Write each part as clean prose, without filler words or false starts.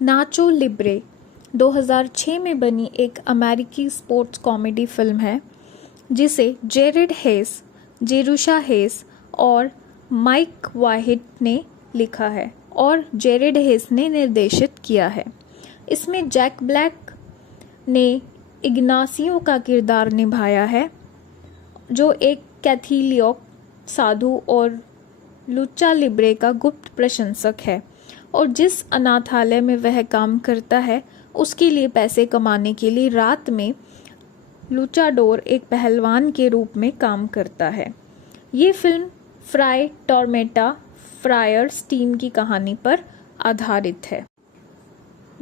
नाचो Libre 2006 में बनी एक अमेरिकी स्पोर्ट्स कॉमेडी फिल्म है जिसे जेरेड हेस, जेरुशा हेस और माइक वाहिट ने लिखा है और जेरेड हेस ने निर्देशित किया है। इसमें जैक ब्लैक ने इग्नासियो का किरदार निभाया है, जो एक कैथोलिक साधु और लुचा लिब्रे का गुप्त प्रशंसक है और जिस अनाथालय में वह काम करता है उसके लिए पैसे कमाने के लिए रात में लुचाडोर एक पहलवान के रूप में काम करता है। ये फिल्म फ्राई टॉर्मेटा फ्रायर्स टीम की कहानी पर आधारित है,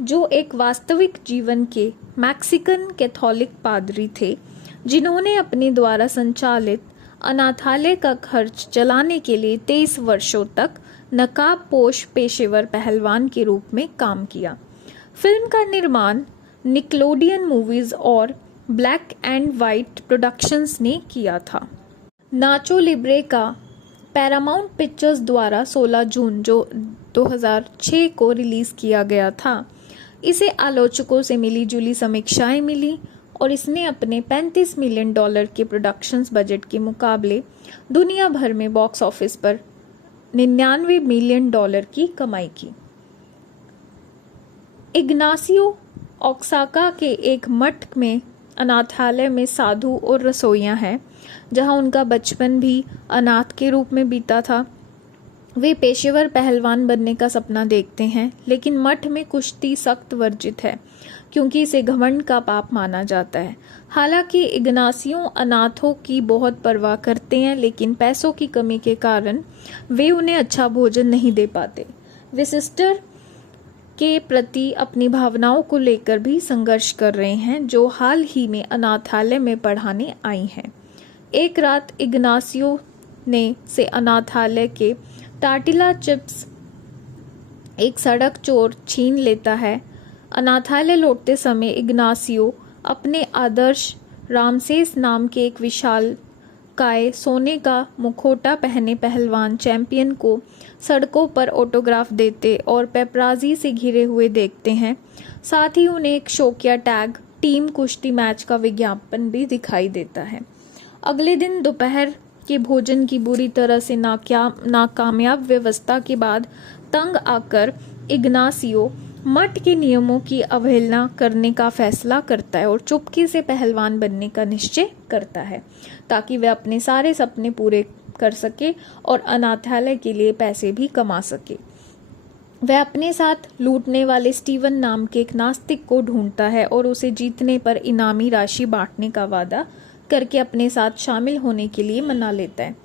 जो एक वास्तविक जीवन के मैक्सिकन कैथोलिक पादरी थे जिन्होंने अपने द्वारा संचालित अनाथालय का खर्च चलाने के लिए 23 वर्षों तक नकाबपोश पेशेवर पहलवान के रूप में काम किया। फिल्म का निर्माण निकलोडियन मूवीज और ब्लैक एंड वाइट प्रोडक्शंस ने किया था। नाचो लिब्रे का पैरामाउंट पिक्चर्स द्वारा 16 जून 2006 को रिलीज किया गया था। इसे आलोचकों से मिली जुली समीक्षाएं मिली और इसने अपने $35 मिलियन के प्रोडक्शंस बजट के मुकाबले दुनिया भर में बॉक्स ऑफिस पर $99 मिलियन की कमाई की। इग्नासियो ओक्साका के एक मठ में अनाथालय में साधु और रसोइयां हैं, जहां उनका बचपन भी अनाथ के रूप में बीता था। वे पेशेवर पहलवान बनने का सपना देखते हैं, लेकिन मठ में कुश्ती सख्त वर्जित है क्योंकि इसे घमंड का पाप माना जाता है। हालांकि इग्नासियो अनाथों की बहुत परवाह करते हैं, लेकिन पैसों की कमी के कारण वे उन्हें अच्छा भोजन नहीं दे पाते। वे सिस्टर के प्रति अपनी भावनाओं को लेकर भी संघर्ष कर रहे हैं, जो हाल ही में अनाथालय में पढ़ाने आई हैं। एक रात इग्नासियो ने से अनाथालय के टार्टिला चिप्स एक सड़क चोर छीन लेता है। अनाथालय लौटते समय इग्नासियो अपने आदर्श रामसेस नाम के एक विशाल काय सोने का मुखौटा पहने पहलवान चैंपियन को सड़कों पर ऑटोग्राफ देते और पेपराजी से घिरे हुए देखते हैं। साथ ही उन्हें एक शौकिया टैग टीम कुश्ती मैच का विज्ञापन भी दिखाई देता है। अगले दिन दोपहर के भोजन की बुरी तरह से नाकामयाब व्यवस्था के बाद तंग आकर इग्नासियो मठ के नियमों की अवहेलना करने का फैसला करता है और चुपके से पहलवान बनने का निश्चय करता है ताकि वह अपने सारे सपने पूरे कर सके और अनाथालय के लिए पैसे भी कमा सके। वह अपने साथ लूटने वाले स्टीवन नाम के एक नास्तिक को ढूंढता है और उसे जीतने पर इनामी राशि बांटने का वादा करके अपने साथ शामिल होने के लिए मना लेता है।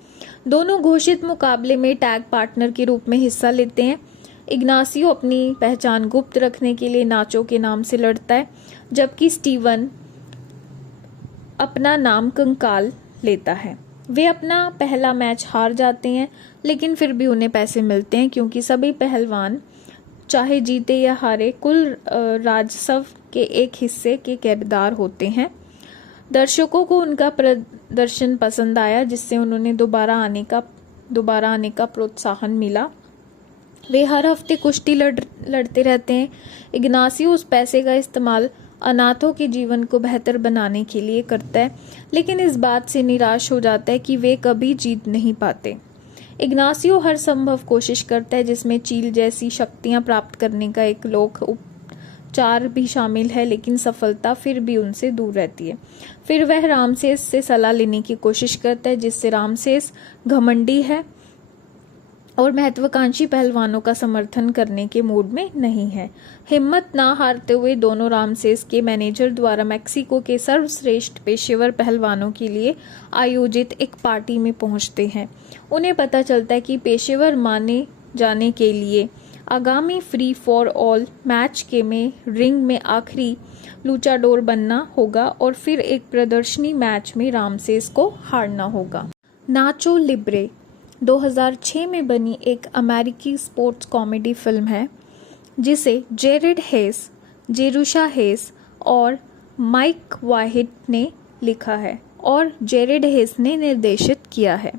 दोनों घोषित मुकाबले में टैग पार्टनर के रूप में हिस्सा लेते हैं। इग्नासियो अपनी पहचान गुप्त रखने के लिए नाचो के नाम से लड़ता है, जबकि स्टीवन अपना नाम कंकाल लेता है। वे अपना पहला मैच हार जाते हैं, लेकिन फिर भी उन्हें पैसे मिलते हैं क्योंकि सभी पहलवान चाहे जीते या हारे कुल राजस्व के एक हिस्से के किरदार होते हैं। दर्शकों को उनका प्रदर्शन पसंद आया, जिससे उन्होंने दोबारा आने का प्रोत्साहन मिला। वे हर हफ्ते कुश्ती लड़ते रहते हैं। इग्नासियो उस पैसे का इस्तेमाल अनाथों के जीवन को बेहतर बनाने के लिए करता है, लेकिन इस बात से निराश हो जाता है कि वे कभी जीत नहीं पाते। इग्नासियो हर संभव कोशिश करता है, जिसमें चील जैसी शक्तियां प्राप्त करने का एक लोक उपचार भी शामिल है, लेकिन सफलता फिर भी उनसे दूर रहती है। फिर वह रामसेस से सलाह लेने की कोशिश करता है, जिससे रामसेस घमंडी है और महत्वाकांक्षी पहलवानों का समर्थन करने के मूड में नहीं है। हिम्मत ना हारते हुए दोनों रामसेस के मैनेजर द्वारा मेक्सिको के सर्वश्रेष्ठ पेशेवर पहलवानों के लिए आयोजित एक पार्टी में पहुंचते हैं। उन्हें पता चलता है कि पेशेवर माने जाने के लिए आगामी फ्री फॉर ऑल मैच के में रिंग में आखिरी लुचाडोर बनना होगा और फिर एक प्रदर्शनी मैच में रामसेस को हारना होगा। नाचो लिब्रे 2006 में बनी एक अमेरिकी स्पोर्ट्स कॉमेडी फिल्म है जिसे जेरेड हेस, जेरुशा हेस और माइक वाहिट ने लिखा है और जेरेड हेस ने निर्देशित किया है।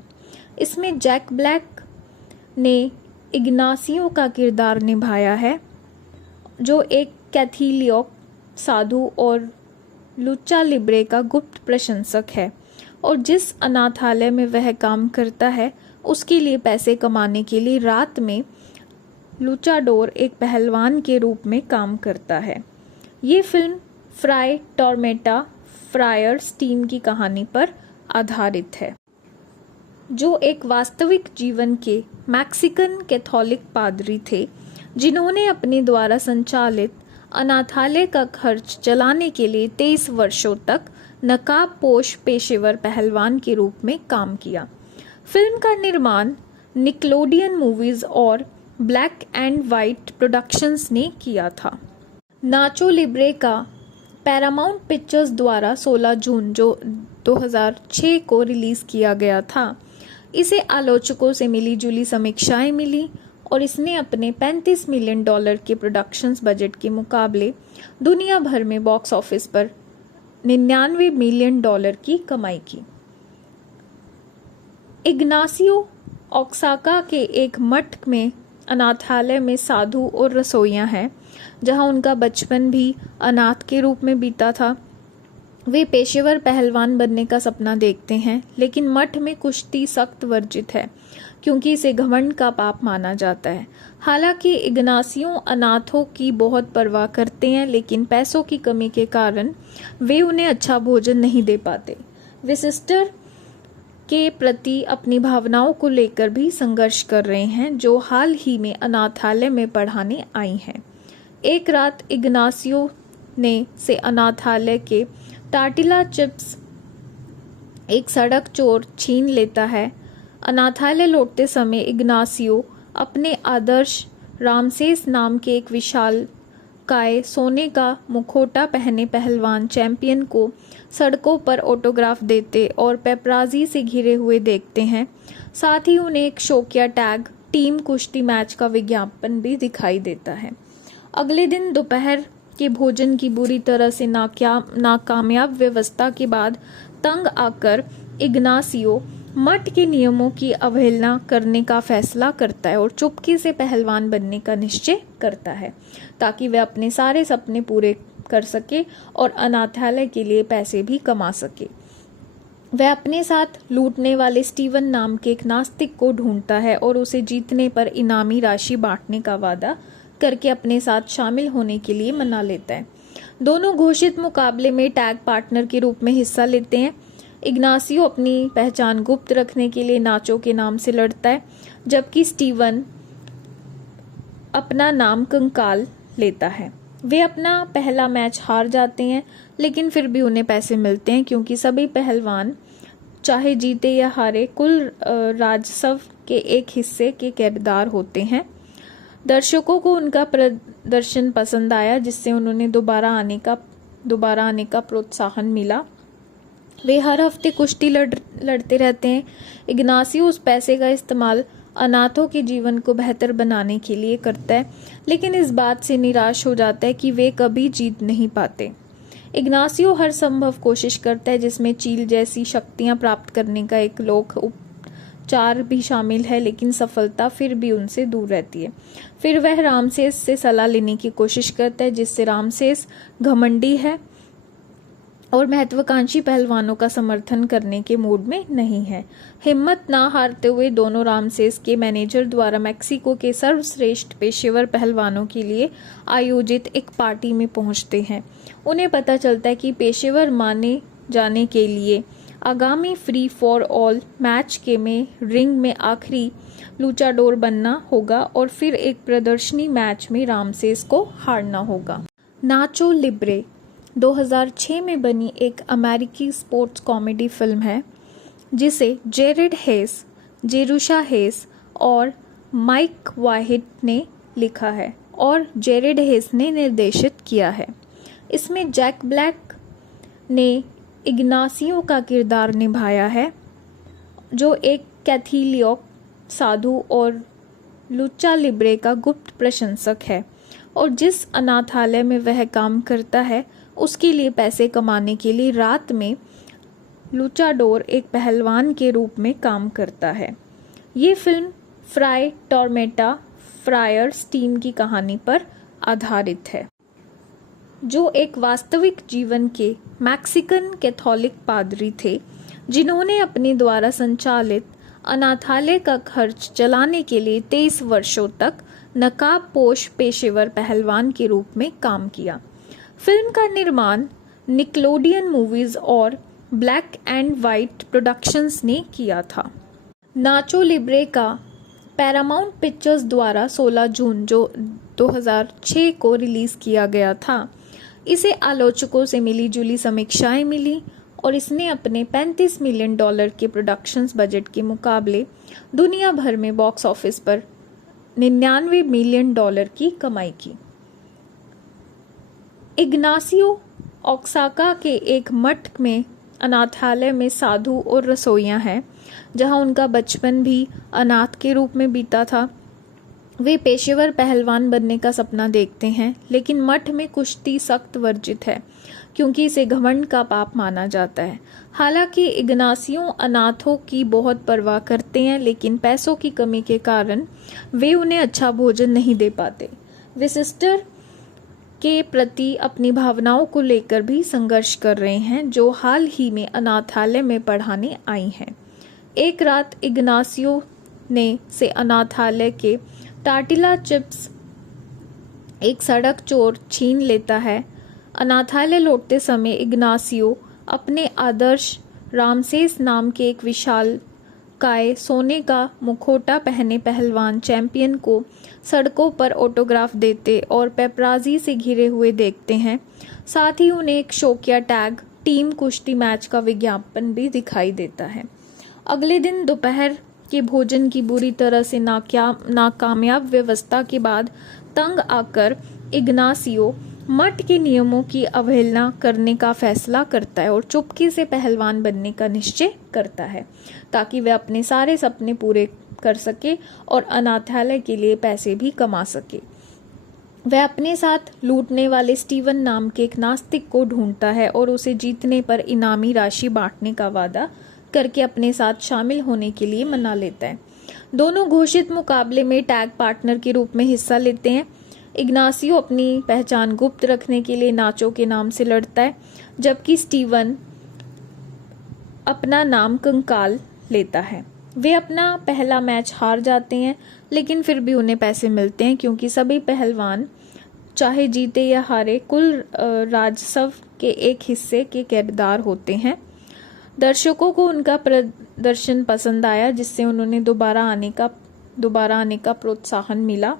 इसमें जैक ब्लैक ने इग्नासियो का किरदार निभाया है जो एक कैथोलिक साधु और लुचा लिब्रे का गुप्त प्रशंसक है और जिस अनाथालय में वह काम करता है उसके लिए पैसे कमाने के लिए रात में लुचाडोर एक पहलवान के रूप में काम करता है। ये फिल्म फ्राई टॉर्मेटा फ्रायर स्टीन की कहानी पर आधारित है, जो एक वास्तविक जीवन के मैक्सिकन कैथोलिक पादरी थे जिन्होंने अपने द्वारा संचालित अनाथालय का खर्च चलाने के लिए 23 वर्षों तक नकाबपोश पेशेवर पहलवान के रूप में काम किया। फिल्म का निर्माण निकलोडियन मूवीज और ब्लैक एंड वाइट प्रोडक्शंस ने किया था। नाचो लिब्रे का पैरामाउंट पिक्चर्स द्वारा 16 जून 2006 को रिलीज किया गया था। इसे आलोचकों से मिली जुली समीक्षाएं मिली और इसने अपने $35 मिलियन के प्रोडक्शंस बजट के मुकाबले दुनिया भर में बॉक्स ऑफिस पर $99 मिलियन की कमाई की। इग्नासियो ओक्साका के एक मठ में अनाथालय में साधु और रसोइयां हैं, जहां उनका बचपन भी अनाथ के रूप में बीता था। वे पेशेवर पहलवान बनने का सपना देखते हैं, लेकिन मठ में कुश्ती सख्त वर्जित है क्योंकि इसे घमंड का पाप माना जाता है। हालांकि इग्नासियो अनाथों की बहुत परवाह करते हैं, लेकिन पैसों की कमी के कारण वे उन्हें अच्छा भोजन नहीं दे पाते। वे सिस्टर के प्रति अपनी भावनाओं को लेकर भी संघर्ष कर रहे हैं, जो हाल ही में अनाथालय में पढ़ाने आई हैं। एक रात इग्नासियो ने से अनाथालय के टार्टिला चिप्स एक सड़क चोर छीन लेता है। अनाथालय लौटते समय इग्नासियो अपने आदर्श रामसेस नाम के एक विशालकाय सोने का मुखौटा पहने पहलवान चैंपियन को सड़कों पर ऑटोग्राफ देते और पेपराजी से घिरे हुए देखते हैं। साथ ही उन्हें एक शौकिया टैग टीम कुश्ती मैच का विज्ञापन भी दिखाई देता है। अगले दिन दोपहर के भोजन की बुरी तरह से नाकामयाब व्यवस्था के बाद तंग आकर इग्नासियो मठ के नियमों की अवहेलना करने का फैसला करता है और चुपके से पहलवान बनने का निश्चय करता है ताकि वह अपने सारे सपने पूरे कर सके और अनाथालय के लिए पैसे भी कमा सके। वह अपने साथ लूटने वाले स्टीवन नाम के एक नास्तिक को ढूंढता है और उसे जीतने पर इनामी राशि बांटने का वादा करके अपने साथ शामिल होने के लिए मना लेता है। दोनों घोषित मुकाबले में टैग पार्टनर के रूप में हिस्सा लेते हैं। इग्नासियो अपनी पहचान गुप्त रखने के लिए नाचो के नाम से लड़ता है, जबकि स्टीवन अपना नाम कंकाल लेता है। वे अपना पहला मैच हार जाते हैं, लेकिन फिर भी उन्हें पैसे मिलते हैं क्योंकि सभी पहलवान चाहे जीते या हारे कुल राजस्व के एक हिस्से के किरदार होते हैं। दर्शकों को उनका प्रदर्शन पसंद आया, जिससे उन्होंने दोबारा आने का प्रोत्साहन मिला। वे हर हफ्ते कुश्ती लड़ते रहते हैं। इग्नासियो उस पैसे का इस्तेमाल अनाथों के जीवन को बेहतर बनाने के लिए करता है, लेकिन इस बात से निराश हो जाता है कि वे कभी जीत नहीं पाते। इग्नासियो हर संभव कोशिश करता है, जिसमें चील जैसी शक्तियां प्राप्त करने का एक लोक उपचार भी शामिल है, लेकिन सफलता फिर भी उनसे दूर रहती है। फिर वह रामसेस से सलाह लेने की कोशिश करता है, जिससे रामसेस घमंडी है और महत्वाकांक्षी पहलवानों का समर्थन करने के मूड में नहीं है। हिम्मत ना हारते हुए दोनों रामसेस के मैनेजर द्वारा मैक्सिको के सर्वश्रेष्ठ पेशेवर पहलवानों के लिए आयोजित एक पार्टी में पहुंचते हैं। उन्हें पता चलता है कि पेशेवर माने जाने के लिए आगामी फ्री फॉर ऑल मैच के में रिंग में आखिरी लूचाडोर बनना होगा और फिर एक प्रदर्शनी मैच में रामसेस को हारना होगा। नाचो लिब्रे 2006 में बनी एक अमेरिकी स्पोर्ट्स कॉमेडी फिल्म है, जिसे जेरेड हेस, जेरुशा हेस और माइक वाहिट ने लिखा है और जेरेड हेस ने निर्देशित किया है। इसमें जैक ब्लैक ने इग्नासियो का किरदार निभाया है, जो एक कैथोलिक साधु और लुचा लिब्रे का गुप्त प्रशंसक है और जिस अनाथालय में वह काम करता है उसके लिए पैसे कमाने के लिए रात में लुचाडोर एक पहलवान के रूप में काम करता है। ये फिल्म फ्राई टॉर्मेटा फ्रायर स्टीन की कहानी पर आधारित है, जो एक वास्तविक जीवन के मैक्सिकन कैथोलिक पादरी थे जिन्होंने अपने द्वारा संचालित अनाथालय का खर्च चलाने के लिए 23 वर्षों तक नकाबपोश पेशेवर पहलवान के रूप में काम किया। फिल्म का निर्माण निकलोडियन मूवीज और ब्लैक एंड वाइट प्रोडक्शंस ने किया था। नाचो लिब्रे का पैरामाउंट पिक्चर्स द्वारा 16 जून 2006 को रिलीज किया गया था। इसे आलोचकों से मिली जुली समीक्षाएं मिली और इसने अपने $35 मिलियन के प्रोडक्शंस बजट के मुकाबले दुनिया भर में बॉक्स ऑफिस पर $99 मिलियन की कमाई की। इग्नासियो ओक्साका के एक मठ में अनाथालय में साधु और रसोइयां हैं, जहां उनका बचपन भी अनाथ के रूप में बीता था। वे पेशेवर पहलवान बनने का सपना देखते हैं, लेकिन मठ में कुश्ती सख्त वर्जित है क्योंकि इसे घमंड का पाप माना जाता है। हालांकि इग्नासियो अनाथों की बहुत परवाह करते हैं, लेकिन पैसों की कमी के कारण वे उन्हें अच्छा भोजन नहीं दे पाते। वे सिस्टर के प्रति अपनी भावनाओं को लेकर भी संघर्ष कर रहे हैं, जो हाल ही में अनाथालय में पढ़ाने आई हैं। एक रात इग्नासियो ने से अनाथालय के टार्टिला चिप्स एक सड़क चोर छीन लेता है। अनाथालय लौटते समय इग्नासियो अपने आदर्श रामसेस नाम के एक विशालकाय सोने का मुखौटा पहने पहलवान चैंपियन को सड़कों पर ऑटोग्राफ देते और पेपराजी से घिरे हुए देखते हैं। साथ ही उन्हें एक शौकिया टैग टीम कुश्ती मैच का विज्ञापन भी दिखाई देता है। अगले दिन दोपहर के भोजन की बुरी तरह से नाकामयाब व्यवस्था के बाद तंग आकर इग्नासियो मठ के नियमों की अवहेलना करने का फैसला करता है और चुपके से पहलवान बनने का निश्चय करता है ताकि वह अपने सारे सपने पूरे कर सके और अनाथालय के लिए पैसे भी कमा सके। वह अपने साथ लूटने वाले स्टीवन नाम के एक नास्तिक को ढूंढता है और उसे जीतने पर इनामी राशि बांटने का वादा करके अपने साथ शामिल होने के लिए मना लेता है। दोनों घोषित मुकाबले में टैग पार्टनर के रूप में हिस्सा लेते हैं। इग्नासियो अपनी पहचान गुप्त रखने के लिए नाचो के नाम से लड़ता है, जबकि स्टीवन अपना नाम कंकाल लेता है। वे अपना पहला मैच हार जाते हैं, लेकिन फिर भी उन्हें पैसे मिलते हैं क्योंकि सभी पहलवान चाहे जीते या हारे कुल राजस्व के एक हिस्से के किरदार होते हैं। दर्शकों को उनका प्रदर्शन पसंद आया, जिससे उन्होंने दोबारा आने का प्रोत्साहन मिला।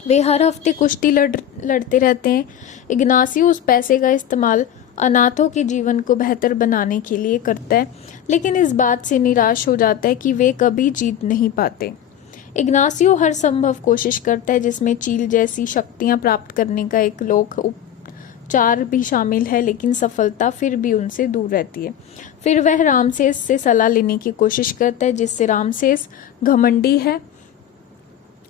वे हर हफ्ते कुश्ती लड़ते रहते हैं। इग्नासियो उस पैसे का इस्तेमाल अनाथों के जीवन को बेहतर बनाने के लिए करता है, लेकिन इस बात से निराश हो जाता है कि वे कभी जीत नहीं पाते। इग्नासियो हर संभव कोशिश करता है, जिसमें चील जैसी शक्तियां प्राप्त करने का एक लोक उपचार भी शामिल है, लेकिन सफलता फिर भी उनसे दूर रहती है। फिर वह रामसेस से सलाह लेने की कोशिश करता है, जिससे रामसेस घमंडी है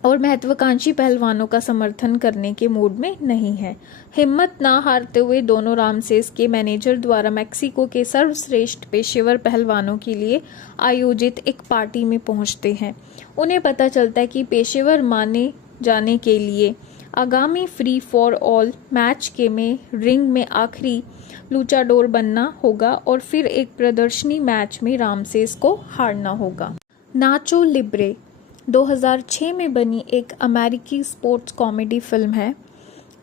और महत्वाकांक्षी पहलवानों का समर्थन करने के मूड में नहीं है। हिम्मत ना हारते हुए दोनों रामसेस के मैनेजर द्वारा मैक्सिको के सर्वश्रेष्ठ पेशेवर पहलवानों के लिए आयोजित एक पार्टी में पहुंचते हैं। उन्हें पता चलता है कि पेशेवर माने जाने के लिए आगामी फ्री फॉर ऑल मैच के में रिंग में आखिरी लूचाडोर बनना होगा और फिर एक प्रदर्शनी मैच में रामसेस को हारना होगा। नाचो लिब्रे 2006 में बनी एक अमेरिकी स्पोर्ट्स कॉमेडी फिल्म है,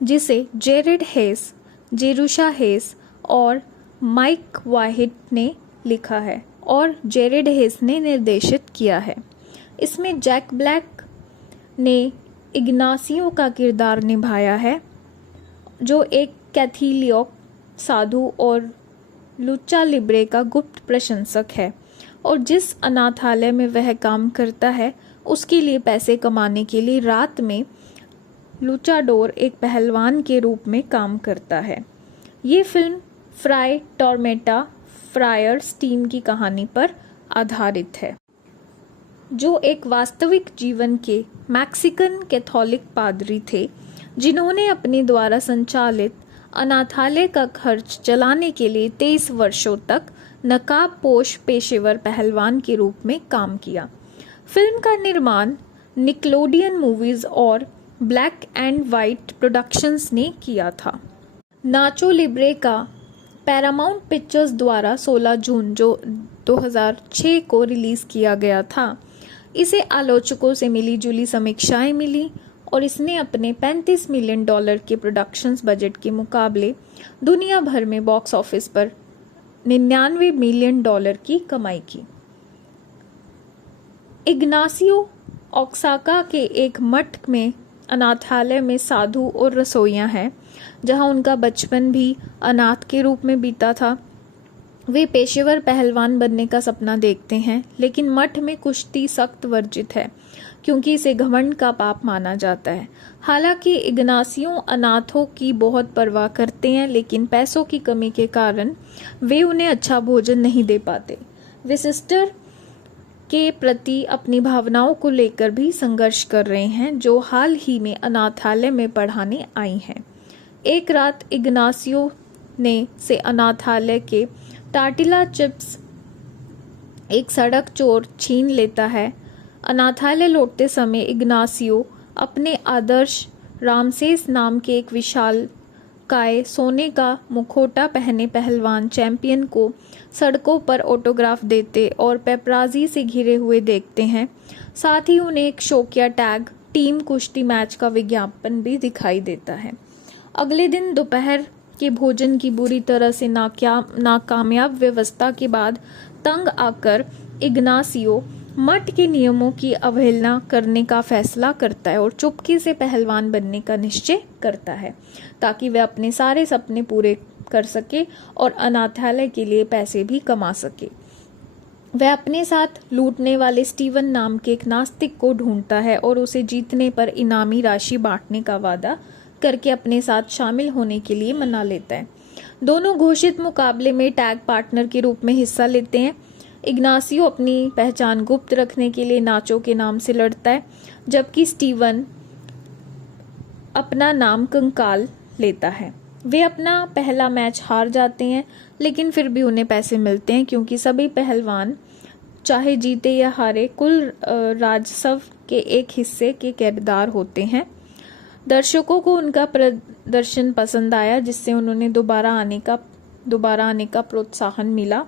जिसे जेरेड हेस, जेरुशा हेस और माइक वाहिट ने लिखा है और जेरेड हेस ने निर्देशित किया है। इसमें जैक ब्लैक ने इग्नासियो का किरदार निभाया है, जो एक कैथोलिक साधु और लुचा लिब्रे का गुप्त प्रशंसक है और जिस अनाथालय में वह काम करता है उसके लिए पैसे कमाने के लिए रात में लुचाडोर एक पहलवान के रूप में काम करता है। ये फिल्म फ्राई टॉर्मेटा फ्रायर्स टीम की कहानी पर आधारित है, जो एक वास्तविक जीवन के मैक्सिकन कैथोलिक पादरी थे जिन्होंने अपने द्वारा संचालित अनाथालय का खर्च चलाने के लिए 23 वर्षों तक नकाबपोश पेशेवर पहलवान के रूप में काम किया। फिल्म का निर्माण निकलोडियन मूवीज और ब्लैक एंड वाइट प्रोडक्शंस ने किया था। नाचो लिब्रे का पैरामाउंट पिक्चर्स द्वारा 16 जून 2006 को रिलीज किया गया था। इसे आलोचकों से मिली जुली समीक्षाएं मिली और इसने अपने $35 मिलियन के प्रोडक्शंस बजट के मुकाबले दुनिया भर में बॉक्स ऑफिस पर $99 मिलियन की कमाई की। इग्नासियो ओक्साका के एक मठ में अनाथालय में साधु और रसोइयां हैं, जहां उनका बचपन भी अनाथ के रूप में बीता था। वे पेशेवर पहलवान बनने का सपना देखते हैं, लेकिन मठ में कुश्ती सख्त वर्जित है क्योंकि इसे घमंड का पाप माना जाता है। हालांकि इग्नासियो अनाथों की बहुत परवाह करते हैं, लेकिन पैसों की कमी के कारण वे उन्हें अच्छा भोजन नहीं दे पाते। वे सिस्टर के प्रति अपनी भावनाओं को लेकर भी संघर्ष कर रहे हैं, जो हाल ही में अनाथालय में पढ़ाने आई हैं। एक रात इग्नासियो से अनाथालय के टार्टिला चिप्स एक सड़क चोर छीन लेता है। अनाथालय लौटते समय इग्नासियो अपने आदर्श रामसेस नाम के एक विशालकाय सोने का मुखौटा पहने पहलवान चैंपियन को सड़कों पर ऑटोग्राफ देते और पेपराजी से घिरे हुए देखते हैं। साथ ही उन्हें एक शौकिया टैग टीम कुश्ती मैच का विज्ञापन भी दिखाई देता है। अगले दिन दोपहर के भोजन की बुरी तरह से नाकामयाब व्यवस्था के बाद तंग आकर इग्नासियो मठ के नियमों की अवहेलना करने का फैसला करता है और चुपके से पहलवान बनने का निश्चय करता है, ताकि वह अपने सारे सपने पूरे कर सके और अनाथालय के लिए पैसे भी कमा सके। वह अपने साथ लूटने वाले स्टीवन नाम के एक नास्तिक को ढूंढता है और उसे जीतने पर इनामी राशि बांटने का वादा करके अपने साथ शामिल होने के लिए मना लेता है। दोनों घोषित मुकाबले में टैग पार्टनर के रूप में हिस्सा लेते हैं। इग्नासियो अपनी पहचान गुप्त रखने के लिए नाचो के नाम से लड़ता है, जबकि स्टीवन अपना नाम कंकाल लेता है। वे अपना पहला मैच हार जाते हैं, लेकिन फिर भी उन्हें पैसे मिलते हैं क्योंकि सभी पहलवान चाहे जीते या हारे कुल राजस्व के एक हिस्से के किरदार होते हैं। दर्शकों को उनका प्रदर्शन पसंद आया, जिससे उन्होंने दोबारा आने का प्रोत्साहन मिला।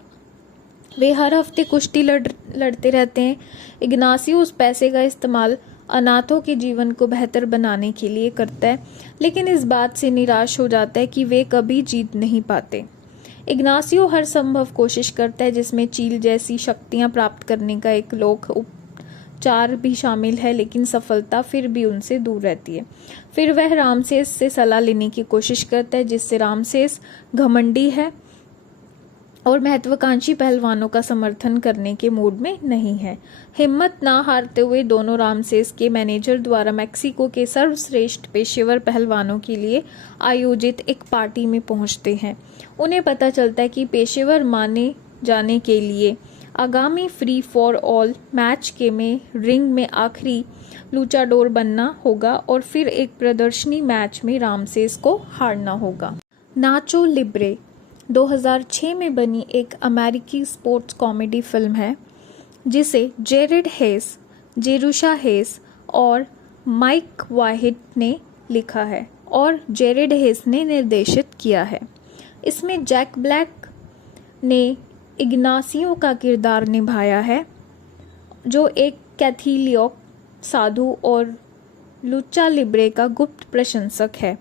वे हर हफ्ते कुश्ती लड़ते रहते हैं। इग्नासियो उस पैसे का इस्तेमाल अनाथों के जीवन को बेहतर बनाने के लिए करता है, लेकिन इस बात से निराश हो जाता है कि वे कभी जीत नहीं पाते। इग्नासियो हर संभव कोशिश करता है, जिसमें चील जैसी शक्तियां प्राप्त करने का एक लोक उपचार भी शामिल है, लेकिन सफलता फिर भी उनसे दूर रहती है। फिर वह रामसेस से सलाह लेने की कोशिश करता है, जिससे रामसेस घमंडी है और महत्वाकांक्षी पहलवानों का समर्थन करने के मूड में नहीं है। हिम्मत ना हारते हुए दोनों रामसेस के मैनेजर द्वारा मैक्सिको के सर्वश्रेष्ठ पेशेवर पहलवानों के लिए आयोजित एक पार्टी में पहुंचते हैं। उन्हें पता चलता है कि पेशेवर माने जाने के लिए आगामी फ्री फॉर ऑल मैच के में रिंग में आखिरी लूचाडोर बनना होगा और फिर एक प्रदर्शनी मैच में रामसेस को हारना होगा। नाचो लिब्रे 2006 में बनी एक अमेरिकी स्पोर्ट्स कॉमेडी फिल्म है, जिसे जेरेड हेस, जेरुशा हेस और माइक वाहिड ने लिखा है और जेरेड हेस ने निर्देशित किया है। इसमें जैक ब्लैक ने इग्नासियो का किरदार निभाया है, जो एक कैथोलिक साधु और लुचा लिब्रे का गुप्त प्रशंसक है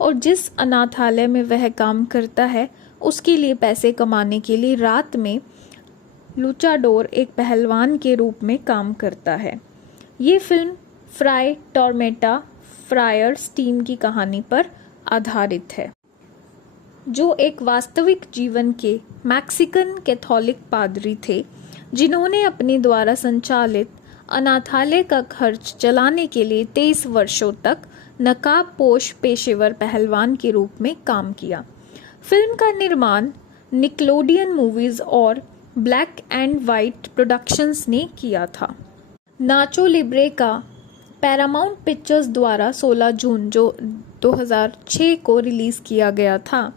और जिस अनाथालय में वह काम करता है उसके लिए पैसे कमाने के लिए रात में लुचाडोर एक पहलवान के रूप में काम करता है। ये फिल्म फ्राई टॉर्मेटा फ्रायर्स टीम की कहानी पर आधारित है, जो एक वास्तविक जीवन के मैक्सिकन कैथोलिक पादरी थे, जिन्होंने अपने द्वारा संचालित अनाथालय का खर्च चलाने के लिए 23 वर्षों तक नकाबपोश पेशेवर पहलवान के रूप में काम किया। फिल्म का निर्माण निकलोडियन मूवीज और ब्लैक एंड वाइट प्रोडक्शंस ने किया था। नाचो लिब्रे का पैरामाउंट पिक्चर्स द्वारा 16 जून 2006 को रिलीज किया गया था।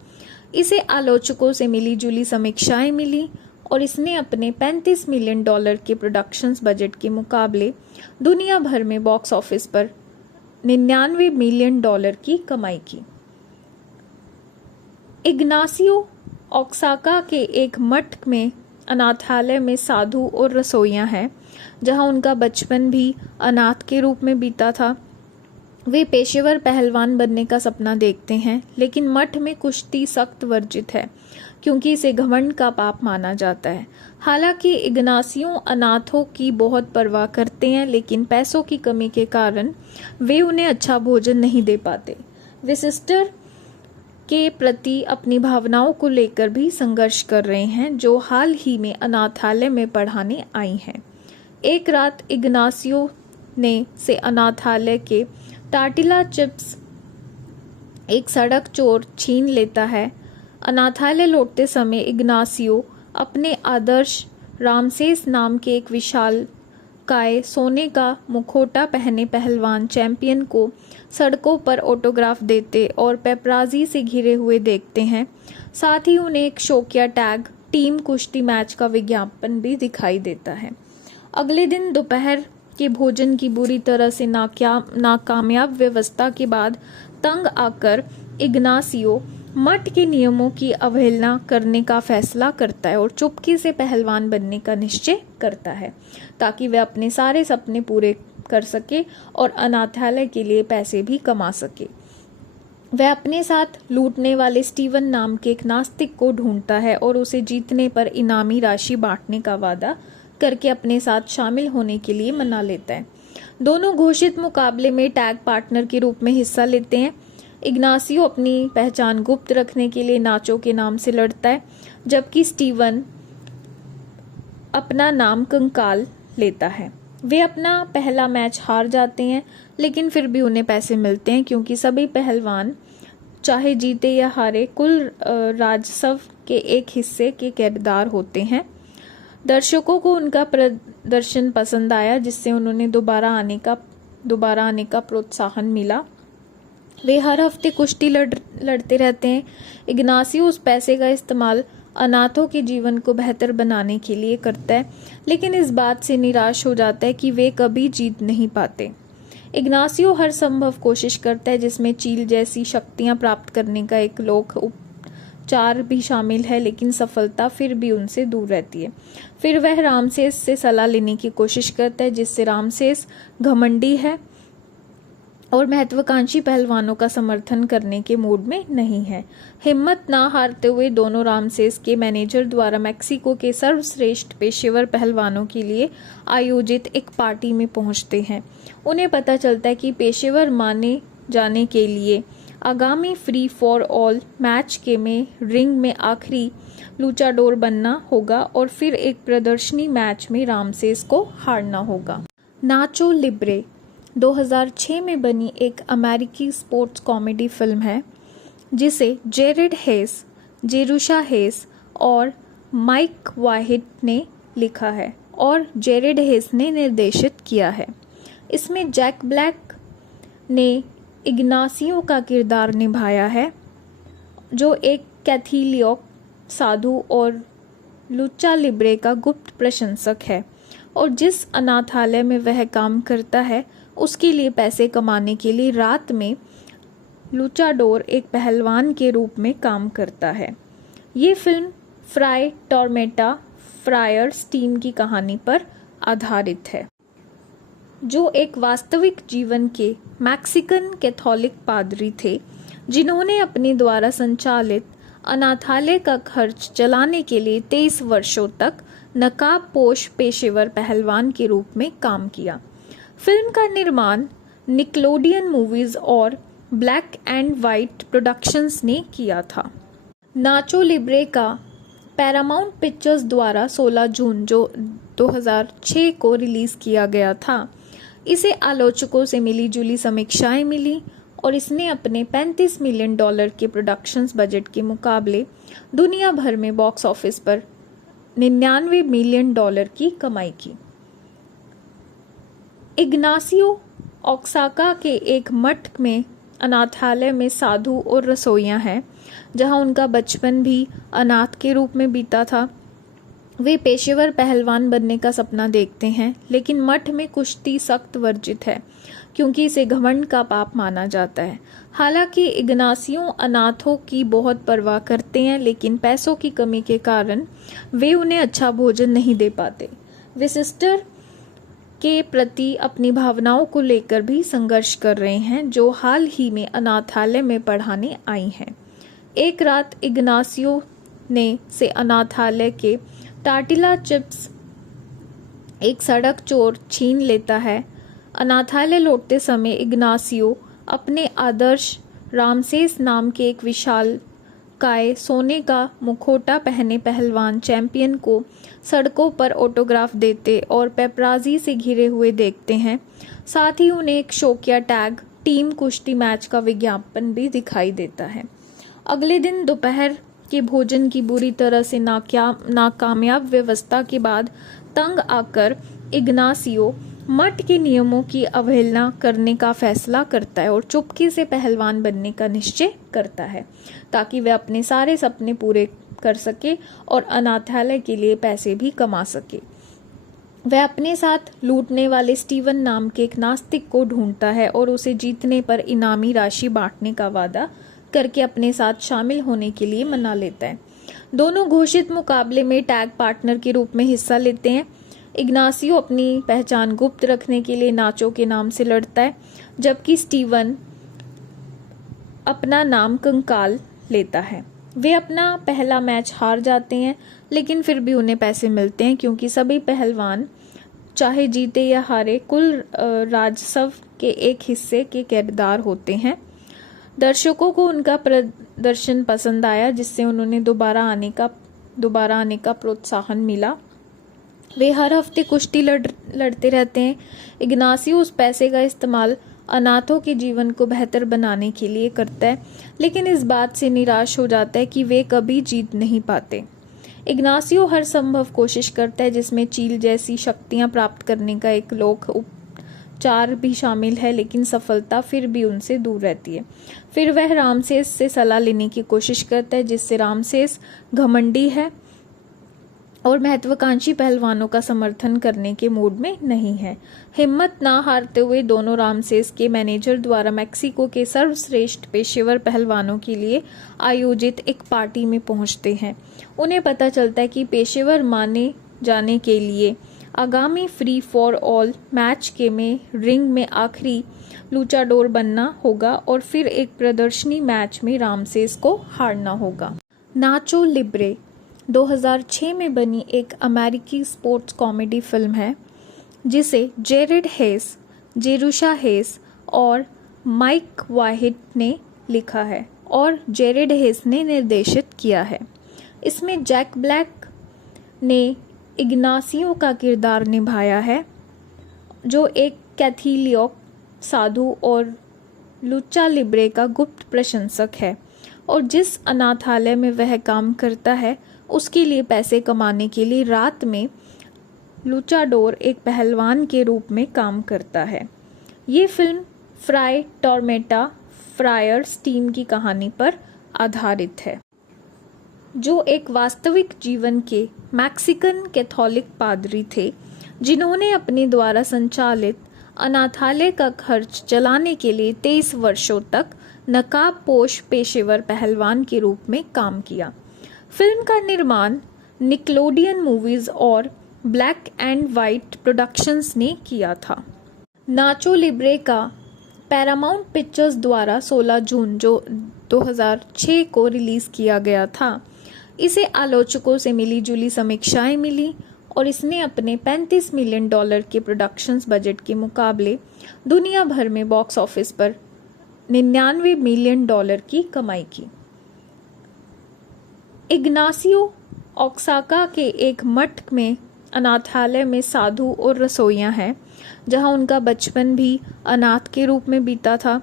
इसे आलोचकों से मिली जुली समीक्षाएं मिली और इसने अपने $35 मिलियन के प्रोडक्शंस बजट के मुकाबले दुनिया भर में बॉक्स ऑफिस पर $99 मिलियन की कमाई की। इग्नासियो ओक्साका के एक मठ में अनाथालय में साधु और रसोइयां हैं, जहां उनका बचपन भी अनाथ के रूप में बीता था। वे पेशेवर पहलवान बनने का सपना देखते हैं, लेकिन मठ में कुश्ती सख्त वर्जित है क्योंकि इसे घमंड का पाप माना जाता है। हालांकि इग्नासियो अनाथों की बहुत परवाह करते हैं, लेकिन पैसों की कमी के कारण वे उन्हें अच्छा भोजन नहीं दे पाते। वे सिस्टर के प्रति अपनी भावनाओं को लेकर भी संघर्ष कर रहे हैं, जो हाल ही में अनाथालय में पढ़ाने आई हैं। एक रात इग्नासियो ने से अनाथालय के टार्टिला चिप्स एक सड़क चोर छीन लेता है। अनाथालय लौटते समय इग्नासियो अपने आदर्श रामसेस नाम के एक विशालकाय सोने का मुखौटा पहने पहलवान चैंपियन को सड़कों पर ऑटोग्राफ देते और पेपराजी से घिरे हुए देखते हैं। साथ ही उन्हें एक शौकिया टैग टीम कुश्ती मैच का विज्ञापन भी दिखाई देता है। अगले दिन दोपहर के भोजन की बुरी तरह से नाकामयाब व्यवस्था के बाद तंग आकर इग्नासियो मठ के नियमों की अवहेलना करने का फैसला करता है और चुपके से पहलवान बनने का निश्चय करता है, ताकि वह अपने सारे सपने पूरे कर सके और अनाथालय के लिए पैसे भी कमा सके। वह अपने साथ लूटने वाले स्टीवन नाम के एक नास्तिक को ढूंढता है और उसे जीतने पर इनामी राशि बांटने का वादा करके अपने साथ शामिल होने के लिए मना लेता है। दोनों घोषित मुकाबले में टैग पार्टनर के रूप में हिस्सा लेते हैं। इग्नासियो अपनी पहचान गुप्त रखने के लिए नाचो के नाम से लड़ता है, जबकि स्टीवन अपना नाम कंकाल लेता है। वे अपना पहला मैच हार जाते हैं, लेकिन फिर भी उन्हें पैसे मिलते हैं क्योंकि सभी पहलवान चाहे जीते या हारे कुल राजस्व के एक हिस्से के किरदार होते हैं। दर्शकों को उनका प्रदर्शन पसंद आया, जिससे उन्होंने दोबारा आने का प्रोत्साहन मिला। वे हर हफ्ते कुश्ती लड़ते रहते हैं। इग्नासियो उस पैसे का इस्तेमाल अनाथों के जीवन को बेहतर बनाने के लिए करता है, लेकिन इस बात से निराश हो जाता है कि वे कभी जीत नहीं पाते। इग्नासियो हर संभव कोशिश करता है, जिसमें चील जैसी शक्तियां प्राप्त करने का एक लोक उपचार भी शामिल है, लेकिन सफलता फिर भी उनसे दूर रहती है। फिर वह रामसेस से सलाह लेने की कोशिश करता है, जिससे रामसेस घमंडी है और महत्वाकांक्षी पहलवानों का समर्थन करने के मूड में नहीं है। हिम्मत ना हारते हुए दोनों रामसेस के मैनेजर द्वारा मेक्सिको के सर्वश्रेष्ठ पेशेवर पहलवानों के लिए आयोजित एक पार्टी में पहुंचते हैं। उन्हें पता चलता है कि पेशेवर माने जाने के लिए आगामी फ्री फॉर ऑल मैच के में रिंग में आखिरी लूचाडोर बनना होगा और फिर एक प्रदर्शनी मैच में रामसेस को हारना होगा। नाचो लिब्रे 2006 में बनी एक अमेरिकी स्पोर्ट्स कॉमेडी फिल्म है, जिसे जेरेड हेस, जेरुशा हेस और माइक वाहिट ने लिखा है और जेरेड हेस ने निर्देशित किया है। इसमें जैक ब्लैक ने इग्नासियो का किरदार निभाया है, जो एक कैथोलिक साधु और लुचा लिब्रे का गुप्त प्रशंसक है और जिस अनाथालय में वह काम करता है उसके लिए पैसे कमाने के लिए रात में लुचाडोर एक पहलवान के रूप में काम करता है। ये फिल्म फ्राई टॉर्मेटा फ्रायर स्टीन की कहानी पर आधारित है, जो एक वास्तविक जीवन के मैक्सिकन कैथोलिक पादरी थे, जिन्होंने अपने द्वारा संचालित अनाथालय का खर्च चलाने के लिए 23 वर्षों तक नकाबपोश पेशेवर पहलवान के रूप में काम किया। फिल्म का निर्माण निकलोडियन मूवीज और ब्लैक एंड वाइट प्रोडक्शंस ने किया था। नाचो लिब्रे का पैरामाउंट पिक्चर्स द्वारा 16 जून 2006 को रिलीज किया गया था। इसे आलोचकों से मिली जुली समीक्षाएं मिली और इसने अपने $35 मिलियन के प्रोडक्शंस बजट के मुकाबले दुनिया भर में बॉक्स ऑफिस पर $99 मिलियन की कमाई की। इग्नासियो ओक्साका के एक मठ में अनाथालय में साधु और रसोइयां हैं, जहां उनका बचपन भी अनाथ के रूप में बीता था। वे पेशेवर पहलवान बनने का सपना देखते हैं, लेकिन मठ में कुश्ती सख्त वर्जित है क्योंकि इसे घमंड का पाप माना जाता है। हालांकि इग्नासियो अनाथों की बहुत परवाह करते हैं, लेकिन पैसों की कमी के कारण वे उन्हें अच्छा भोजन नहीं दे पाते। वे सिस्टर के प्रति अपनी भावनाओं को लेकर भी संघर्ष कर रहे हैं, जो हाल ही में अनाथालय में पढ़ाने आई हैं। एक रात इग्नासियो ने से अनाथालय के टार्टिला चिप्स एक सड़क चोर छीन लेता है। अनाथालय लौटते समय इग्नासियो अपने आदर्श रामसेस नाम के एक विशालकाय सोने का मुखौटा पहने पहलवान चैंपियन को सड़कों पर ऑटोग्राफ देते और पेपराजी से घिरे हुए देखते हैं। साथ ही उन्हें एक शौकिया टैग टीम कुश्ती मैच का विज्ञापन भी दिखाई देता है। अगले दिन दोपहर के भोजन की बुरी तरह से नाकामयाब व्यवस्था के बाद तंग आकर इग्नासियो मठ के नियमों की अवहेलना करने का फैसला करता है और चुपके से पहलवान बनने का निश्चय करता है, ताकि वह अपने सारे सपने पूरे कर सके और अनाथालय के लिए पैसे भी कमा सके। वह अपने साथ लूटने वाले स्टीवन नाम के एक नास्तिक को ढूंढता है और उसे जीतने पर इनामी राशि बांटने का वादा करके अपने साथ शामिल होने के लिए मना लेता है। दोनों घोषित मुकाबले में टैग पार्टनर के रूप में हिस्सा लेते हैं। इग्नासियो अपनी पहचान गुप्त रखने के लिए नाचो के नाम से लड़ता है, जबकि स्टीवन अपना नाम कंकाल लेता है। वे अपना पहला मैच हार जाते हैं, लेकिन फिर भी उन्हें पैसे मिलते हैं, क्योंकि सभी पहलवान चाहे जीते या हारे कुल राजस्व के एक हिस्से के किरदार होते हैं। दर्शकों को उनका प्रदर्शन पसंद आया, जिससे उन्होंने दोबारा आने का प्रोत्साहन मिला। वे हर हफ्ते कुश्ती लड़ते रहते हैं। इग्नासियो उस पैसे का इस्तेमाल अनाथों के जीवन को बेहतर बनाने के लिए करता है, लेकिन इस बात से निराश हो जाता है कि वे कभी जीत नहीं पाते। इग्नासियो हर संभव कोशिश करता है, जिसमें चील जैसी शक्तियां प्राप्त करने का एक लोक उपचार भी शामिल है, लेकिन सफलता फिर भी उनसे दूर रहती है। फिर वह रामसेस से सलाह लेने की कोशिश करता है, जिससे रामसेस घमंडी है और महत्वाकांक्षी पहलवानों का समर्थन करने के मूड में नहीं है। हिम्मत ना हारते हुए दोनों रामसेस के मैनेजर द्वारा मेक्सिको के सर्वश्रेष्ठ पेशेवर पहलवानों के लिए आयोजित एक पार्टी में पहुंचते हैं। उन्हें पता चलता है कि पेशेवर माने जाने के लिए आगामी फ्री फॉर ऑल मैच के में रिंग में आखिरी लूचाडोर बनना होगा और फिर एक प्रदर्शनी मैच में रामसेस को हारना होगा। नाचो लिब्रे 2006 में बनी एक अमेरिकी स्पोर्ट्स कॉमेडी फिल्म है, जिसे जेरेड हेस, जेरुशा हेस और माइक वाहिट ने लिखा है और जेरेड हेस ने निर्देशित किया है। इसमें जैक ब्लैक ने इग्नासियो का किरदार निभाया है, जो एक कैथोलिक साधु और लुचा लिब्रे का गुप्त प्रशंसक है और जिस अनाथालय में वह काम करता है उसके लिए पैसे कमाने के लिए रात में लुचाडोर एक पहलवान के रूप में काम करता है। ये फिल्म फ्राई टॉर्मेटा फ्रायर स्टीम की कहानी पर आधारित है, जो एक वास्तविक जीवन के मैक्सिकन कैथोलिक पादरी थे, जिन्होंने अपने द्वारा संचालित अनाथालय का खर्च चलाने के लिए 23 वर्षों तक नकाबपोश पेशेवर पहलवान के रूप में काम किया। फिल्म का निर्माण निकलोडियन मूवीज और ब्लैक एंड वाइट प्रोडक्शंस ने किया था। नाचो लिब्रे का पैरामाउंट पिक्चर्स द्वारा 16 जून 2006 को रिलीज किया गया था। इसे आलोचकों से मिली जुली समीक्षाएं मिली और इसने अपने $35 मिलियन के प्रोडक्शंस बजट के मुकाबले दुनिया भर में बॉक्स ऑफिस पर $99 मिलियन की कमाई की। इग्नासियो ओक्साका के एक मठ में अनाथालय में साधु और रसोइयां हैं, जहां उनका बचपन भी अनाथ के रूप में बीता था।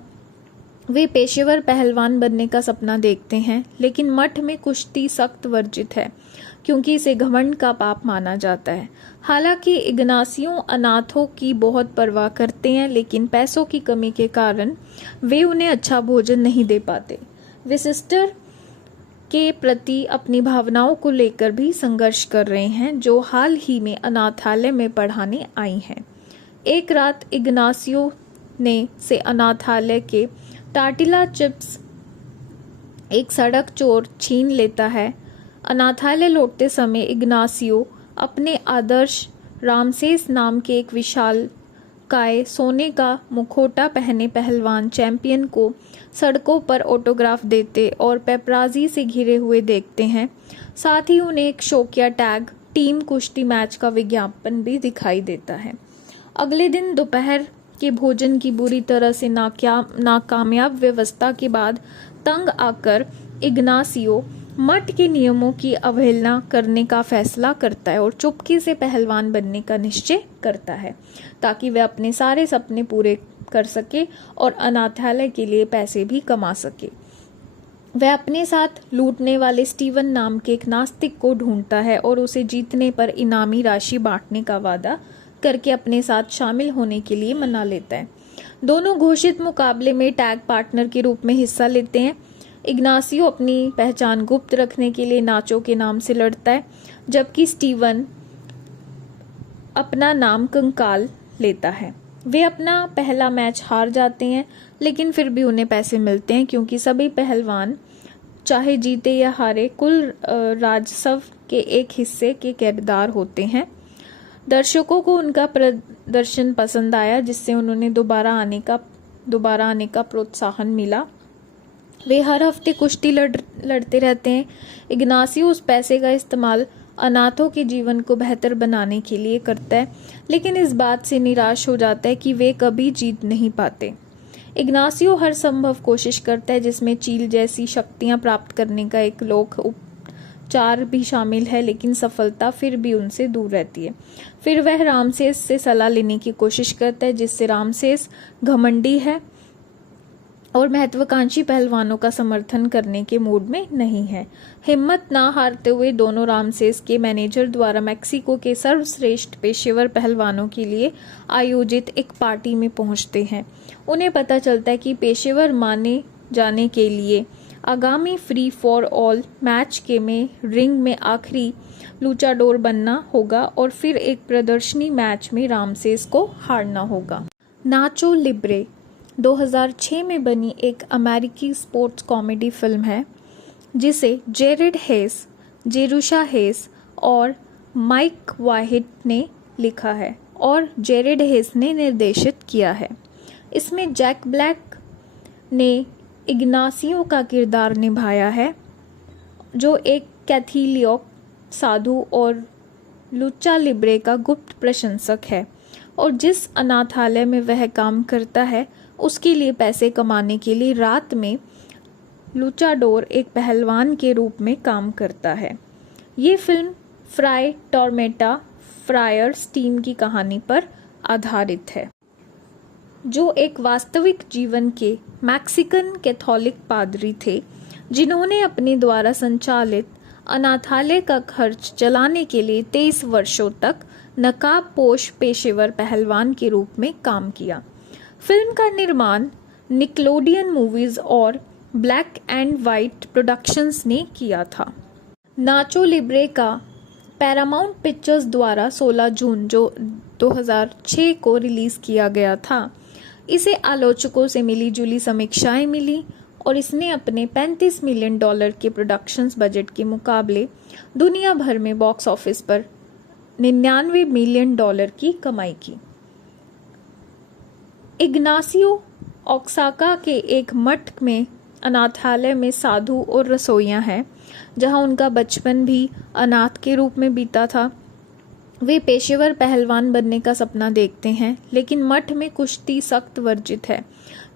वे पेशेवर पहलवान बनने का सपना देखते हैं, लेकिन मठ में कुश्ती सख्त वर्जित है, क्योंकि इसे घमंड का पाप माना जाता है। हालांकि इग्नासियो अनाथों की बहुत परवाह करते हैं, लेकिन पैसों की कमी के कारण वे उन्हें अच्छा भोजन नहीं दे पाते। वे सिस्टर के प्रति अपनी भावनाओं को लेकर भी संघर्ष कर रहे हैं, जो हाल ही में अनाथालय में पढ़ाने आई हैं। एक रात इग्नासियो ने से अनाथालय के टार्टिला चिप्स एक सड़क चोर छीन लेता है। अनाथालय लौटते समय इग्नासियो अपने आदर्श रामसेस नाम के एक विशालकाय सोने का मुखौटा पहने पहलवान चैंपियन को सड़कों पर ऑटोग्राफ देते और पेपराजी से घिरे हुए देखते हैं। साथ ही उन्हें एक शौकिया टैग टीम कुश्ती मैच का विज्ञापन भी दिखाई देता है। अगले दिन दोपहर के भोजन की बुरी तरह से नाकामयाब व्यवस्था के बाद तंग आकर इग्नासियो मठ के नियमों की अवहेलना करने का फैसला करता है और चुपके से पहलवान बनने का निश्चय करता है ताकि वह अपने सारे सपने पूरे कर सके और अनाथालय के लिए पैसे भी कमा सके। वह अपने साथ लूटने वाले स्टीवन नाम के एक नास्तिक को ढूंढता है और उसे जीतने पर इनामी राशि बांटने का वादा करके अपने साथ शामिल होने के लिए मना लेता है। दोनों घोषित मुकाबले में टैग पार्टनर के रूप में हिस्सा लेते हैं। इग्नासियो अपनी पहचान गुप्त रखने के लिए नाचो के नाम से लड़ता है, जबकि स्टीवन अपना नाम कंकाल लेता है। वे अपना पहला मैच हार जाते हैं, लेकिन फिर भी उन्हें पैसे मिलते हैं क्योंकि सभी पहलवान चाहे जीते या हारे कुल राजस्व के एक हिस्से के किरदार होते हैं। दर्शकों को उनका प्रदर्शन पसंद आया, जिससे उन्होंने दोबारा आने का प्रोत्साहन मिला। वे हर हफ्ते कुश्ती लड़ते रहते हैं। इग्नासियो उस पैसे का इस्तेमाल अनाथों के जीवन को बेहतर बनाने के लिए करता है, लेकिन इस बात से निराश हो जाता है कि वे कभी जीत नहीं पाते। इग्नासियो हर संभव कोशिश करता है, जिसमें चील जैसी शक्तियां प्राप्त करने का एक लोक उपचार भी शामिल है, लेकिन सफलता फिर भी उनसे दूर रहती है। फिर वह रामसेस से सलाह लेने की कोशिश करता है, जिससे रामसेस घमंडी है और महत्वाकांक्षी पहलवानों का समर्थन करने के मूड में नहीं है। हिम्मत ना हारते हुए दोनों रामसेस के मैनेजर द्वारा मेक्सिको के सर्वश्रेष्ठ पेशेवर पहलवानों के लिए आयोजित एक पार्टी में पहुंचते हैं। उन्हें पता चलता है कि पेशेवर माने जाने के लिए आगामी फ्री फॉर ऑल मैच के में रिंग में आखिरी लूचाडोर बनना होगा और फिर एक प्रदर्शनी मैच में रामसेस को हारना होगा। नाचो लिब्रे 2006 में बनी एक अमेरिकी स्पोर्ट्स कॉमेडी फिल्म है, जिसे जेरेड हेस, जेरुशा हेस और माइक वाहिट ने लिखा है और जेरेड हेस ने निर्देशित किया है। इसमें जैक ब्लैक ने इग्नासियो का किरदार निभाया है, जो एक कैथोलिक साधु और लुचा लिब्रे का गुप्त प्रशंसक है और जिस अनाथालय में वह काम करता है उसके लिए पैसे कमाने के लिए रात में लुचाडोर एक पहलवान के रूप में काम करता है। ये फिल्म फ्राई टॉर्मेटा फ्रायर्स टीम की कहानी पर आधारित है, जो एक वास्तविक जीवन के मैक्सिकन कैथोलिक पादरी थे, जिन्होंने अपने द्वारा संचालित अनाथालय का खर्च चलाने के लिए 23 वर्षों तक नकाबपोश पेशेवर पहलवान के रूप में काम किया। फिल्म का निर्माण निकलोडियन मूवीज और ब्लैक एंड व्हाइट प्रोडक्शंस ने किया था। नाचो लिब्रे का पैरामाउंट पिक्चर्स द्वारा 16 जून 2006 को रिलीज किया गया था। इसे आलोचकों से मिली जुली समीक्षाएं मिली और इसने अपने $35 मिलियन के प्रोडक्शंस बजट के मुकाबले दुनिया भर में बॉक्स ऑफिस पर $99 मिलियन की कमाई की। इग्नासियो ओक्साका के एक मठ में अनाथालय में साधु और रसोइयां हैं, जहां उनका बचपन भी अनाथ के रूप में बीता था। वे पेशेवर पहलवान बनने का सपना देखते हैं, लेकिन मठ में कुश्ती सख्त वर्जित है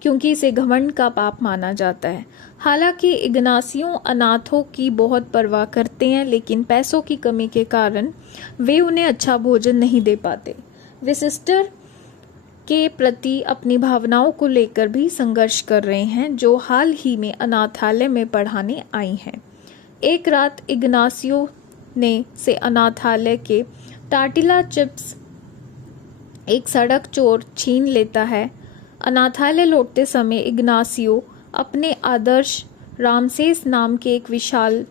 क्योंकि इसे घमंड का पाप माना जाता है। हालांकि इग्नासियो अनाथों की बहुत परवाह करते हैं, लेकिन पैसों की कमी के कारण वे उन्हें अच्छा भोजन नहीं दे पाते। वे सिस्टर के प्रति अपनी भावनाओं को लेकर भी संघर्ष कर रहे हैं, जो हाल ही में अनाथालय में पढ़ाने आई हैं। एक रात इग्नासियो से अनाथालय के टार्टिला चिप्स एक सड़क चोर छीन लेता है। अनाथालय लौटते समय इग्नासियो अपने आदर्श रामसेस नाम के एक विशाल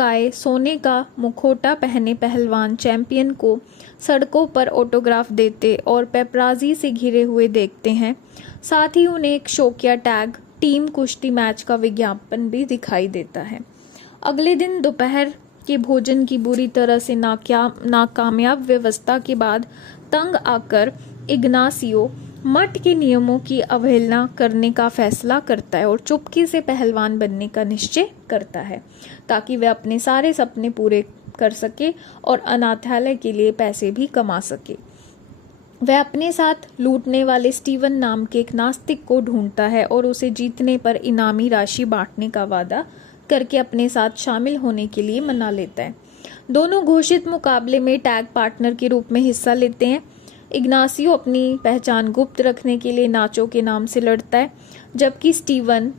काय सोने का मुखौटा पहने पहलवान चैंपियन को सड़कों पर ऑटोग्राफ देते और पेपराजी से घिरे हुए देखते हैं। साथ ही उन्हें एक शौकिया टैग टीम कुश्ती मैच का विज्ञापन भी दिखाई देता है। अगले दिन दोपहर के भोजन की बुरी तरह से नाकामयाब व्यवस्था के बाद तंग आकर इग्नासियो मठ के नियमों की अवहेलना करने का फैसला करता है और चुपके से पहलवान बनने का निश्चय करता है ताकि वह अपने सारे सपने पूरे कर सके और अनाथालय के लिए पैसे भी कमा सके। वह अपने साथ लूटने वाले स्टीवन नाम के एक नास्तिक को ढूंढता है और उसे जीतने पर इनामी राशि बांटने का वादा करके अपने साथ शामिल होने के लिए मना लेता है। दोनों घोषित मुकाबले में टैग पार्टनर के रूप में हिस्सा लेते हैं। इग्नासियो अपनी पहचान गुप्त रखने के लिए नाचो के नाम से लड़ता है, जबकि स्टीवन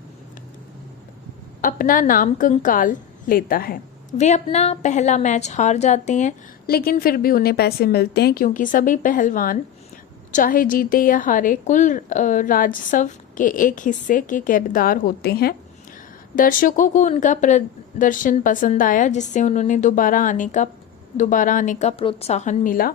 अपना नाम कंकाल लेता है। वे अपना पहला मैच हार जाते हैं, लेकिन फिर भी उन्हें पैसे मिलते हैं क्योंकि सभी पहलवान चाहे जीते या हारे कुल राजस्व के एक हिस्से के किरदार होते हैं। दर्शकों को उनका प्रदर्शन पसंद आया, जिससे उन्होंने दोबारा आने का प्रोत्साहन मिला।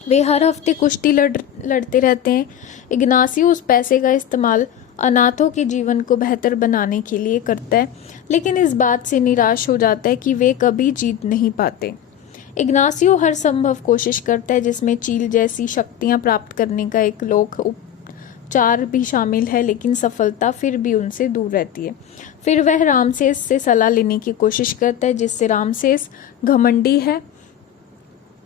वे हर हफ्ते कुश्ती लड़ते रहते हैं। इग्नासियो उस पैसे का इस्तेमाल अनाथों के जीवन को बेहतर बनाने के लिए करता है, लेकिन इस बात से निराश हो जाता है कि वे कभी जीत नहीं पाते। इग्नासियो हर संभव कोशिश करता है, जिसमें चील जैसी शक्तियां प्राप्त करने का एक लोक उपचार भी शामिल है, लेकिन सफलता फिर भी उनसे दूर रहती है। फिर वह रामसेस से सलाह लेने की कोशिश करता है, जिससे रामसेस घमंडी है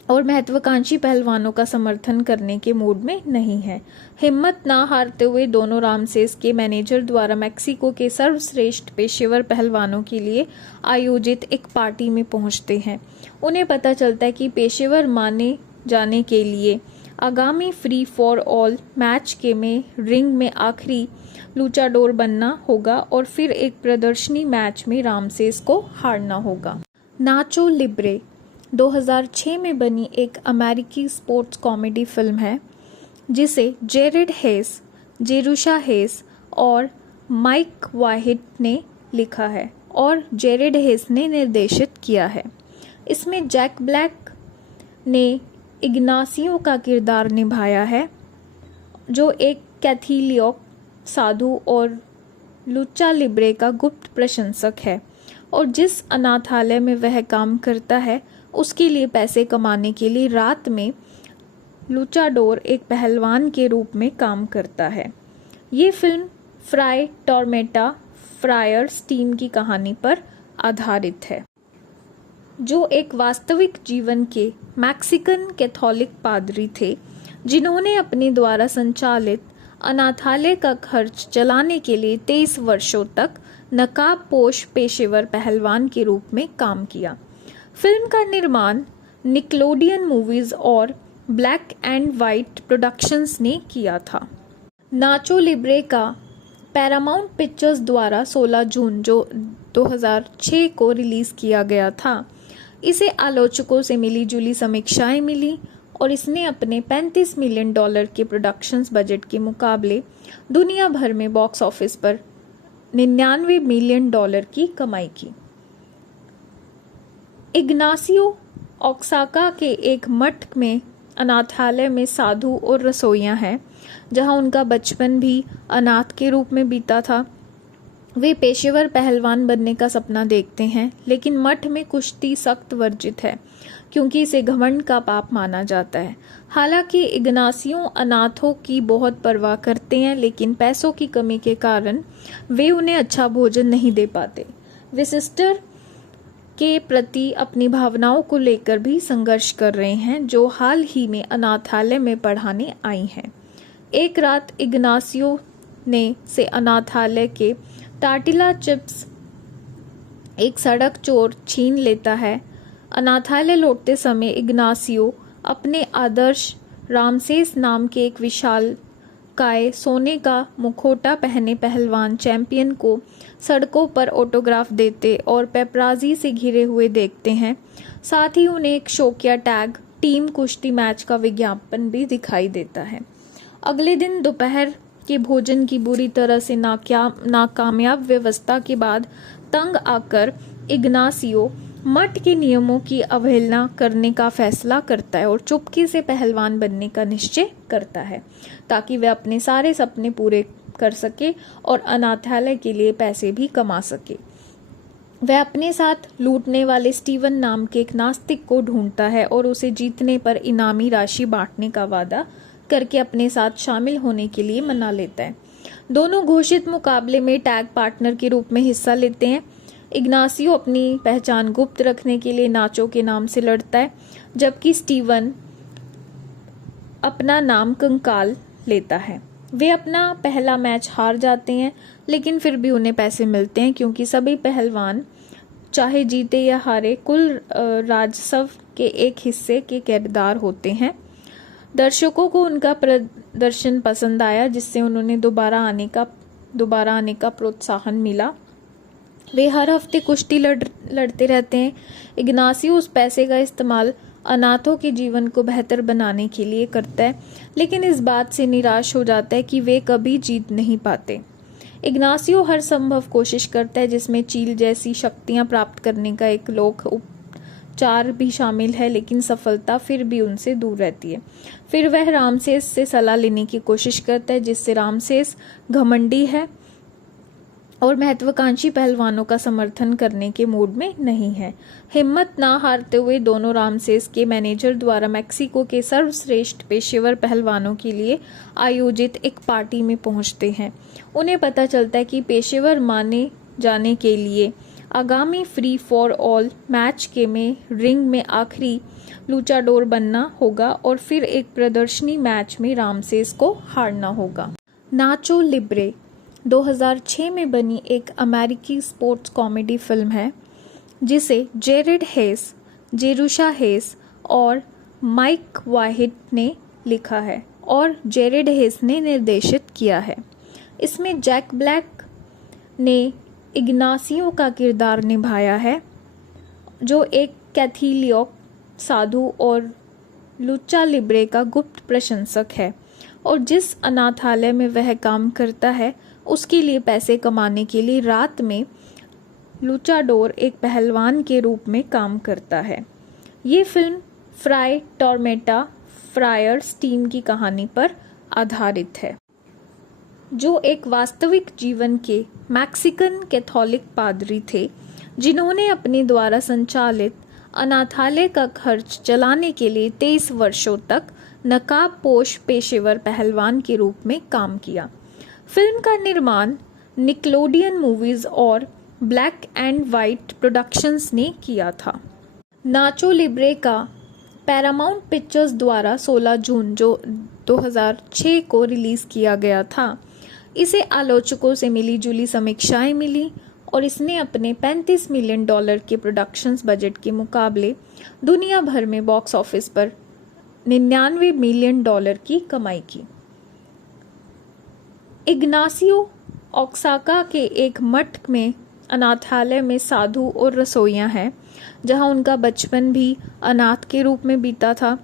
और महत्वाकांक्षी पहलवानों का समर्थन करने के मूड में नहीं है। हिम्मत ना हारते हुए दोनों रामसेस के मैनेजर द्वारा मेक्सिको के सर्वश्रेष्ठ पेशेवर पहलवानों के लिए आयोजित एक पार्टी में पहुंचते हैं। उन्हें पता चलता है कि पेशेवर माने जाने के लिए आगामी फ्री फॉर ऑल मैच के में रिंग में आखिरी लूचाडोर बनना होगा और फिर एक प्रदर्शनी मैच में रामसेस को हारना होगा। नाचो लिब्रे 2006 में बनी एक अमेरिकी स्पोर्ट्स कॉमेडी फिल्म है, जिसे जेरेड हेस, जेरुशा हेस और माइक वाहिड ने लिखा है और जेरेड हेस ने निर्देशित किया है। इसमें जैक ब्लैक ने इग्नासियो का किरदार निभाया है, जो एक कैथोलिक साधु और लुचा लिब्रे का गुप्त प्रशंसक है और जिस अनाथालय में वह काम करता है उसके लिए पैसे कमाने के लिए रात में लुचाडोर एक पहलवान के रूप में काम करता है। ये फिल्म फ्राई टॉर्मेटा फ्रायर्स टीम की कहानी पर आधारित है, जो एक वास्तविक जीवन के मैक्सिकन कैथोलिक पादरी थे, जिन्होंने अपने द्वारा संचालित अनाथालय का खर्च चलाने के लिए 23 वर्षों तक नकाबपोश पेशेवर पहलवान के रूप में काम किया। फिल्म का निर्माण निकलोडियन मूवीज और ब्लैक एंड वाइट प्रोडक्शंस ने किया था। नाचो लिब्रे का पैरामाउंट पिक्चर्स द्वारा 16 जून 2006 को रिलीज किया गया था। इसे आलोचकों से मिली जुली समीक्षाएं मिली और इसने अपने $35 मिलियन के प्रोडक्शंस बजट के मुकाबले दुनिया भर में बॉक्स ऑफिस पर $99 मिलियन की कमाई की। इग्नासियो ओक्साका के एक मठ में अनाथालय में साधु और रसोइयां हैं, जहां उनका बचपन भी अनाथ के रूप में बीता था। वे पेशेवर पहलवान बनने का सपना देखते हैं, लेकिन मठ में कुश्ती सख्त वर्जित है क्योंकि इसे घमंड का पाप माना जाता है। हालांकि इग्नासियो अनाथों की बहुत परवाह करते हैं, लेकिन पैसों की कमी के कारण वे उन्हें अच्छा भोजन नहीं दे पाते। वे सिस्टर के प्रति अपनी भावनाओं को लेकर भी संघर्ष कर रहे हैं, जो हाल ही में अनाथालय में पढ़ाने आई हैं। एक रात इग्नासियो से अनाथालय के टार्टिला चिप्स एक सड़क चोर छीन लेता है। अनाथालय लौटते समय इग्नासियो अपने आदर्श रामसेस नाम के एक विशाल काय सोने का मुखौटा पहने पहलवान चैंपियन को सड़कों पर ऑटोग्राफ देते और पेपराजी से घिरे हुए देखते हैं। साथ ही उन्हें एक शौकिया टैग टीम कुश्ती मैच का विज्ञापन भी दिखाई देता है। अगले दिन दोपहर के भोजन की बुरी तरह से नाकामयाब व्यवस्था के बाद तंग आकर इग्नासियो मठ के नियमों की अवहेलना करने का फैसला करता है और चुपके से पहलवान बनने का निश्चय करता है ताकि वह अपने सारे सपने पूरे कर सके और अनाथालय के लिए पैसे भी कमा सके। वह अपने साथ लूटने वाले स्टीवन नाम के एक नास्तिक को ढूंढता है और उसे जीतने पर इनामी राशि बांटने का वादा करके अपने साथ शामिल होने के लिए मना लेता है। दोनों घोषित मुकाबले में टैग पार्टनर के रूप में हिस्सा लेते हैं। इग्नासियो अपनी पहचान गुप्त रखने के लिए नाचो के नाम से लड़ता है, जबकि स्टीवन अपना नाम कंकाल लेता है। वे अपना पहला मैच हार जाते हैं, लेकिन फिर भी उन्हें पैसे मिलते हैं क्योंकि सभी पहलवान चाहे जीते या हारे कुल राजस्व के एक हिस्से के कर्जदार होते हैं। दर्शकों को उनका प्रदर्शन पसंद आया, जिससे उन्होंने दोबारा आने का प्रोत्साहन मिला। वे हर हफ्ते कुश्ती लड़ते रहते हैं। इग्नासियो उस पैसे का इस्तेमाल अनाथों के जीवन को बेहतर बनाने के लिए करता है, लेकिन इस बात से निराश हो जाता है कि वे कभी जीत नहीं पाते। इग्नासियो हर संभव कोशिश करता है, जिसमें चील जैसी शक्तियां प्राप्त करने का एक लोक उपचार भी शामिल है, लेकिन सफलता फिर भी उनसे दूर रहती है। फिर वह रामसेस से सलाह लेने की कोशिश करता है, जिससे रामसेस घमंडी है और महत्वाकांक्षी पहलवानों का समर्थन करने के मूड में नहीं है। हिम्मत ना हारते हुए दोनों रामसेस के मैनेजर द्वारा मेक्सिको के सर्वश्रेष्ठ पेशेवर पहलवानों के लिए आयोजित एक पार्टी में पहुंचते हैं। उन्हें पता चलता है कि पेशेवर माने जाने के लिए आगामी फ्री फॉर ऑल मैच के में रिंग में आखिरी लूचाडोर बनना होगा और फिर एक प्रदर्शनी मैच में रामसेस को हारना होगा। नाचो लिब्रे 2006 में बनी एक अमेरिकी स्पोर्ट्स कॉमेडी फिल्म है, जिसे जेरेड हेस, जेरुशा हेस और माइक वाहिट ने लिखा है और जेरेड हेस ने निर्देशित किया है। इसमें जैक ब्लैक ने इग्नासियो का किरदार निभाया है, जो एक कैथोलिक साधु और लुचा लिब्रे का गुप्त प्रशंसक है और जिस अनाथालय में वह काम करता है उसके लिए पैसे कमाने के लिए रात में लुचाडोर एक पहलवान के रूप में काम करता है। ये फिल्म फ्राई टॉर्मेटा फ्रायर स्टीन की कहानी पर आधारित है, जो एक वास्तविक जीवन के मैक्सिकन कैथोलिक पादरी थे, जिन्होंने अपने द्वारा संचालित अनाथालय का खर्च चलाने के लिए 23 वर्षों तक नकाबपोश पेशेवर पहलवान के रूप में काम किया। फिल्म का निर्माण निकलोडियन मूवीज और ब्लैक एंड वाइट प्रोडक्शंस ने किया था। नाचो लिब्रे का पैरामाउंट पिक्चर्स द्वारा 16 जून 2006 को रिलीज किया गया था। इसे आलोचकों से मिली जुली समीक्षाएं मिली और इसने अपने $35 मिलियन के प्रोडक्शंस बजट के मुकाबले दुनिया भर में बॉक्स ऑफिस पर $99 मिलियन की कमाई की। इग्नासियो ओक्साका के एक मठ में अनाथालय में साधु और रसोइयां हैं, जहां उनका बचपन भी अनाथ के रूप में बीता था।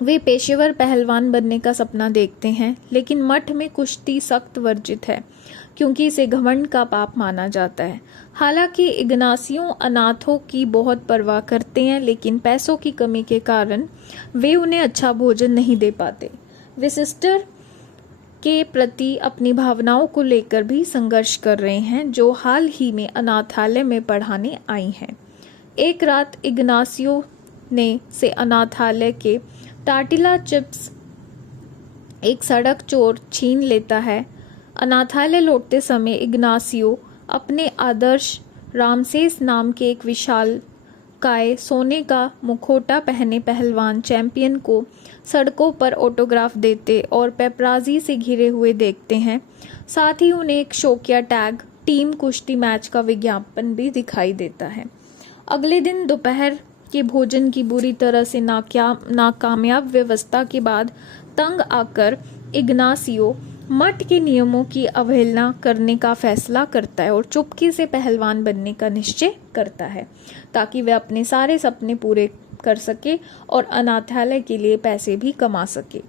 वे पेशेवर पहलवान बनने का सपना देखते हैं, लेकिन मठ में कुश्ती सख्त वर्जित है क्योंकि इसे घमंड का पाप माना जाता है। हालांकि इग्नासियो अनाथों की बहुत परवाह करते हैं, लेकिन पैसों की कमी के कारण वे उन्हें अच्छा भोजन नहीं दे पाते। वे सिस्टर के प्रति अपनी भावनाओं को लेकर भी संघर्ष कर रहे हैं, जो हाल ही में अनाथालय में पढ़ाने आई हैं। एक रात इग्नासियो से अनाथालय के टार्टिला चिप्स एक सड़क चोर छीन लेता है। अनाथालय लौटते समय इग्नासियो अपने आदर्श रामसेस नाम के एक विशालकाय सोने का मुखौटा पहने पहलवान चैंपियन को सड़कों पर ऑटोग्राफ देते और पेपराजी से घिरे हुए देखते हैं। साथ ही उन्हें एक शौकिया टैग टीम कुश्ती मैच का विज्ञापन भी दिखाई देता है। अगले दिन दोपहर के भोजन की बुरी तरह से नाकामयाब व्यवस्था के बाद तंग आकर इग्नासियो मठ के नियमों की अवहेलना करने का फैसला करता है और चुपके से पहलवान बनने का निश्चय करता है ताकि वह अपने सारे सपने पूरे कर सके और अनाथालय के लिए पैसे भी कमा सके।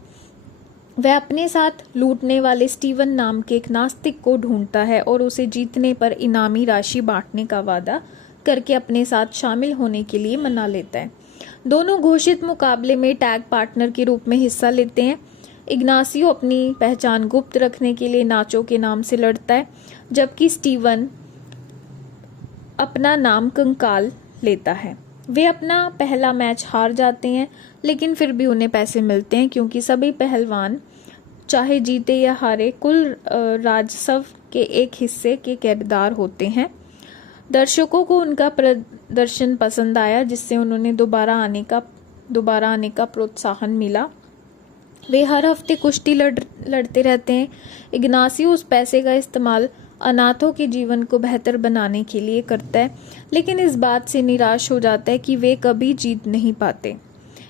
वह अपने साथ लूटने वाले स्टीवन नाम के एक नास्तिक को ढूंढता है और उसे जीतने पर इनामी राशि बांटने का वादा करके अपने साथ शामिल होने के लिए मना लेता है। दोनों घोषित मुकाबले में टैग पार्टनर के रूप में हिस्सा लेते हैं। इग्नासियो अपनी पहचान गुप्त रखने के लिए नाचो के नाम से लड़ता है, जबकि स्टीवन अपना नाम कंकाल लेता है। वे अपना पहला मैच हार जाते हैं, लेकिन फिर भी उन्हें पैसे मिलते हैं क्योंकि सभी पहलवान चाहे जीते या हारे कुल राजस्व के एक हिस्से के किरदार होते हैं। दर्शकों को उनका प्रदर्शन पसंद आया, जिससे उन्होंने दोबारा आने का प्रोत्साहन मिला। वे हर हफ्ते कुश्ती लड़ते रहते हैं। इग्नासियो उस पैसे का इस्तेमाल अनाथों के जीवन को बेहतर बनाने के लिए करता है, लेकिन इस बात से निराश हो जाता है कि वे कभी जीत नहीं पाते।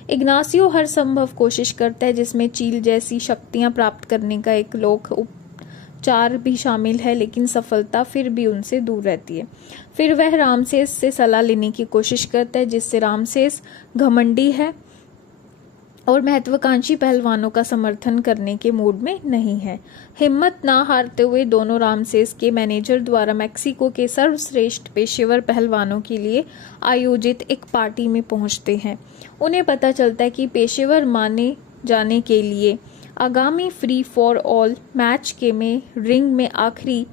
इग्नासियो हर संभव कोशिश करता है, जिसमें चील जैसी शक्तियां प्राप्त करने का एक लोक उपचार भी शामिल है, लेकिन सफलता फिर भी उनसे दूर रहती है। फिर वह रामसेस से सलाह लेने की कोशिश करता है, जिससे रामसेस घमंडी है और महत्वाकांक्षी पहलवानों का समर्थन करने के मूड में नहीं है। हिम्मत ना हारते हुए दोनों रामसेस के मैनेजर द्वारा मेक्सिको के सर्वश्रेष्ठ पेशेवर पहलवानों के लिए आयोजित एक पार्टी में पहुंचते हैं। उन्हें पता चलता है कि पेशेवर माने जाने के लिए आगामी फ्री फॉर ऑल मैच के में रिंग में आखिरी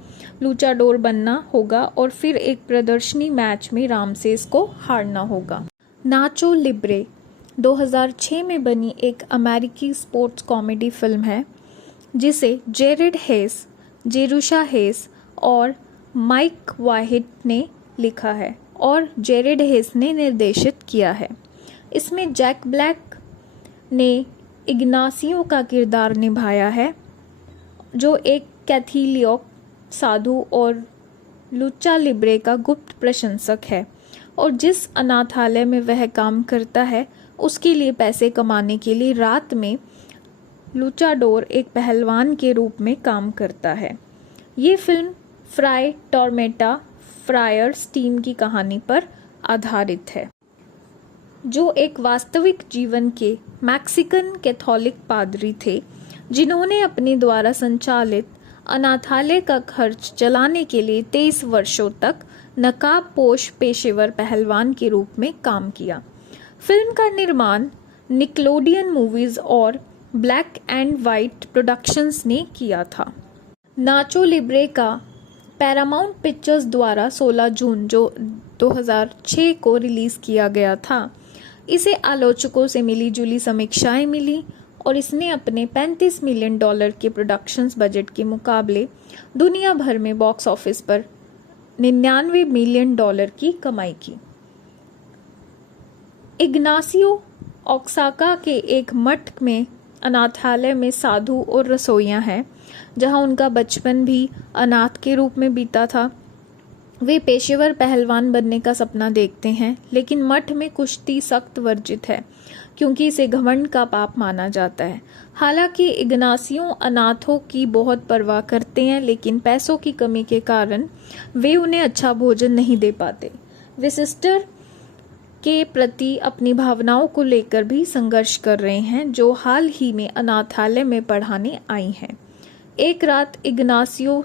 लूचाडोर बनना होगा और फिर एक प्रदर्शनी मैच में रामसेस को हारना होगा। नाचो लिब्रे 2006 में बनी एक अमेरिकी स्पोर्ट्स कॉमेडी फिल्म है, जिसे जेरेड हेस, जेरुशा हेस और माइक वाहिड ने लिखा है और जेरेड हेस ने निर्देशित किया है। इसमें जैक ब्लैक ने इग्नासियो का किरदार निभाया है, जो एक कैथोलिक साधु और लुचा लिब्रे का गुप्त प्रशंसक है और जिस अनाथालय में वह काम करता है उसके लिए पैसे कमाने के लिए रात में लुचाडोर एक पहलवान के रूप में काम करता है। ये फिल्म फ्राई टॉर्मेटा फ्रायर्स टीम की कहानी पर आधारित है, जो एक वास्तविक जीवन के मैक्सिकन कैथोलिक पादरी थे, जिन्होंने अपने द्वारा संचालित अनाथालय का खर्च चलाने के लिए 23 वर्षों तक नकाबपोश पेशेवर पहलवान के रूप में काम किया। फिल्म का निर्माण निकलोडियन मूवीज और ब्लैक एंड वाइट प्रोडक्शंस ने किया था। नाचो लिब्रे का पैरामाउंट पिक्चर्स द्वारा 16 जून 2006 को रिलीज किया गया था। इसे आलोचकों से मिली जुली समीक्षाएं मिली और इसने अपने $35 मिलियन के प्रोडक्शंस बजट के मुकाबले दुनिया भर में बॉक्स ऑफिस पर $99 मिलियन की कमाई की। इग्नासियो ओक्साका के एक मठ में अनाथालय में साधु और रसोइयां हैं, जहां उनका बचपन भी अनाथ के रूप में बीता था। वे पेशेवर पहलवान बनने का सपना देखते हैं, लेकिन मठ में कुश्ती सख्त वर्जित है क्योंकि इसे घमंड का पाप माना जाता है। हालांकि इग्नासियो अनाथों की बहुत परवाह करते हैं, लेकिन पैसों की कमी के कारण वे उन्हें अच्छा भोजन नहीं दे पाते। वे सिस्टर के प्रति अपनी भावनाओं को लेकर भी संघर्ष कर रहे हैं, जो हाल ही में अनाथालय में पढ़ाने आई हैं। एक रात इग्नासियो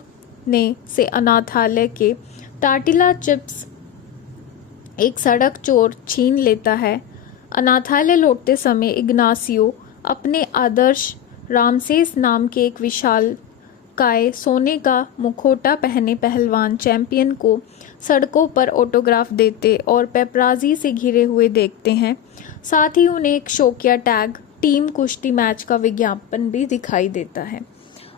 से अनाथालय के टार्टिला चिप्स एक सड़क चोर छीन लेता है। अनाथालय लौटते समय इग्नासियो अपने आदर्श रामसेस नाम के एक विशालकाय सोने का मुखौटा पहने पहलवान चैंपियन को सड़कों पर ऑटोग्राफ देते और पेपराजी से घिरे हुए देखते हैं। साथ ही उन्हें एक शौकिया टैग टीम कुश्ती मैच का विज्ञापन भी दिखाई देता है।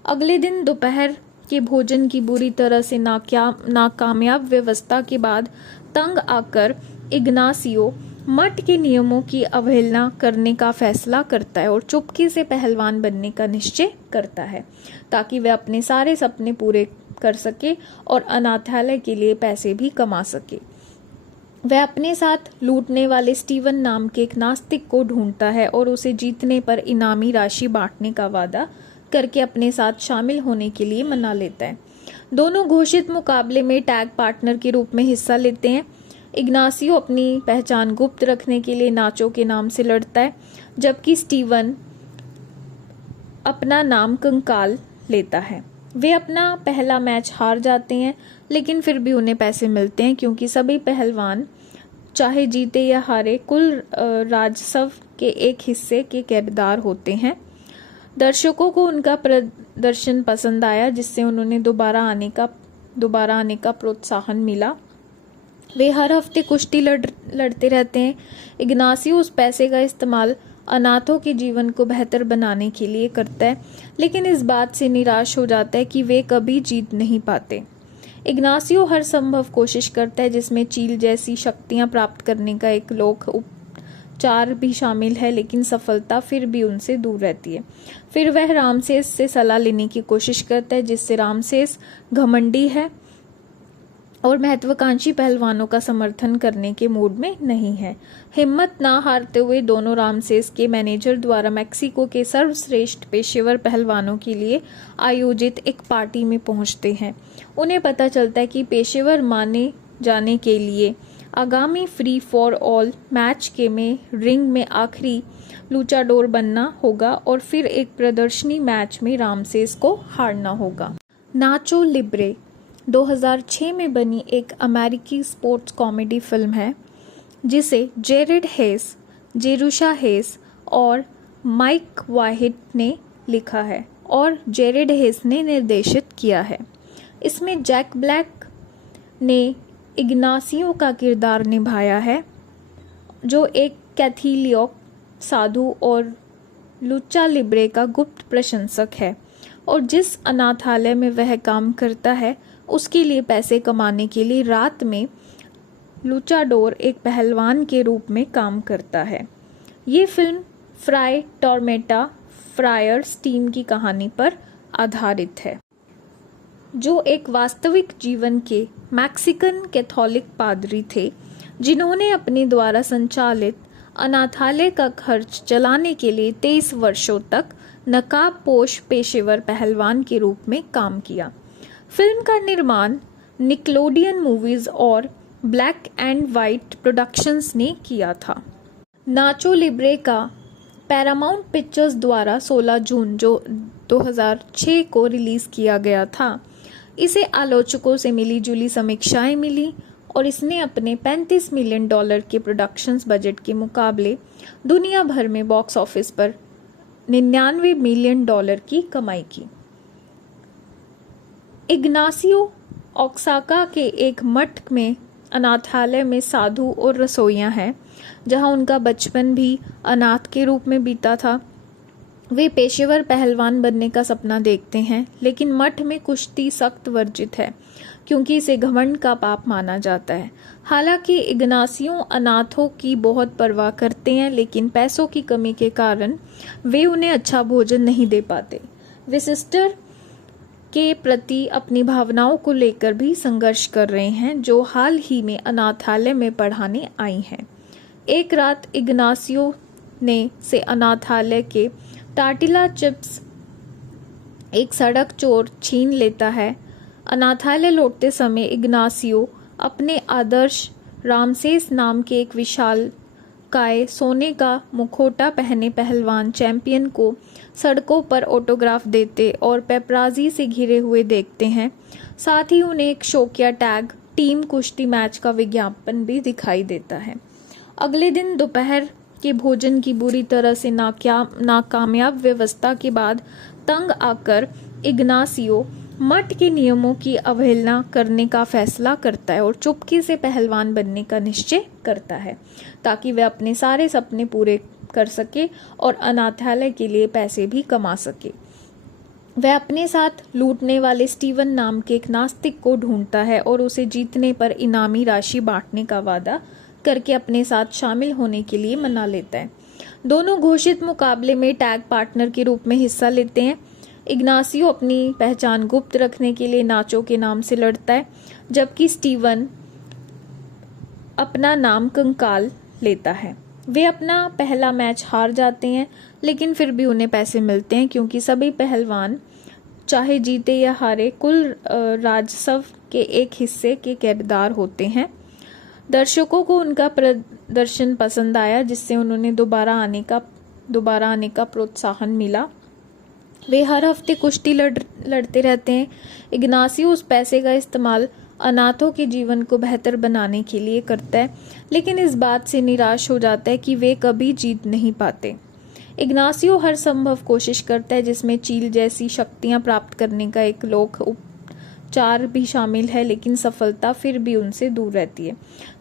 अगले दिन दोपहर के भोजन की बुरी तरह से नाकामयाब व्यवस्था के बाद तंग आकर इग्नासियो मठ के नियमों की अवहेलना करने का फैसला करता है और चुपके से पहलवान बनने का निश्चय करता है, ताकि वह अपने सारे सपने पूरे कर सके और अनाथालय के लिए पैसे भी कमा सके। वह अपने साथ लूटने वाले स्टीवन नाम के एक नास्तिक को ढूंढता है और उसे जीतने पर इनामी राशि बांटने का वादा करके अपने साथ शामिल होने के लिए मना लेता है। दोनों घोषित मुकाबले में टैग पार्टनर के रूप में हिस्सा लेते हैं। इग्नासियो अपनी पहचान गुप्त रखने के लिए नाचो के नाम से लड़ता है, जबकि स्टीवन अपना नाम कंकाल लेता है। वे अपना पहला मैच हार जाते हैं, लेकिन फिर भी उन्हें पैसे मिलते हैं क्योंकि सभी पहलवान चाहे जीते या हारे कुल राजस्व के एक हिस्से के किरदार होते हैं। दर्शकों को उनका प्रदर्शन पसंद आया, जिससे उन्होंने दोबारा आने का प्रोत्साहन मिला। वे हर हफ्ते कुश्ती लड़ते रहते हैं। इग्नासियो उस पैसे का इस्तेमाल अनाथों के जीवन को बेहतर बनाने के लिए करता है, लेकिन इस बात से निराश हो जाता है कि वे कभी जीत नहीं पाते। इग्नासियो हर संभव कोशिश करता है, जिसमें चील जैसी शक्तियां प्राप्त करने का एक लोक उपचार भी शामिल है, लेकिन सफलता फिर भी उनसे दूर रहती है। फिर वह रामसेस से सलाह लेने की कोशिश करता है, जिससे रामसेस घमंडी है और महत्वाकांक्षी पहलवानों का समर्थन करने के मूड में नहीं है। हिम्मत ना हारते हुए दोनों रामसेस के मैनेजर द्वारा मैक्सिको के सर्वश्रेष्ठ पेशेवर पहलवानों के लिए आयोजित एक पार्टी में पहुंचते हैं। उन्हें पता चलता है कि पेशेवर माने जाने के लिए आगामी फ्री फॉर ऑल मैच के में रिंग में आखिरी लूचाडोर बनना होगा और फिर एक प्रदर्शनी मैच में रामसेस को हारना होगा। नाचो लिब्रे 2006 में बनी एक अमेरिकी स्पोर्ट्स कॉमेडी फिल्म है, जिसे जेरेड हेस, जेरुशा हेस और माइक वाहिड ने लिखा है और जेरेड हेस ने निर्देशित किया है। इसमें जैक ब्लैक ने इग्नासियो का किरदार निभाया है, जो एक कैथोलिक साधु और लुचा लिब्रे का गुप्त प्रशंसक है और जिस अनाथालय में वह काम करता है उसके लिए पैसे कमाने के लिए रात में लुचाडोर एक पहलवान के रूप में काम करता है। ये फिल्म फ्राई टॉर्मेटा फ्रायर्स टीम की कहानी पर आधारित है, जो एक वास्तविक जीवन के मैक्सिकन कैथोलिक पादरी थे, जिन्होंने अपने द्वारा संचालित अनाथालय का खर्च चलाने के लिए 23 वर्षों तक नकाबपोश पेशेवर पहलवान के रूप में काम किया। फिल्म का निर्माण निकलोडियन मूवीज और ब्लैक एंड वाइट प्रोडक्शंस ने किया था। नाचो लिब्रे का पैरामाउंट पिक्चर्स द्वारा 16 जून 2006 को रिलीज किया गया था। इसे आलोचकों से मिली जुली समीक्षाएं मिली और इसने अपने $35 मिलियन के प्रोडक्शंस बजट के मुकाबले दुनिया भर में बॉक्स ऑफिस पर $99 मिलियन की कमाई की। इग्नासियो ओक्साका के एक मठ में अनाथालय में साधु और रसोइयां हैं, जहां उनका बचपन भी अनाथ के रूप में बीता था। वे पेशेवर पहलवान बनने का सपना देखते हैं, लेकिन मठ में कुश्ती सख्त वर्जित है क्योंकि इसे घमंड का पाप माना जाता है। हालांकि इग्नासियो अनाथों की बहुत परवाह करते हैं, लेकिन पैसों की कमी के कारण वे उन्हें अच्छा भोजन नहीं दे पाते। वे सिस्टर के प्रति अपनी भावनाओं को लेकर भी संघर्ष कर रहे हैं, जो हाल ही में अनाथालय में पढ़ाने आई हैं। एक रात इग्नासियो से अनाथालय के टार्टिला चिप्स एक सड़क चोर छीन लेता है। अनाथालय लौटते समय इग्नासियो अपने आदर्श रामसेस नाम के एक विशालकाय सोने का मुखौटा पहने पहलवान चैंपियन को सड़कों पर ऑटोग्राफ देते और पेपराजी से घिरे हुए देखते हैं। साथ ही उन्हें एक शौकिया टैग टीम कुश्ती मैच का विज्ञापन भी दिखाई देता है। अगले दिन दोपहर के भोजन की बुरी तरह से नाकामयाब व्यवस्था के बाद तंग आकर इग्नासियो मठ के नियमों की अवहेलना करने का फैसला करता है और चुपके से पहलवान बनने का निश्चय करता है, ताकि वह अपने सारे सपने पूरे कर सके और अनाथालय के लिए पैसे भी कमा सके। वह अपने साथ लूटने वाले स्टीवन नाम के एक नास्तिक को ढूंढता है और उसे जीतने पर इनामी राशि बांटने का वादा करके अपने साथ शामिल होने के लिए मना लेता है। दोनों घोषित मुकाबले में टैग पार्टनर के रूप में हिस्सा लेते हैं। इग्नासियो अपनी पहचान गुप्त रखने के लिए नाचो के नाम से लड़ता है, जबकि स्टीवन अपना नाम कंकाल लेता है। वे अपना पहला मैच हार जाते हैं, लेकिन फिर भी उन्हें पैसे मिलते हैं क्योंकि सभी पहलवान चाहे जीते या हारे कुल राजस्व के एक हिस्से के किरदार होते हैं। दर्शकों को उनका प्रदर्शन पसंद आया, जिससे उन्होंने दोबारा आने का प्रोत्साहन मिला। वे हर हफ्ते कुश्ती लड़ते रहते हैं। इग्नासियो उस पैसे का इस्तेमाल अनाथों के जीवन को बेहतर बनाने के लिए करता है, लेकिन इस बात से निराश हो जाता है कि वे कभी जीत नहीं पाते। इग्नासियो हर संभव कोशिश करता है, जिसमें चील जैसी शक्तियां प्राप्त करने का एक लोक उपचार भी शामिल है, लेकिन सफलता फिर भी उनसे दूर रहती है।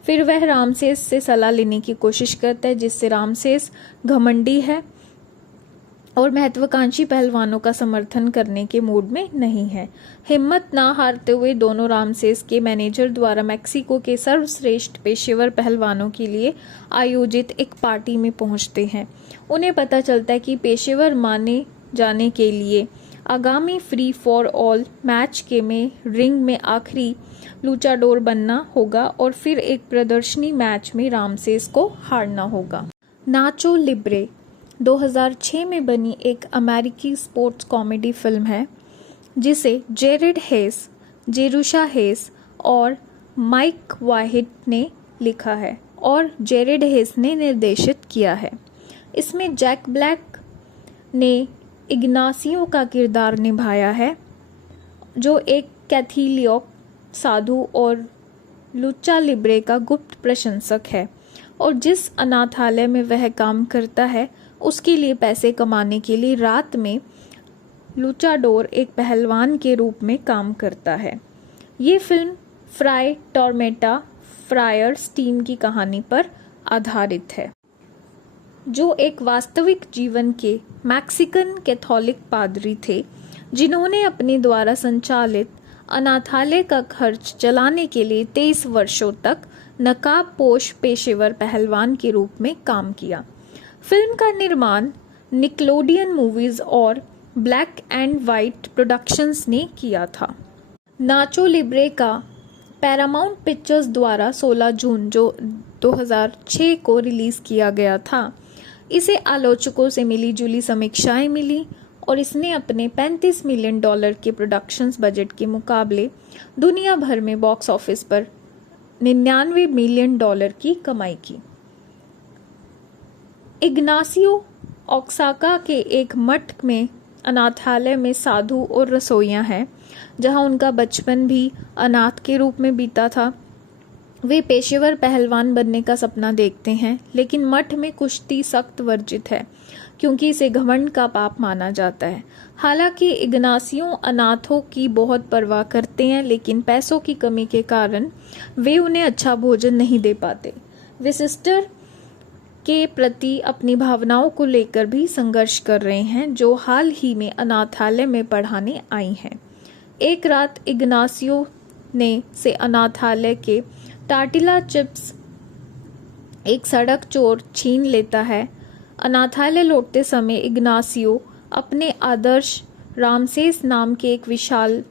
फिर वह रामसेस से सलाह लेने की कोशिश करता है, जिससे रामसेस घमंडी है और महत्वाकांक्षी पहलवानों का समर्थन करने के मूड में नहीं है। हिम्मत ना हारते हुए दोनों रामसेस के मैनेजर द्वारा मैक्सिको के सर्वश्रेष्ठ पेशेवर पहलवानों के लिए आयोजित एक पार्टी में पहुंचते हैं। उन्हें पता चलता है कि पेशेवर माने जाने के लिए आगामी फ्री फॉर ऑल मैच के में रिंग में आखिरी लूचाडोर बनना होगा और फिर एक प्रदर्शनी मैच में रामसेस को हारना होगा। नाचो लिब्रे 2006 में बनी एक अमेरिकी स्पोर्ट्स कॉमेडी फिल्म है, जिसे जेरेड हेस, जेरुशा हेस और माइक वाहिट ने लिखा है और जेरेड हेस ने निर्देशित किया है। इसमें जैक ब्लैक ने इग्नासियो का किरदार निभाया है, जो एक कैथोलिक साधु और लुचा लिब्रे का गुप्त प्रशंसक है और जिस अनाथालय में वह काम करता है उसके लिए पैसे कमाने के लिए रात में लुचाडोर एक पहलवान के रूप में काम करता है। ये फिल्म फ्राई टॉर्मेटा फ्रायर स्टीन की कहानी पर आधारित है, जो एक वास्तविक जीवन के मैक्सिकन कैथोलिक पादरी थे, जिन्होंने अपने द्वारा संचालित अनाथालय का खर्च चलाने के लिए 23 वर्षों तक नकाबपोश पेशेवर पहलवान के रूप में काम किया। फिल्म का निर्माण निकलोडियन मूवीज और ब्लैक एंड वाइट प्रोडक्शंस ने किया था। नाचो लिब्रे का पैरामाउंट पिक्चर्स द्वारा 16 जून 2006 को रिलीज किया गया था। इसे आलोचकों से मिली जुली समीक्षाएं मिली और इसने अपने $35 मिलियन के प्रोडक्शंस बजट के मुकाबले दुनिया भर में बॉक्स ऑफिस पर $99 मिलियन की कमाई की। इग्नासियो ओक्साका के एक मठ में अनाथालय में साधु और रसोइयां हैं, जहां उनका बचपन भी अनाथ के रूप में बीता था। वे पेशेवर पहलवान बनने का सपना देखते हैं, लेकिन मठ में कुश्ती सख्त वर्जित है क्योंकि इसे घमंड का पाप माना जाता है। हालांकि इग्नासियो अनाथों की बहुत परवाह करते हैं, लेकिन पैसों की कमी के कारण वे उन्हें अच्छा भोजन नहीं दे पाते। वे सिस्टर के प्रति अपनी भावनाओं को लेकर भी संघर्ष कर रहे हैं, जो हाल ही में अनाथालय में पढ़ाने आई हैं। एक रात इग्नासियो ने से अनाथालय के टार्टिला चिप्स एक सड़क चोर छीन लेता है। अनाथालय लौटते समय इग्नासियो अपने आदर्श रामसेस नाम के एक विशाल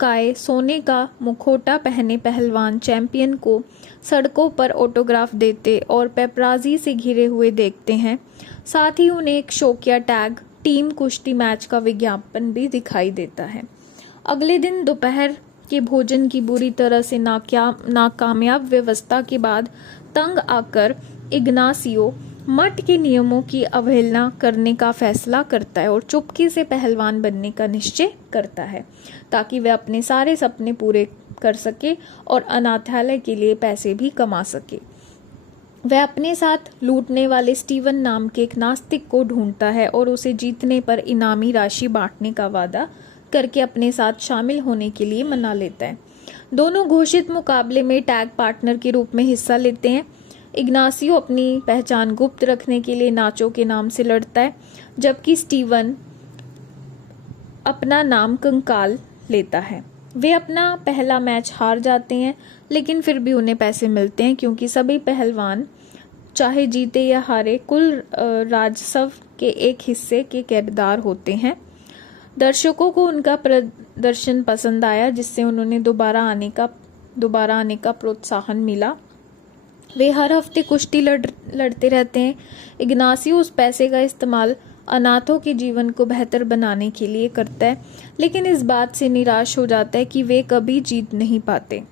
काय सोने का मुखौटा पहने पहलवान चैंपियन को सड़कों पर ऑटोग्राफ देते और पेपराजी से घिरे हुए देखते हैं। साथ ही उन्हें एक शौकिया टैग टीम कुश्ती मैच का विज्ञापन भी दिखाई देता है। अगले दिन दोपहर के भोजन की बुरी तरह से नाकामयाब व्यवस्था के बाद तंग आकर इग्नासियो मठ के नियमों की अवहेलना करने का फैसला करता है और चुपके से पहलवान बनने का निश्चय करता है, ताकि वह अपने सारे सपने पूरे कर सके और अनाथालय के लिए पैसे भी कमा सके। वह अपने साथ लूटने वाले स्टीवन नाम के एक नास्तिक को ढूंढता है और उसे जीतने पर इनामी राशि बांटने का वादा करके अपने साथ शामिल होने के लिए मना लेता है। दोनों घोषित मुकाबले में टैग पार्टनर के रूप में हिस्सा लेते हैं। इग्नासियो अपनी पहचान गुप्त रखने के लिए नाचो के नाम से लड़ता है, जबकि स्टीवन अपना नाम कंकाल लेता है। वे अपना पहला मैच हार जाते हैं, लेकिन फिर भी उन्हें पैसे मिलते हैं क्योंकि सभी पहलवान चाहे जीते या हारे कुल राजस्व के एक हिस्से के किरदार होते हैं। दर्शकों को उनका प्रदर्शन पसंद आया, जिससे उन्होंने दोबारा आने का प्रोत्साहन मिला। वे हर हफ्ते कुश्ती लड़ते रहते हैं। इग्नासियो उस पैसे का इस्तेमाल अनाथों के जीवन को बेहतर बनाने के लिए करता है, लेकिन इस बात से निराश हो जाता है कि वे कभी जीत नहीं पाते।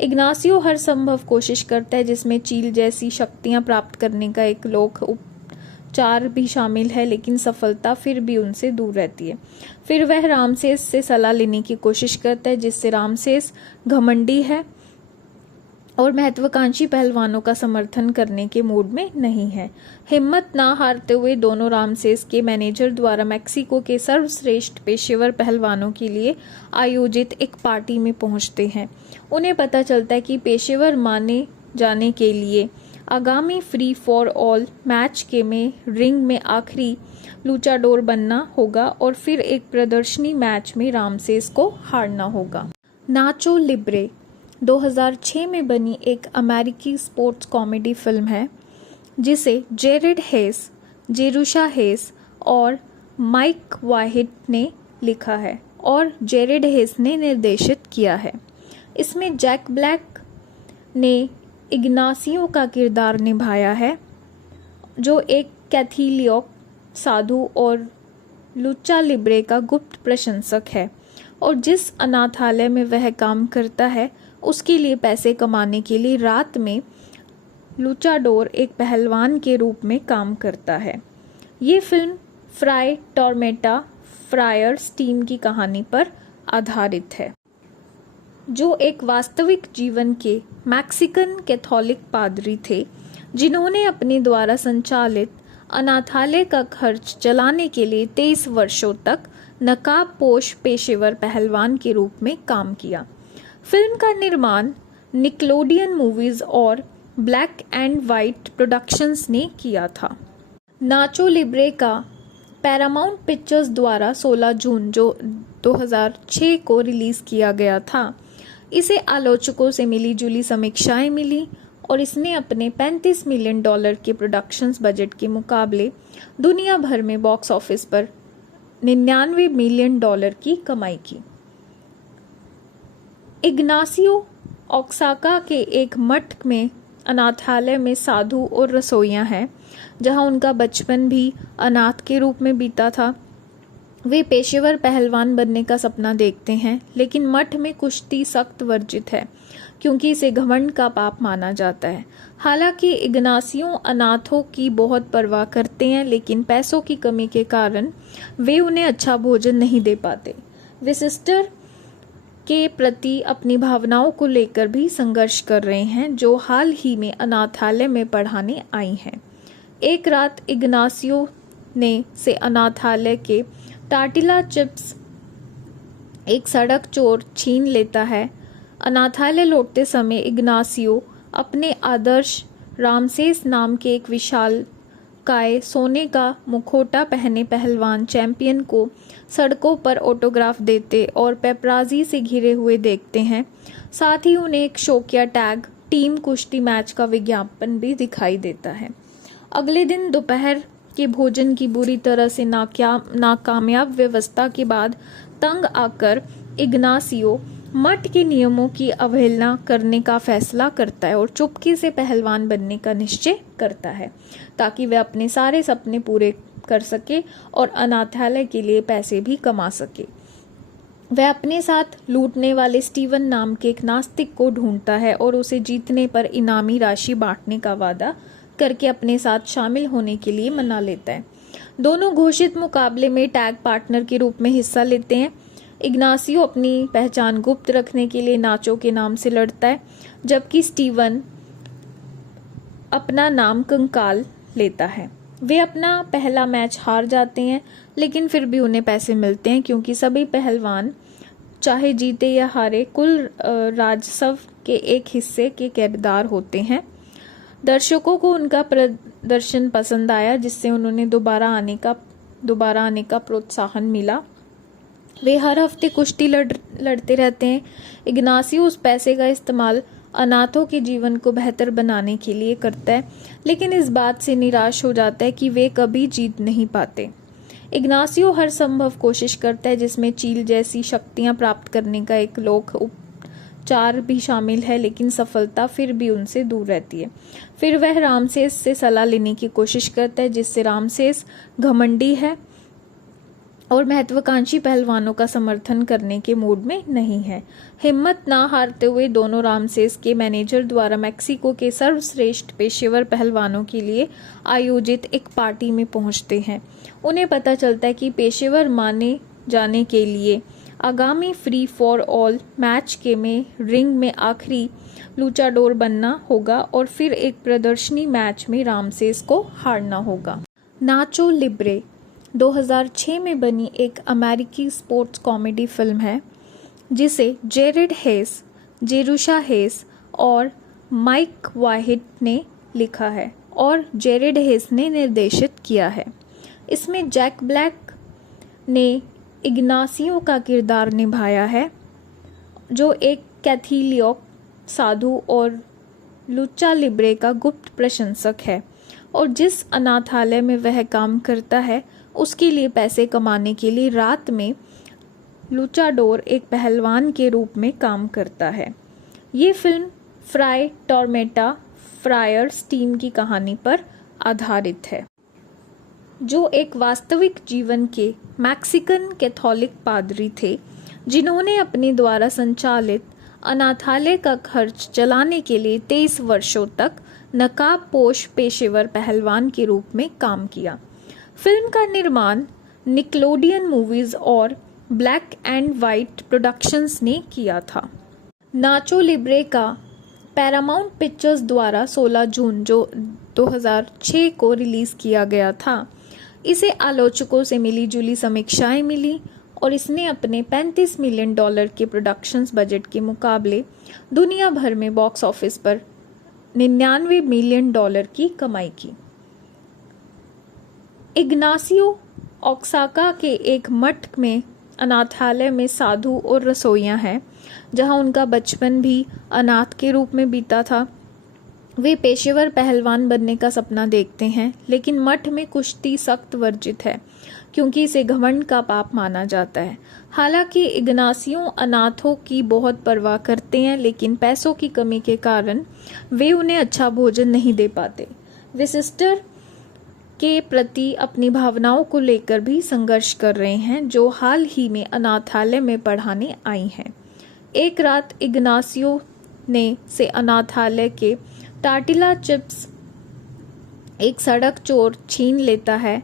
इग्नासियो हर संभव कोशिश करता है, जिसमें चील जैसी शक्तियां प्राप्त करने का एक लोक उपचार भी शामिल है, लेकिन सफलता फिर भी उनसे दूर रहती है। फिर वह रामसेस से सलाह लेने की कोशिश करता है, जिससे रामसेस घमंडी है और महत्वाकांक्षी पहलवानों का समर्थन करने के मूड में नहीं है। हिम्मत ना हारते हुए दोनों रामसेस के मैनेजर द्वारा मेक्सिको के सर्वश्रेष्ठ पेशेवर पहलवानों के लिए आयोजित एक पार्टी में पहुंचते हैं। उन्हें पता चलता है कि पेशेवर माने जाने के लिए आगामी फ्री फॉर ऑल मैच के में रिंग में आखिरी लूचाडोर बनना होगा और फिर एक प्रदर्शनी मैच में रामसेस को हारना होगा। नाचो लिब्रे 2006 में बनी एक अमेरिकी स्पोर्ट्स कॉमेडी फिल्म है, जिसे जेरेड हेस, जेरुशा हेस और माइक वाहिट ने लिखा है और जेरेड हेस ने निर्देशित किया है। इसमें जैक ब्लैक ने इग्नासियो का किरदार निभाया है, जो एक कैथोलिक साधु और लुचा लिब्रे का गुप्त प्रशंसक है और जिस अनाथालय में वह काम करता है उसके लिए पैसे कमाने के लिए रात में लुचाडोर एक पहलवान के रूप में काम करता है। ये फिल्म फ्राई टॉर्मेटा फ्रायर स्टीन की कहानी पर आधारित है, जो एक वास्तविक जीवन के मैक्सिकन कैथोलिक पादरी थे, जिन्होंने अपने द्वारा संचालित अनाथालय का खर्च चलाने के लिए 23 वर्षों तक नकाबपोश पेशेवर पहलवान के रूप में काम किया। फिल्म का निर्माण निकलोडियन मूवीज और ब्लैक एंड वाइट प्रोडक्शंस ने किया था। नाचो लिब्रे का पैरामाउंट पिक्चर्स द्वारा 16 जून 2006 को रिलीज किया गया था। इसे आलोचकों से मिली जुली समीक्षाएं मिली और इसने अपने $35 मिलियन के प्रोडक्शंस बजट के मुकाबले दुनिया भर में बॉक्स ऑफिस पर $99 मिलियन की कमाई की। इग्नासियो ओक्साका के एक मठ में अनाथालय में साधु और रसोइयां हैं, जहां उनका बचपन भी अनाथ के रूप में बीता था। वे पेशेवर पहलवान बनने का सपना देखते हैं, लेकिन मठ में कुश्ती सख्त वर्जित है क्योंकि इसे घमंड का पाप माना जाता है। हालांकि इग्नासियो अनाथों की बहुत परवाह करते हैं, लेकिन पैसों की कमी के कारण वे उन्हें अच्छा भोजन नहीं दे पाते। वे सिस्टर के प्रति अपनी भावनाओं को लेकर भी संघर्ष कर रहे हैं, जो हाल ही में अनाथालय में पढ़ाने आई हैं। एक रात इग्नासियो ने से अनाथालय के टार्टिला चिप्स एक सड़क चोर छीन लेता है। अनाथालय लौटते समय इग्नासियो अपने आदर्श रामसेस नाम के एक विशालकाय सोने का मुखौटा पहने पहलवान चैंपियन को सड़कों पर ऑटोग्राफ देते और पेपराजी से घिरे हुए देखते हैं। साथ ही उन्हें एक शौकिया टैग टीम कुश्ती मैच का विज्ञापन भी दिखाई देता है। अगले दिन दोपहर के भोजन की बुरी तरह से नाकामयाब व्यवस्था के बाद तंग आकर इग्नासियो मठ के नियमों की अवहेलना करने का फैसला करता है और चुपके से पहलवान बनने का निश्चय करता है, ताकि वह अपने सारे सपने पूरे कर सके और अनाथालय के लिए पैसे भी कमा सके। वह अपने साथ लूटने वाले स्टीवन नाम के एक नास्तिक को ढूंढता है और उसे जीतने पर इनामी राशि बांटने का वादा करके अपने साथ शामिल होने के लिए मना लेता है। दोनों घोषित मुकाबले में टैग पार्टनर के रूप में हिस्सा लेते हैं। इग्नासियो अपनी पहचान गुप्त रखने के लिए नाचो के नाम से लड़ता है, जबकि स्टीवन अपना नाम कंकाल लेता है। वे अपना पहला मैच हार जाते हैं, लेकिन फिर भी उन्हें पैसे मिलते हैं क्योंकि सभी पहलवान चाहे जीते या हारे कुल राजस्व के एक हिस्से के किरदार होते हैं। दर्शकों को उनका प्रदर्शन पसंद आया, जिससे उन्होंने दोबारा आने का प्रोत्साहन मिला। वे हर हफ्ते कुश्ती लड़ते रहते हैं। इग्नासियो उस पैसे का इस्तेमाल अनाथों के जीवन को बेहतर बनाने के लिए करता है, लेकिन इस बात से निराश हो जाता है कि वे कभी जीत नहीं पाते। इग्नासियो हर संभव कोशिश करता है, जिसमें चील जैसी शक्तियां प्राप्त करने का एक लोक उपचार भी शामिल है, लेकिन सफलता फिर भी उनसे दूर रहती है। फिर वह रामसेस से सलाह लेने की कोशिश करता है, जिससे रामसेस घमंडी है और महत्वाकांक्षी पहलवानों का समर्थन करने के मूड में नहीं है। हिम्मत ना हारते हुए दोनों रामसेस के मैनेजर द्वारा मेक्सिको के सर्वश्रेष्ठ पेशेवर पहलवानों के लिए आयोजित एक पार्टी में पहुंचते हैं। उन्हें पता चलता है कि पेशेवर माने जाने के लिए आगामी फ्री फॉर ऑल मैच के में रिंग में आखिरी लूचाडोर बनना होगा और फिर एक प्रदर्शनी मैच में रामसेस को हारना होगा। नाचो लिब्रे 2006 में बनी एक अमेरिकी स्पोर्ट्स कॉमेडी फिल्म है जिसे जेरेड हेस, जेरुशा हेस और माइक वाहिड ने लिखा है और जेरेड हेस ने निर्देशित किया है। इसमें जैक ब्लैक ने इग्नासियो का किरदार निभाया है जो एक कैथोलिक साधु और लुचा लिब्रे का गुप्त प्रशंसक है और जिस अनाथालय में वह काम करता है उसके लिए पैसे कमाने के लिए रात में लुचाडोर एक पहलवान के रूप में काम करता है। ये फिल्म फ्राई टॉर्मेटा फ्रायर्स टीम की कहानी पर आधारित है जो एक वास्तविक जीवन के मैक्सिकन कैथोलिक पादरी थे जिन्होंने अपने द्वारा संचालित अनाथालय का खर्च चलाने के लिए 23 वर्षों तक नकाबपोश पेशेवर पहलवान के रूप में काम किया। फिल्म का निर्माण निकलोडियन मूवीज और ब्लैक एंड वाइट प्रोडक्शंस ने किया था। नाचो लिब्रे का पैरामाउंट पिक्चर्स द्वारा 16 जून 2006 को रिलीज किया गया था। इसे आलोचकों से मिली जुली समीक्षाएं मिली और इसने अपने $35 मिलियन के प्रोडक्शंस बजट के मुकाबले दुनिया भर में बॉक्स ऑफिस पर $99 मिलियन की कमाई की। इग्नासियो ओक्साका के एक मठ में अनाथालय में साधु और रसोइयां हैं जहां उनका बचपन भी अनाथ के रूप में बीता था। वे पेशेवर पहलवान बनने का सपना देखते हैं लेकिन मठ में कुश्ती सख्त वर्जित है क्योंकि इसे घमंड का पाप माना जाता है। हालांकि इग्नासियो अनाथों की बहुत परवाह करते हैं लेकिन पैसों की कमी के कारण वे उन्हें अच्छा भोजन नहीं दे पाते। वे सिस्टर के प्रति अपनी भावनाओं को लेकर भी संघर्ष कर रहे हैं जो हाल ही में अनाथालय में पढ़ाने आई हैं। एक रात इग्नासियो ने से अनाथालय के टार्टिला चिप्स एक सड़क चोर छीन लेता है।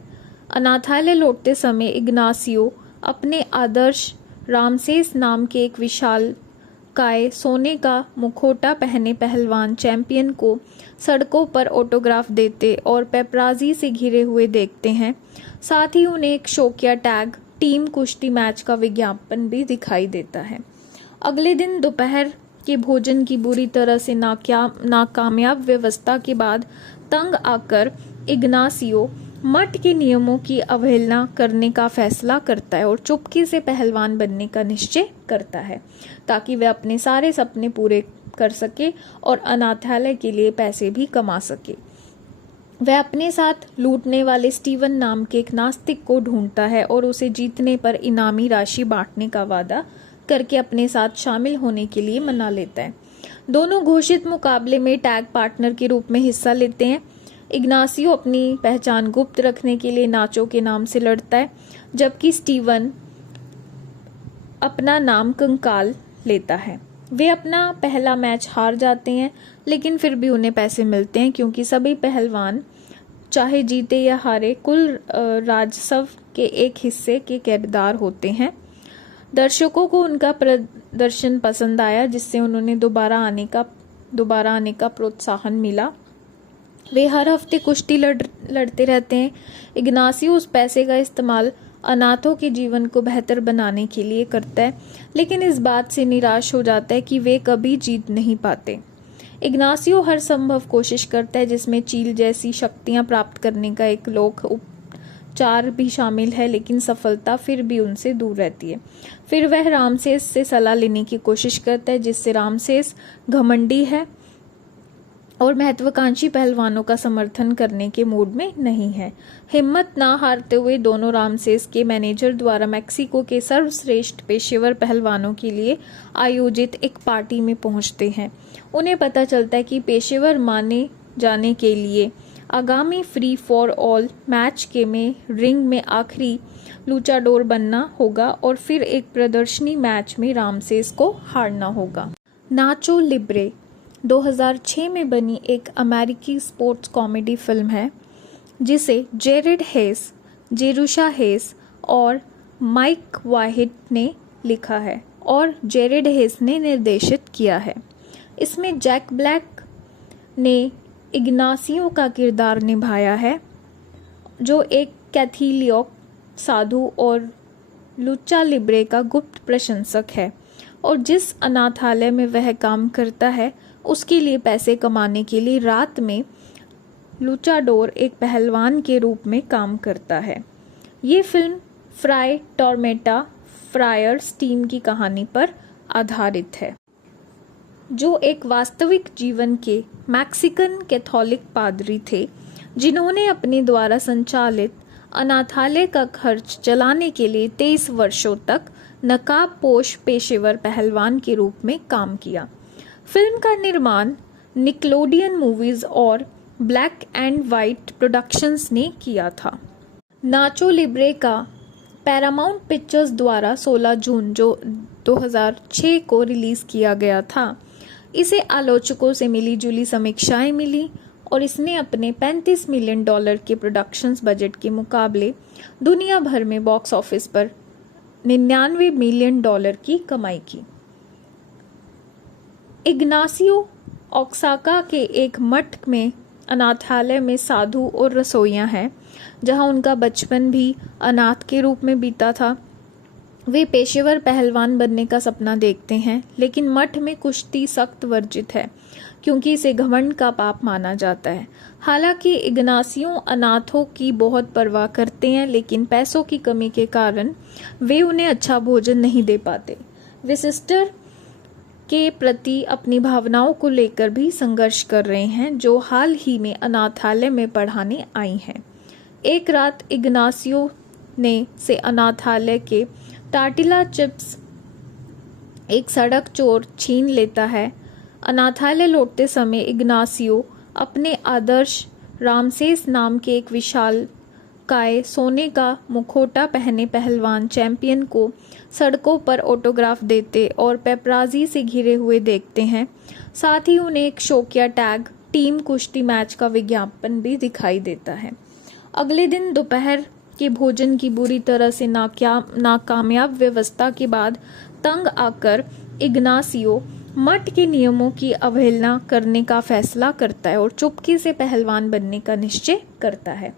अनाथालय लौटते समय इग्नासियो अपने आदर्श रामसेस नाम के एक विशालकाय सोने का मुखौटा पहने पहलवान चैंपियन को सड़कों पर ऑटोग्राफ देते और पेपराजी से घिरे हुए देखते हैं। साथ ही उन्हें एक शौकिया टैग टीम कुश्ती मैच का विज्ञापन भी दिखाई देता है। अगले दिन दोपहर के भोजन की बुरी तरह से नाकामयाब व्यवस्था के बाद तंग आकर इग्नासियो मठ के नियमों की अवहेलना करने का फैसला करता है और चुपके से पहलवान बनने का निश्चय करता है ताकि वह अपने सारे सपने पूरे कर सके और अनाथालय के लिए पैसे भी कमा सके। वह अपने साथ लूटने वाले स्टीवन नाम के एक नास्तिक को ढूंढता है और उसे जीतने पर इनामी राशि बांटने का वादा करके अपने साथ शामिल होने के लिए मना लेता है। दोनों घोषित मुकाबले में टैग पार्टनर के रूप में हिस्सा लेते हैं। इग्नासियो अपनी पहचान गुप्त रखने के लिए नाचो के नाम से लड़ता है जबकि स्टीवन अपना नाम कंकाल लेता है। वे अपना पहला मैच हार जाते हैं लेकिन फिर भी उन्हें पैसे मिलते हैं क्योंकि सभी पहलवान चाहे जीते या हारे कुल राजस्व के एक हिस्से के किरदार होते हैं। दर्शकों को उनका प्रदर्शन पसंद आया जिससे उन्होंने दोबारा आने का प्रोत्साहन मिला। वे हर हफ्ते कुश्ती लड़ते रहते हैं। इग्नासियो उस पैसे का इस्तेमाल अनाथों के जीवन को बेहतर बनाने के लिए करता है लेकिन इस बात से निराश हो जाता है कि वे कभी जीत नहीं पाते। इग्नासियो हर संभव कोशिश करता है जिसमें चील जैसी शक्तियां प्राप्त करने का एक लोक उपचार भी शामिल है लेकिन सफलता फिर भी उनसे दूर रहती है। फिर वह रामसेस से सलाह लेने की कोशिश करता है जिससे रामसेस घमंडी है और महत्वाकांक्षी पहलवानों का समर्थन करने के मूड में नहीं है। हिम्मत ना हारते हुए दोनों रामसेस के मैनेजर द्वारा मेक्सिको के सर्वश्रेष्ठ पेशेवर पहलवानों के लिए आयोजित एक पार्टी में पहुंचते हैं। उन्हें पता चलता है कि पेशेवर माने जाने के लिए आगामी फ्री फॉर ऑल मैच के में रिंग में आखिरी लूचाडोर बनना होगा और फिर एक प्रदर्शनी मैच में रामसेस को हारना होगा। नाचो लिब्रे 2006 में बनी एक अमेरिकी स्पोर्ट्स कॉमेडी फिल्म है जिसे जेरेड हेस, जेरुशा हेस और माइक वाहिड ने लिखा है और जेरेड हेस ने निर्देशित किया है। इसमें जैक ब्लैक ने इग्नासियो का किरदार निभाया है जो एक कैथोलिक साधु और लुचा लिब्रे का गुप्त प्रशंसक है और जिस अनाथालय में वह काम करता है उसके लिए पैसे कमाने के लिए रात में लुचाडोर एक पहलवान के रूप में काम करता है। ये फिल्म फ्राई टॉर्मेटा फ्रायर्स टीम की कहानी पर आधारित है जो एक वास्तविक जीवन के मैक्सिकन कैथोलिक पादरी थे जिन्होंने अपने द्वारा संचालित अनाथालय का खर्च चलाने के लिए 23 वर्षों तक नकाबपोश पेशेवर पहलवान के रूप में काम किया। फिल्म का निर्माण निकलोडियन मूवीज और ब्लैक एंड वाइट प्रोडक्शंस ने किया था। नाचो लिब्रे का पैरामाउंट पिक्चर्स द्वारा 16 जून 2006 को रिलीज किया गया था। इसे आलोचकों से मिली जुली समीक्षाएं मिली और इसने अपने $35 मिलियन के प्रोडक्शंस बजट के मुकाबले दुनिया भर में बॉक्स ऑफिस पर $99 मिलियन की कमाई की। इग्नासियो ओक्साका के एक मठ में अनाथालय में साधु और रसोइयां हैं जहां उनका बचपन भी अनाथ के रूप में बीता था। वे पेशेवर पहलवान बनने का सपना देखते हैं लेकिन मठ में कुश्ती सख्त वर्जित है क्योंकि इसे घमंड का पाप माना जाता है। हालांकि इग्नासियो अनाथों की बहुत परवाह करते हैं लेकिन पैसों की कमी के कारण वे उन्हें अच्छा भोजन नहीं दे पाते। वे सिस्टर के प्रति अपनी भावनाओं को लेकर भी संघर्ष कर रहे हैं जो हाल ही में अनाथालय में पढ़ाने आई हैं। एक रात इग्नासियो ने से अनाथालय के टार्टिला चिप्स एक सड़क चोर छीन लेता है। अनाथालय लौटते समय इग्नासियो अपने आदर्श रामसेस नाम के एक विशाल काय सोने का मुखौटा पहने पहलवान चैंपियन को सड़कों पर ऑटोग्राफ देते और पेपराजी से घिरे हुए देखते हैं। साथ ही उन्हें एक शौकिया टैग टीम कुश्ती मैच का विज्ञापन भी दिखाई देता है। अगले दिन दोपहर के भोजन की बुरी तरह से नाकामयाब व्यवस्था के बाद तंग आकर इग्नासियो मठ के नियमों की अवहेलना करने का फैसला करता है और चुपके से पहलवान बनने का निश्चय करता है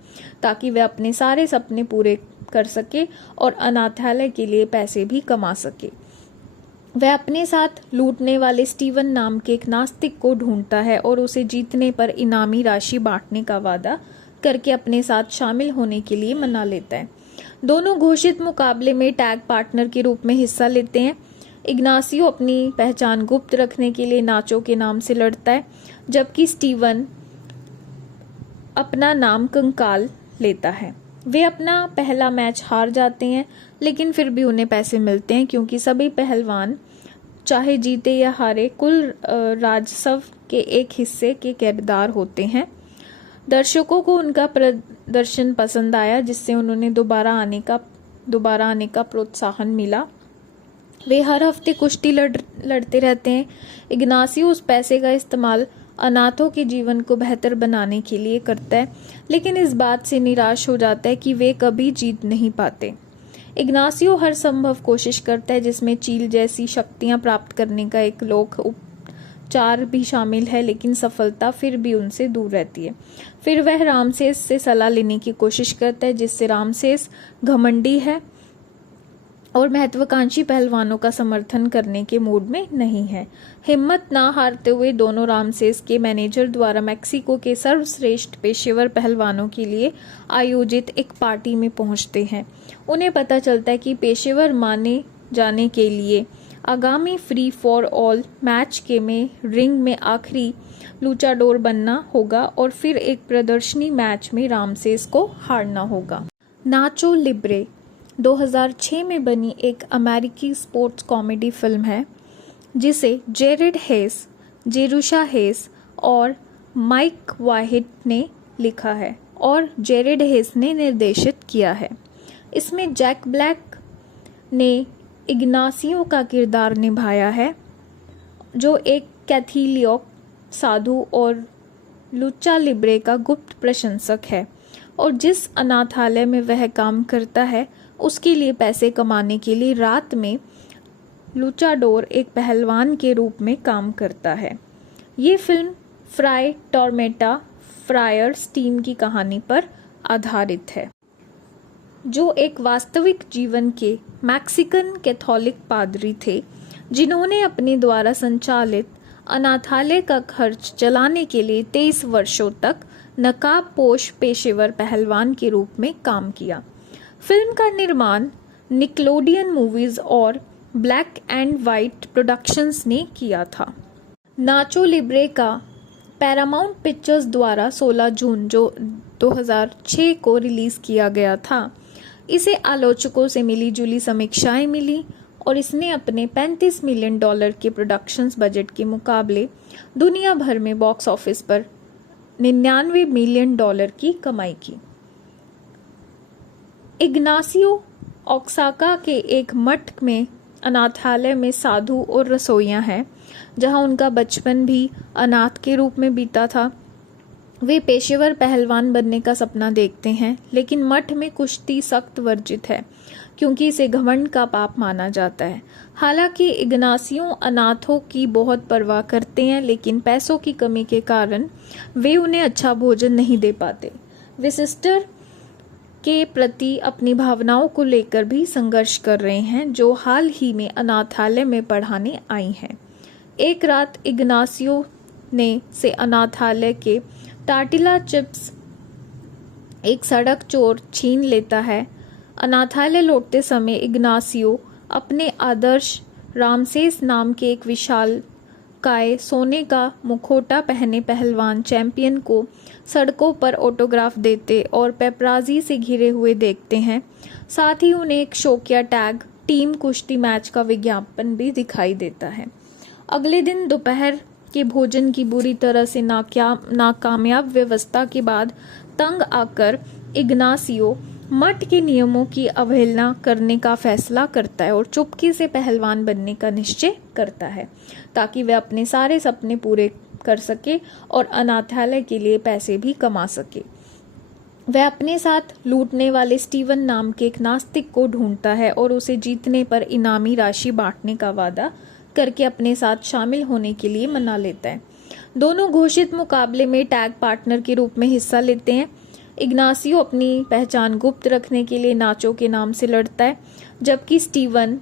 ताकि वह अपने सारे सपने पूरे कर सके और अनाथालय के लिए पैसे भी कमा सके। वह अपने साथ लूटने वाले स्टीवन नाम के एक नास्तिक को ढूंढता है और उसे जीतने पर इनामी राशि बांटने का वादा करके अपने साथ शामिल होने के लिए मना लेता है। दोनों घोषित मुकाबले में टैग पार्टनर के रूप में हिस्सा लेते हैं। इग्नासियो अपनी पहचान गुप्त रखने के लिए नाचो के नाम से लड़ता है जबकि स्टीवन अपना नाम कंकाल लेता है। वे अपना पहला मैच हार जाते हैं लेकिन फिर भी उन्हें पैसे मिलते हैं क्योंकि सभी पहलवान चाहे जीते या हारे कुल राजस्व के एक हिस्से के किरदार होते हैं। दर्शकों को उनका प्रदर्शन पसंद आया जिससे उन्होंने दोबारा आने का प्रोत्साहन मिला। वे हर हफ्ते कुश्ती लड़ते रहते हैं। इग्नासियो उस पैसे का इस्तेमाल अनाथों के जीवन को बेहतर बनाने के लिए करता है लेकिन इस बात से निराश हो जाता है कि वे कभी जीत नहीं पाते। इग्नासियो हर संभव कोशिश करता है जिसमें चील जैसी शक्तियां प्राप्त करने का एक लोक उपचार भी शामिल है लेकिन सफलता फिर भी उनसे दूर रहती है। फिर वह रामसेस से सलाह लेने की कोशिश करता है जिससे रामसेस घमंडी है और महत्वाकांक्षी पहलवानों का समर्थन करने के मूड में नहीं है। हिम्मत ना हारते हुए दोनों रामसेस के मैनेजर द्वारा मेक्सिको के सर्वश्रेष्ठ पेशेवर पहलवानों के लिए आयोजित एक पार्टी में पहुंचते हैं। उन्हें पता चलता है कि पेशेवर माने जाने के लिए आगामी फ्री फॉर ऑल मैच के में रिंग में आखिरी लूचाडोर बनना होगा और फिर एक प्रदर्शनी मैच में रामसेस को हारना होगा। नाचो लिब्रे 2006 में बनी एक अमेरिकी स्पोर्ट्स कॉमेडी फिल्म है जिसे जेरेड हेस, जेरुशा हेस और माइक वाहिड ने लिखा है और जेरेड हेस ने निर्देशित किया है। इसमें जैक ब्लैक ने इग्नासियो का किरदार निभाया है, जो एक कैथोलिक साधु और लुचा लिब्रे का गुप्त प्रशंसक है और जिस अनाथालय में वह काम करता है उसके लिए पैसे कमाने के लिए रात में लुचाडोर एक पहलवान के रूप में काम करता है। ये फिल्म फ्राई टॉर्मेटा फ्रायर स्टीम की कहानी पर आधारित है, जो एक वास्तविक जीवन के मैक्सिकन कैथोलिक पादरी थे जिन्होंने अपने द्वारा संचालित अनाथालय का खर्च चलाने के लिए 23 वर्षों तक नकाबपोश पेशेवर पहलवान के रूप में काम किया। फिल्म का निर्माण निकलोडियन मूवीज और ब्लैक एंड वाइट प्रोडक्शंस ने किया था। नाचो लिब्रे का पैरामाउंट पिक्चर्स द्वारा 16 जून 2006 को रिलीज किया गया था। इसे आलोचकों से मिली जुली समीक्षाएं मिली और इसने अपने $35 मिलियन के प्रोडक्शंस बजट के मुकाबले दुनिया भर में बॉक्स ऑफिस पर $99 मिलियन की कमाई की। इग्नासियो ओक्साका के एक मठ में अनाथालय में साधु और रसोइयां हैं, जहां उनका बचपन भी अनाथ के रूप में बीता था। वे पेशेवर पहलवान बनने का सपना देखते हैं, लेकिन मठ में कुश्ती सख्त वर्जित है क्योंकि इसे घमंड का पाप माना जाता है। हालांकि इग्नासियो अनाथों की बहुत परवाह करते हैं, लेकिन पैसों की कमी के कारण वे उन्हें अच्छा भोजन नहीं दे पाते। वे सिस्टर के प्रति अपनी भावनाओं को लेकर भी संघर्ष कर रहे हैं, जो हाल ही में अनाथालय में पढ़ाने आई हैं। एक रात इग्नासियो ने से अनाथालय के टार्टिला चिप्स एक सड़क चोर छीन लेता है। अनाथालय लौटते समय इग्नासियो अपने आदर्श रामसेस नाम के एक विशाल काय सोने का मुखौटा पहने पहलवान चैंपियन को सड़कों पर ऑटोग्राफ देते और पेपराजी से घिरे हुए देखते हैं। साथ ही उन्हें एक शौकिया टैग टीम कुश्ती मैच का विज्ञापन भी दिखाई देता है। अगले दिन दोपहर के भोजन की बुरी तरह से नाकामयाब व्यवस्था के बाद तंग आकर इग्नासियो मठ के नियमों की अवहेलना करने का फैसला करता है और चुपके से पहलवान बनने का निश्चय करता है ताकि वह अपने सारे सपने पूरे कर सके और अनाथालय के लिए पैसे भी कमा सके। वह अपने साथ लूटने वाले स्टीवन नाम के एक नास्तिक को ढूंढता है और उसे जीतने पर इनामी राशि बांटने का वादा करके अपने साथ शामिल होने के लिए मना लेता है। दोनों घोषित मुकाबले में टैग पार्टनर के रूप में हिस्सा लेते हैं। इग्नासियो अपनी पहचान गुप्त रखने के लिए नाचो के नाम से लड़ता है, जबकि स्टीवन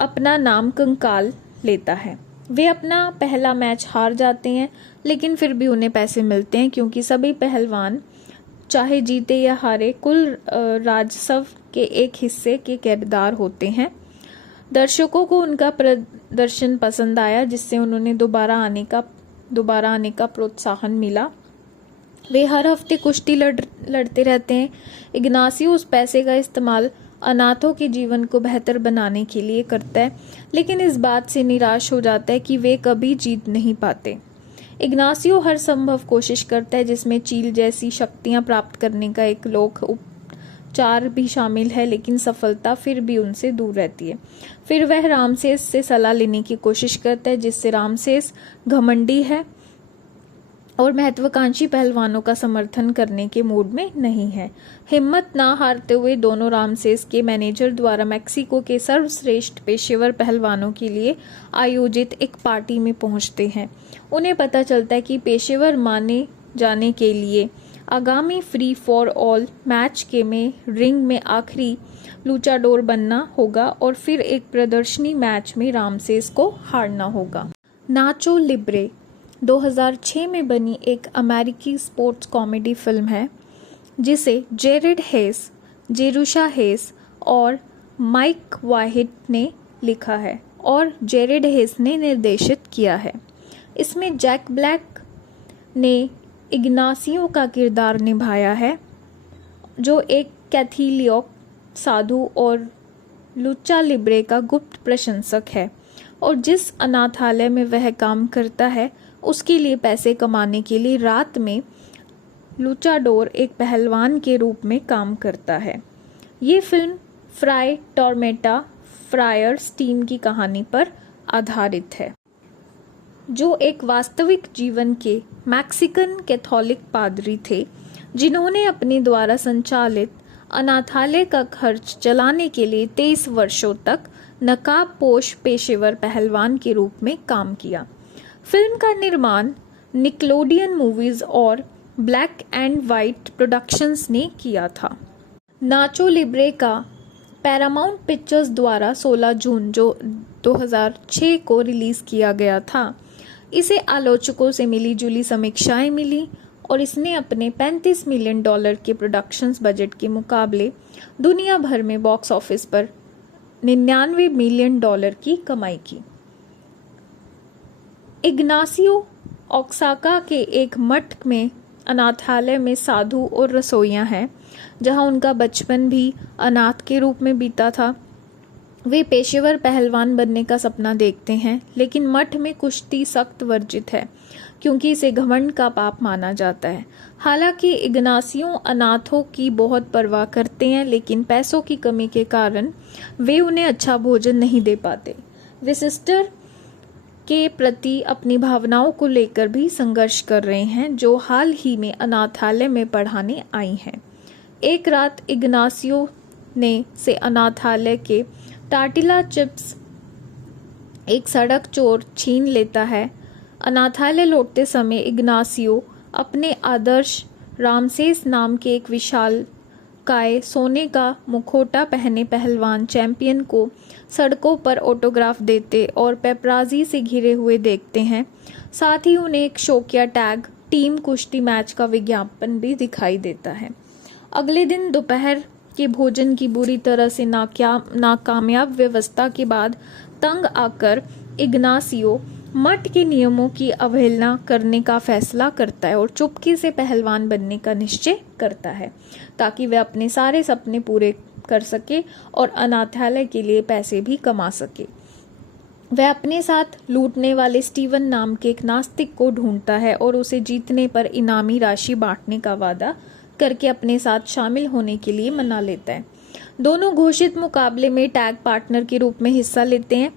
अपना नाम कंकाल लेता है। वे अपना पहला मैच हार जाते हैं, लेकिन फिर भी उन्हें पैसे मिलते हैं क्योंकि सभी पहलवान चाहे जीते या हारे कुल राजस्व के एक हिस्से के किरदार होते हैं। दर्शकों को उनका प्रदर्शन पसंद आया, जिससे उन्होंने दोबारा आने का प्रोत्साहन मिला। वे हर हफ्ते कुश्ती लड़ते रहते हैं। इग्नासियो उस पैसे का इस्तेमाल अनाथों के जीवन को बेहतर बनाने के लिए करता है, लेकिन इस बात से निराश हो जाता है कि वे कभी जीत नहीं पाते। इग्नासियो हर संभव कोशिश करता है, जिसमें चील जैसी शक्तियां प्राप्त करने का एक लोक उपचार भी शामिल है, लेकिन सफलता फिर भी उनसे दूर रहती है। फिर वह रामसेस से सलाह लेने की कोशिश करता है, जिससे रामसेस घमंडी है और महत्वाकांक्षी पहलवानों का समर्थन करने के मूड में नहीं है। हिम्मत ना हारते हुए दोनों रामसेस के मैनेजर द्वारा मेक्सिको के सर्वश्रेष्ठ पेशेवर पहलवानों के लिए आयोजित एक पार्टी में पहुंचते हैं। उन्हें पता चलता है कि पेशेवर माने जाने के लिए आगामी फ्री फॉर ऑल मैच के में रिंग में आखिरी लूचाडोर बनना होगा और फिर एक प्रदर्शनी मैच में रामसेस को हारना होगा। नाचो लिब्रे 2006 में बनी एक अमेरिकी स्पोर्ट्स कॉमेडी फिल्म है, जिसे जेरेड हेस, जेरुशा हेस और माइक वाहिट ने लिखा है और जेरेड हेस ने निर्देशित किया है। इसमें जैक ब्लैक ने इग्नासियो का किरदार निभाया है, जो एक कैथोलिक साधु और लुचा लिब्रे का गुप्त प्रशंसक है और जिस अनाथालय में वह काम करता है उसके लिए पैसे कमाने के लिए रात में लूचाडोर एक पहलवान के रूप में काम करता है। ये फिल्म फ्राई टॉर्मेटा फ्रायर स्टीन की कहानी पर आधारित है, जो एक वास्तविक जीवन के मैक्सिकन कैथोलिक पादरी थे जिन्होंने अपने द्वारा संचालित अनाथालय का खर्च चलाने के लिए 23 वर्षों तक नकाबपोश पेशेवर पहलवान के रूप में काम किया। फिल्म का निर्माण निकलोडियन मूवीज और ब्लैक एंड वाइट प्रोडक्शंस ने किया था। नाचो लिब्रे का पैरामाउंट पिक्चर्स द्वारा 16 जून 2006 को रिलीज किया गया था। इसे आलोचकों से मिली जुली समीक्षाएं मिली और इसने अपने $35 मिलियन के प्रोडक्शंस बजट के मुकाबले दुनिया भर में बॉक्स ऑफिस पर $99 मिलियन की कमाई की। इग्नासियो ओक्साका के एक मठ में अनाथालय में साधु और रसोइयां हैं, जहां उनका बचपन भी अनाथ के रूप में बीता था। वे पेशेवर पहलवान बनने का सपना देखते हैं, लेकिन मठ में कुश्ती सख्त वर्जित है क्योंकि इसे घमंड का पाप माना जाता है। हालांकि इग्नासियो अनाथों की बहुत परवाह करते हैं, लेकिन पैसों की कमी के कारण वे उन्हें अच्छा भोजन नहीं दे पाते। वे सिस्टर के प्रति अपनी भावनाओं को लेकर भी संघर्ष कर रहे हैं, जो हाल ही में अनाथालय में पढ़ाने आई हैं। एक रात इग्नासियो ने से अनाथालय के टार्टिला चिप्स एक सड़क चोर छीन लेता है। अनाथालय लौटते समय इग्नासियो अपने आदर्श रामसेस नाम के एक विशालकाय सोने का मुखौटा पहने पहलवान चैंपियन को सड़कों पर ऑटोग्राफ देते और पेपराजी से घिरे हुए देखते हैं। साथ ही उन्हें एक शौकिया टैग टीम कुश्ती मैच का विज्ञापन भी दिखाई देता है। अगले दिन दोपहर के भोजन की बुरी तरह से नाकामयाब व्यवस्था के बाद तंग आकर इग्नासियो मठ के नियमों की अवहेलना करने का फैसला करता है और चुपके से पहलवान बनने का निश्चय करता है, ताकि वह अपने सारे सपने पूरे कर सके और अनाथालय के लिए पैसे भी कमा सके। वह अपने साथ लूटने वाले स्टीवन नाम के एक नास्तिक को ढूंढता है और उसे जीतने पर इनामी राशि बांटने का वादा करके अपने साथ शामिल होने के लिए मना लेता है। दोनों घोषित मुकाबले में टैग पार्टनर के रूप में हिस्सा लेते हैं।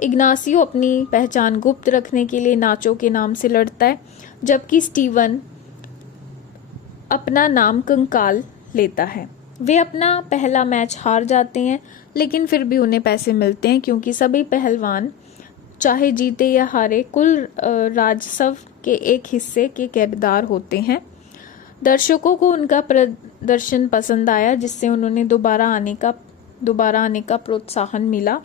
इग्नासियो अपनी पहचान गुप्त रखने के लिए नाचो के नाम से लड़ता है, जबकि स्टीवन अपना नाम कंकाल लेता है। वे अपना पहला मैच हार जाते हैं, लेकिन फिर भी उन्हें पैसे मिलते हैं क्योंकि सभी पहलवान चाहे जीते या हारे कुल राजस्व के एक हिस्से के किरदार होते हैं। दर्शकों को उनका प्रदर्शन पसंद आया, जिससे उन्होंने दोबारा आने का प्रोत्साहन मिला।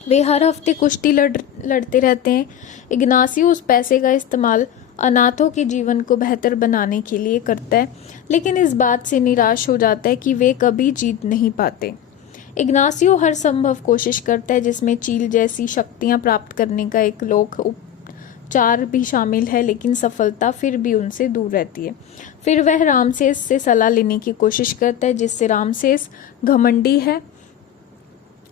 वे हर हफ्ते कुश्ती लड़ते रहते हैं। इग्नासियो उस पैसे का इस्तेमाल अनाथों के जीवन को बेहतर बनाने के लिए करता है, लेकिन इस बात से निराश हो जाता है कि वे कभी जीत नहीं पाते। इग्नासियो हर संभव कोशिश करता है, जिसमें चील जैसी शक्तियां प्राप्त करने का एक लोक उपचार भी शामिल है, लेकिन सफलता फिर भी उनसे दूर रहती है। फिर वह रामसेस से सलाह लेने की कोशिश करता है, जिससे रामसेस घमंडी है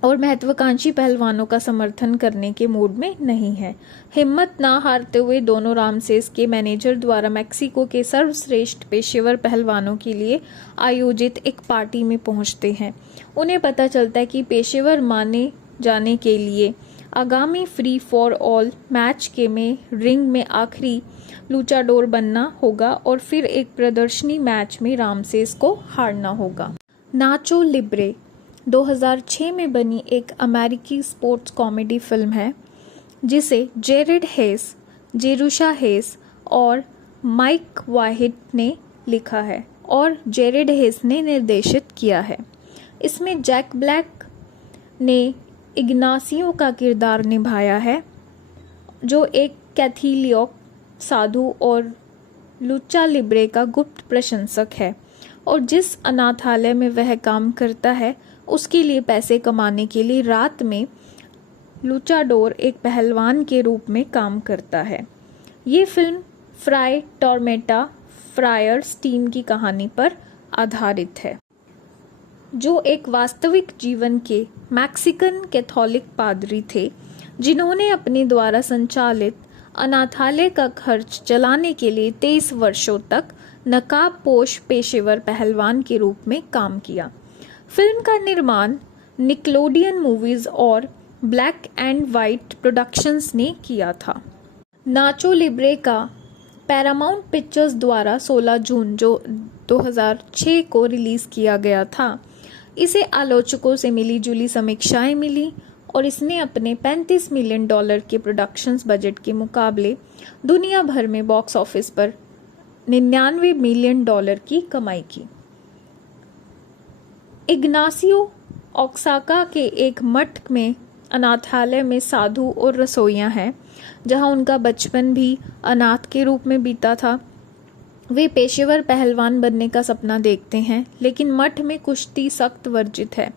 और महत्वाकांक्षी पहलवानों का समर्थन करने के मूड में नहीं है। हिम्मत ना हारते हुए दोनों रामसेस के मैनेजर द्वारा मैक्सिको के सर्वश्रेष्ठ पेशेवर पहलवानों के लिए आयोजित एक पार्टी में पहुंचते हैं। उन्हें पता चलता है कि पेशेवर माने जाने के लिए आगामी फ्री फॉर ऑल मैच के में रिंग में आखिरी लूचाडोर बनना होगा और फिर एक प्रदर्शनी मैच में रामसेस को हारना होगा। नाचो लिब्रे 2006 में बनी एक अमेरिकी स्पोर्ट्स कॉमेडी फिल्म है, जिसे जेरेड हेस, जेरुशा हेस और माइक वाहिड ने लिखा है और जेरेड हेस ने निर्देशित किया है। इसमें जैक ब्लैक ने इग्नासियो का किरदार निभाया है, जो एक कैथोलिक साधु और लुचा लिब्रे का गुप्त प्रशंसक है और जिस अनाथालय में वह काम करता है उसके लिए पैसे कमाने के लिए रात में लूचाडोर एक पहलवान के रूप में काम करता है। ये फिल्म फ्राई टॉर्मेटा फ्रायर स्टीन की कहानी पर आधारित है, जो एक वास्तविक जीवन के मैक्सिकन कैथोलिक पादरी थे जिन्होंने अपने द्वारा संचालित अनाथालय का खर्च चलाने के लिए 23 वर्षों तक नकाबपोश पेशेवर पहलवान के रूप में काम किया। फिल्म का निर्माण निकलोडियन मूवीज और ब्लैक एंड व्हाइट प्रोडक्शंस ने किया था। नाचो लिब्रे का पैरामाउंट पिक्चर्स द्वारा 16 जून 2006 को रिलीज किया गया था। इसे आलोचकों से मिली जुली समीक्षाएं मिली और इसने अपने $35 मिलियन के प्रोडक्शंस बजट के मुकाबले दुनिया भर में बॉक्स ऑफिस पर $99 मिलियन की कमाई की। इग्नासियो ओक्साका के एक मठ में अनाथालय में साधु और रसोइयां हैं, जहां उनका बचपन भी अनाथ के रूप में बीता था। वे पेशेवर पहलवान बनने का सपना देखते हैं, लेकिन मठ में कुश्ती सख्त वर्जित है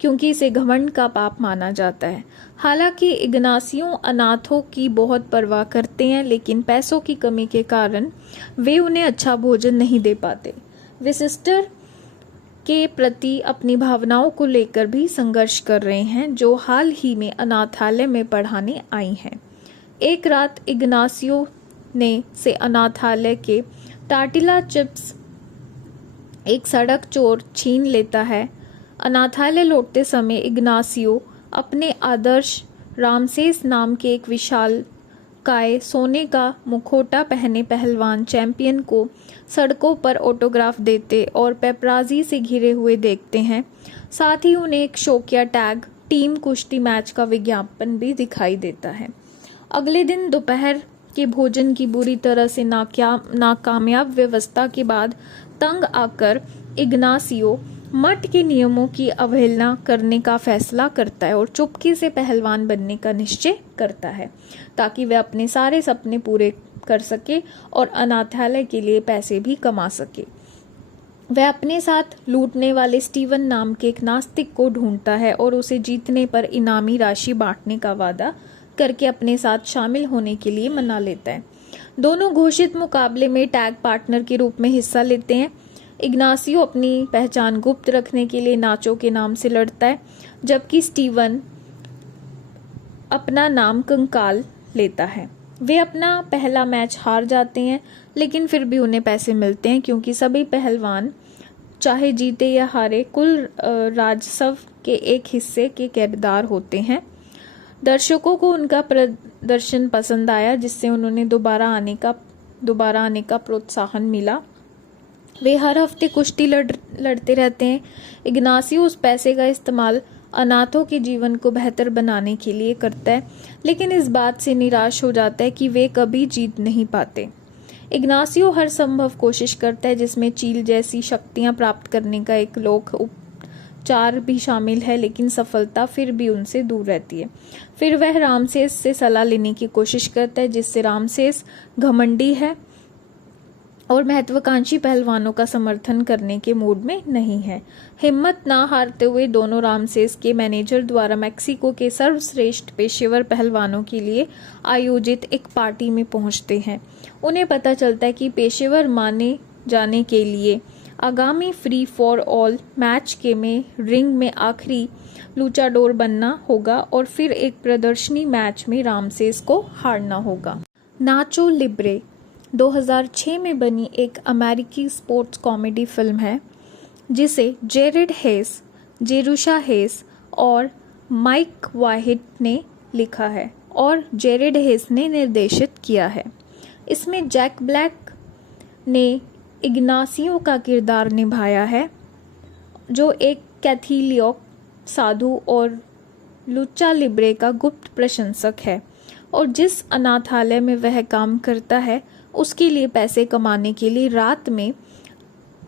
क्योंकि इसे घमंड का पाप माना जाता है। हालांकि इग्नासियो अनाथों की बहुत परवाह करते हैं, लेकिन पैसों की कमी के कारण वे उन्हें अच्छा भोजन नहीं दे पाते। वे सिस्टर के प्रति अपनी भावनाओं को लेकर भी संघर्ष कर रहे हैं, जो हाल ही में अनाथालय में पढ़ाने आई हैं। एक रात इग्नासियो से अनाथालय के टार्टिला चिप्स एक सड़क चोर छीन लेता है। अनाथालय लौटते समय इग्नासियो अपने आदर्श रामसेस नाम के एक विशालकाय सोने का मुखौटा पहने पहलवान चैंपियन को सड़कों पर ऑटोग्राफ देते और पेपराजी से घिरे हुए देखते हैं। साथ ही उन्हें एक शौकिया टैग टीम कुश्ती मैच का विज्ञापन भी दिखाई देता है। अगले दिन दोपहर के भोजन की बुरी तरह से नाकामयाब व्यवस्था के बाद तंग आकर इग्नासियो मठ के नियमों की अवहेलना करने का फैसला करता है और चुपके से पहलवान बनने का निश्चय करता है, ताकि वह अपने सारे सपने पूरे कर सके और अनाथालय के लिए पैसे भी कमा सके। वह अपने साथ लूटने वाले स्टीवन नाम के एक नास्तिक को ढूंढता है और उसे जीतने पर इनामी राशि बांटने का वादा करके अपने साथ शामिल होने के लिए मना लेता है। दोनों घोषित मुकाबले में टैग पार्टनर के रूप में हिस्सा लेते हैं। इग्नासियो अपनी पहचान गुप्त रखने के लिए नाचो के नाम से लड़ता है, जबकि स्टीवन अपना नाम कंकाल लेता है। वे अपना पहला मैच हार जाते हैं, लेकिन फिर भी उन्हें पैसे मिलते हैं क्योंकि सभी पहलवान चाहे जीते या हारे कुल राजस्व के एक हिस्से के किरदार होते हैं। दर्शकों को उनका प्रदर्शन पसंद आया, जिससे उन्होंने दोबारा आने का प्रोत्साहन मिला। वे हर हफ्ते कुश्ती लड़ते रहते हैं। इग्नासियो उस पैसे का इस्तेमाल अनाथों के जीवन को बेहतर बनाने के लिए करता है, लेकिन इस बात से निराश हो जाता है कि वे कभी जीत नहीं पाते। इग्नासियो हर संभव कोशिश करता है, जिसमें चील जैसी शक्तियां प्राप्त करने का एक लोक उपचार भी शामिल है, लेकिन सफलता फिर भी उनसे दूर रहती है। फिर वह रामसेस से सलाह लेने की कोशिश करता है, जिससे रामसेस घमंडी है और महत्वाकांक्षी पहलवानों का समर्थन करने के मूड में नहीं है। हिम्मत ना हारते हुए दोनों रामसेस के मैनेजर द्वारा मेक्सिको के सर्वश्रेष्ठ पेशेवर पहलवानों के लिए आयोजित एक पार्टी में पहुंचते हैं। उन्हें पता चलता है कि पेशेवर माने जाने के लिए आगामी फ्री फॉर ऑल मैच के में रिंग में आखिरी लूचाडोर बनना होगा और फिर एक प्रदर्शनी मैच में रामसेस को हारना होगा। नाचो लिब्रे 2006 में बनी एक अमेरिकी स्पोर्ट्स कॉमेडी फिल्म है, जिसे जेरेड हेस, जेरुशा हेस और माइक वाहिट ने लिखा है और जेरेड हेस ने निर्देशित किया है। इसमें जैक ब्लैक ने इग्नासियो का किरदार निभाया है, जो एक कैथोलिक साधु और लुचा लिब्रे का गुप्त प्रशंसक है और जिस अनाथालय में वह काम करता है उसके लिए पैसे कमाने के लिए रात में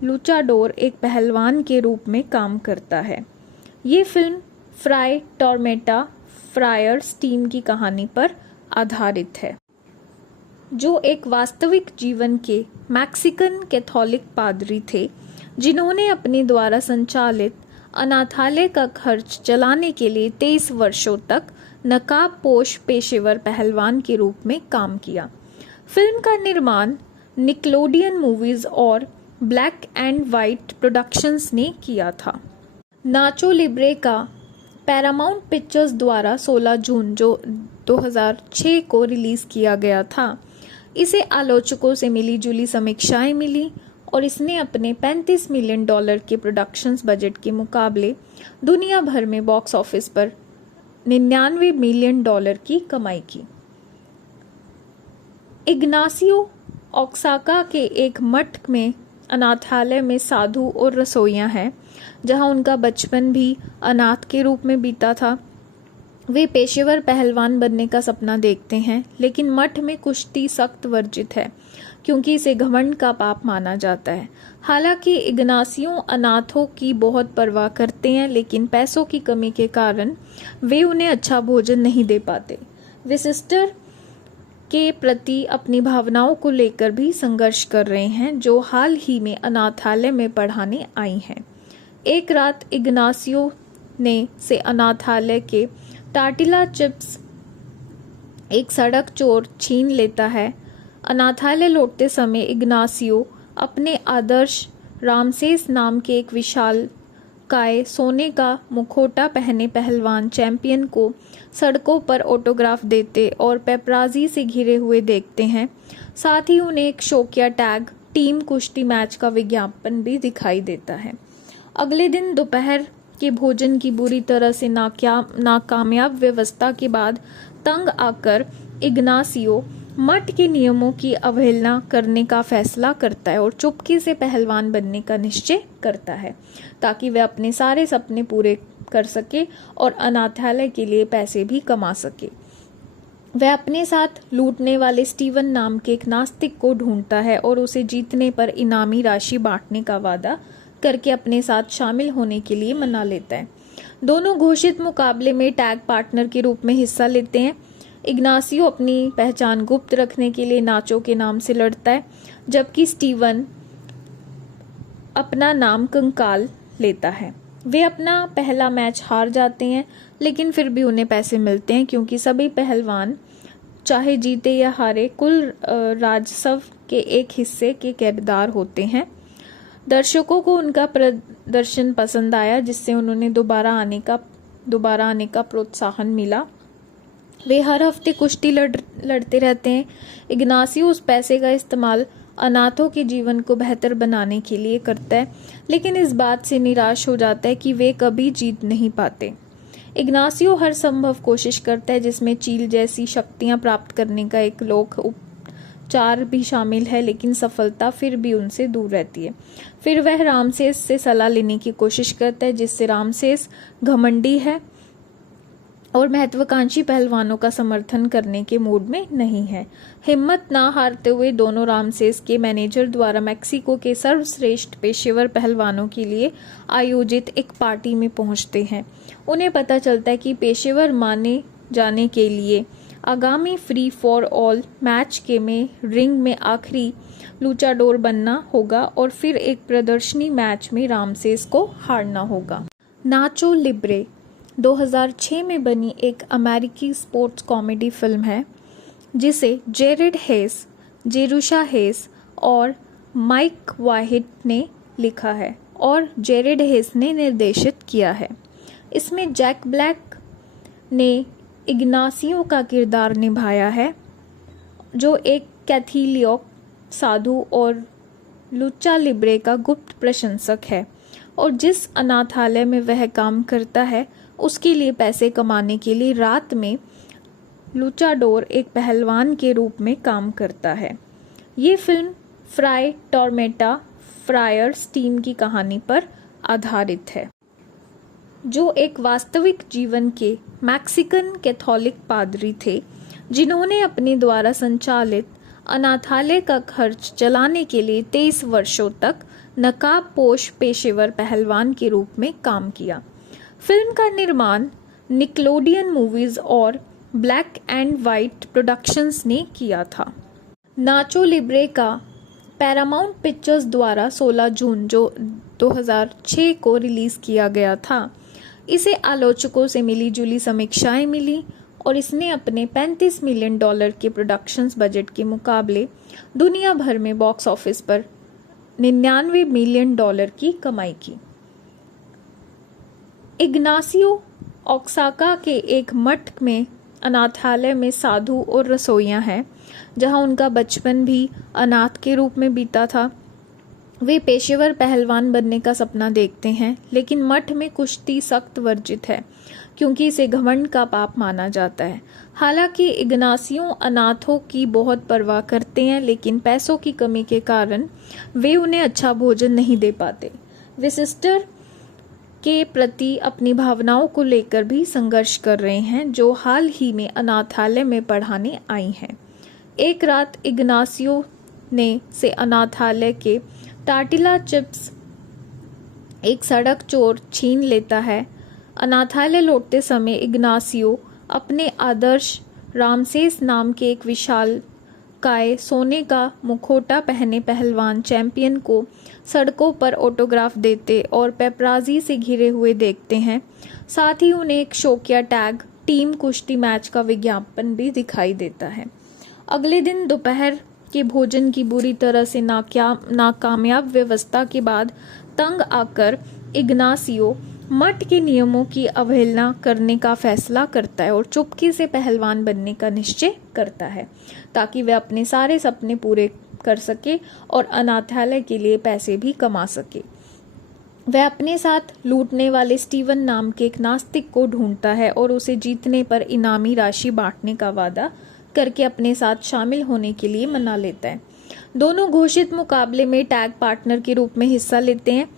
लुचाडोर एक पहलवान के रूप में काम करता है। ये फिल्म फ्राई टॉर्मेटा फ्रायर्स टीम की कहानी पर आधारित है, जो एक वास्तविक जीवन के मैक्सिकन कैथोलिक पादरी थे, जिन्होंने अपने द्वारा संचालित अनाथालय का खर्च चलाने के लिए 23 वर्षों तक नकाबपोश पेशेवर पहलवान के रूप में काम किया। फिल्म का निर्माण निकलोडियन मूवीज और ब्लैक एंड व्हाइट प्रोडक्शंस ने किया था। नाचो लिब्रे का पैरामाउंट पिक्चर्स द्वारा 16 जून 2006 को रिलीज किया गया था। इसे आलोचकों से मिली जुली समीक्षाएं मिली और इसने अपने $35 मिलियन के प्रोडक्शंस बजट के मुकाबले दुनिया भर में बॉक्स ऑफिस पर $99 मिलियन की कमाई की। इग्नासियो ओक्साका के एक मठ में अनाथालय में साधु और रसोइयां हैं, जहां उनका बचपन भी अनाथ के रूप में बीता था। वे पेशेवर पहलवान बनने का सपना देखते हैं, लेकिन मठ में कुश्ती सख्त वर्जित है क्योंकि इसे घमंड का पाप माना जाता है। हालांकि इग्नासियो अनाथों की बहुत परवाह करते हैं, लेकिन पैसों की कमी के कारण वे उन्हें अच्छा भोजन नहीं दे पाते। वे सिस्टर के प्रति अपनी भावनाओं को लेकर भी संघर्ष कर रहे हैं, जो हाल ही में अनाथालय में पढ़ाने आई हैं। एक रात इग्नासियो से अनाथालय के टार्टिला चिप्स एक सड़क चोर छीन लेता है। अनाथालय लौटते समय इग्नासियो अपने आदर्श रामसेस नाम के एक विशालकाय सोने का मुखौटा पहने पहलवान चैंपियन को सड़कों पर ऑटोग्राफ देते और पेपराजी से घिरे हुए देखते हैं। साथ ही उन्हें एक शौकिया टैग टीम कुश्ती मैच का विज्ञापन भी दिखाई देता है। अगले दिन दोपहर के भोजन की बुरी तरह से नाकामयाब व्यवस्था के बाद तंग आकर इग्नासियो मठ के नियमों की अवहेलना करने का फैसला करता है और चुपके से पहलवान बनने का निश्चय करता है, ताकि वह अपने सारे सपने पूरे कर सके और अनाथालय के लिए पैसे भी कमा सके। वह अपने साथ लूटने वाले स्टीवन नाम के एक नास्तिक को ढूंढता है और उसे जीतने पर इनामी राशि बांटने का वादा करके अपने साथ शामिल होने के लिए मना लेता है। दोनों घोषित मुकाबले में टैग पार्टनर के रूप में हिस्सा लेते हैं। इग्नासियो अपनी पहचान गुप्त रखने के लिए नाचो के नाम से लड़ता है, जबकि स्टीवन अपना नाम कंकाल लेता है। वे अपना पहला मैच हार जाते हैं, लेकिन फिर भी उन्हें पैसे मिलते हैं क्योंकि सभी पहलवान चाहे जीते या हारे कुल राजस्व के एक हिस्से के किरदार होते हैं। दर्शकों को उनका प्रदर्शन पसंद आया, जिससे उन्होंने दोबारा आने का प्रोत्साहन मिला। वे हर हफ्ते कुश्ती लड़ते रहते हैं। इग्नासियो उस पैसे का इस्तेमाल अनाथों के जीवन को बेहतर बनाने के लिए करता है, लेकिन इस बात से निराश हो जाता है कि वे कभी जीत नहीं पाते। इग्नासियो हर संभव कोशिश करता है, जिसमें चील जैसी शक्तियां प्राप्त करने का एक लोक उपचार भी शामिल है, लेकिन सफलता फिर भी उनसे दूर रहती है। फिर वह रामसेस से सलाह लेने की कोशिश करता है, जिससे रामसेस घमंडी है और महत्वाकांक्षी पहलवानों का समर्थन करने के मूड में नहीं है। हिम्मत ना हारते हुए दोनों रामसेस के मैनेजर द्वारा मेक्सिको के सर्वश्रेष्ठ पेशेवर पहलवानों के लिए आयोजित एक पार्टी में पहुंचते हैं। उन्हें पता चलता है कि पेशेवर माने जाने के लिए आगामी फ्री फॉर ऑल मैच के में रिंग में आखिरी लूचाडोर बनना होगा और फिर एक प्रदर्शनी मैच में रामसेस को हारना होगा। नाचो लिब्रे 2006 में बनी एक अमेरिकी स्पोर्ट्स कॉमेडी फिल्म है, जिसे जेरेड हेस, जेरुशा हेस और माइक वाहिट ने लिखा है और जेरेड हेस ने निर्देशित किया है। इसमें जैक ब्लैक ने इग्नासियो का किरदार निभाया है, जो एक कैथोलिक साधु और लुचा लिब्रे का गुप्त प्रशंसक है और जिस अनाथालय में वह काम करता है उसके लिए पैसे कमाने के लिए रात में लुचाडोर एक पहलवान के रूप में काम करता है। ये फिल्म फ्राई टॉर्मेटा फ्रायर स्टीन की कहानी पर आधारित है, जो एक वास्तविक जीवन के मैक्सिकन कैथोलिक पादरी थे, जिन्होंने अपने द्वारा संचालित अनाथालय का खर्च चलाने के लिए 23 वर्षों तक नकाबपोश पेशेवर पहलवान के रूप में काम किया। फिल्म का निर्माण निकलोडियन मूवीज और ब्लैक एंड वाइट प्रोडक्शंस ने किया था। नाचो लिब्रे का पैरामाउंट पिक्चर्स द्वारा 16 जून 2006 को रिलीज किया गया था। इसे आलोचकों से मिली जुली समीक्षाएं मिली और इसने अपने $35 मिलियन के प्रोडक्शंस बजट के मुकाबले दुनिया भर में बॉक्स ऑफिस पर $99 मिलियन की कमाई की। इग्नासियो ओक्साका के एक मठ में अनाथालय में साधु और रसोइयां हैं, जहां उनका बचपन भी अनाथ के रूप में बीता था। वे पेशेवर पहलवान बनने का सपना देखते हैं, लेकिन मठ में कुश्ती सख्त वर्जित है क्योंकि इसे घमंड का पाप माना जाता है। हालांकि इग्नासियो अनाथों की बहुत परवाह करते हैं, लेकिन पैसों की कमी के कारण वे उन्हें अच्छा भोजन नहीं दे पाते। वे सिस्टर के प्रति अपनी भावनाओं को लेकर भी संघर्ष कर रहे हैं, जो हाल ही में अनाथालय में पढ़ाने आई हैं। एक रात इग्नासियो ने से अनाथालय के टार्टिला चिप्स एक सड़क चोर छीन लेता है। अनाथालय लौटते समय इग्नासियो अपने आदर्श रामसेस नाम के एक विशालकाय सोने का मुखौटा पहने पहलवान चैंपियन को सड़कों पर ऑटोग्राफ देते और पेपराजी से घिरे हुए देखते हैं। साथ ही उन्हें एक शौकिया टैग टीम कुश्ती मैच का विज्ञापन भी दिखाई देता है। अगले दिन दोपहर के भोजन की बुरी तरह से नाकामयाब व्यवस्था के बाद तंग आकर इग्नासियो मठ के नियमों की अवहेलना करने का फैसला करता है और चुपके से पहलवान बनने का निश्चय करता है, ताकि वह अपने सारे सपने पूरे कर सके और अनाथालय के लिए पैसे भी कमा सके। वह अपने साथ लूटने वाले स्टीवन नाम के एक नास्तिक को ढूंढता है और उसे जीतने पर इनामी राशि बांटने का वादा करके अपने साथ शामिल होने के लिए मना लेता है। दोनों घोषित मुकाबले में टैग पार्टनर के रूप में हिस्सा लेते हैं।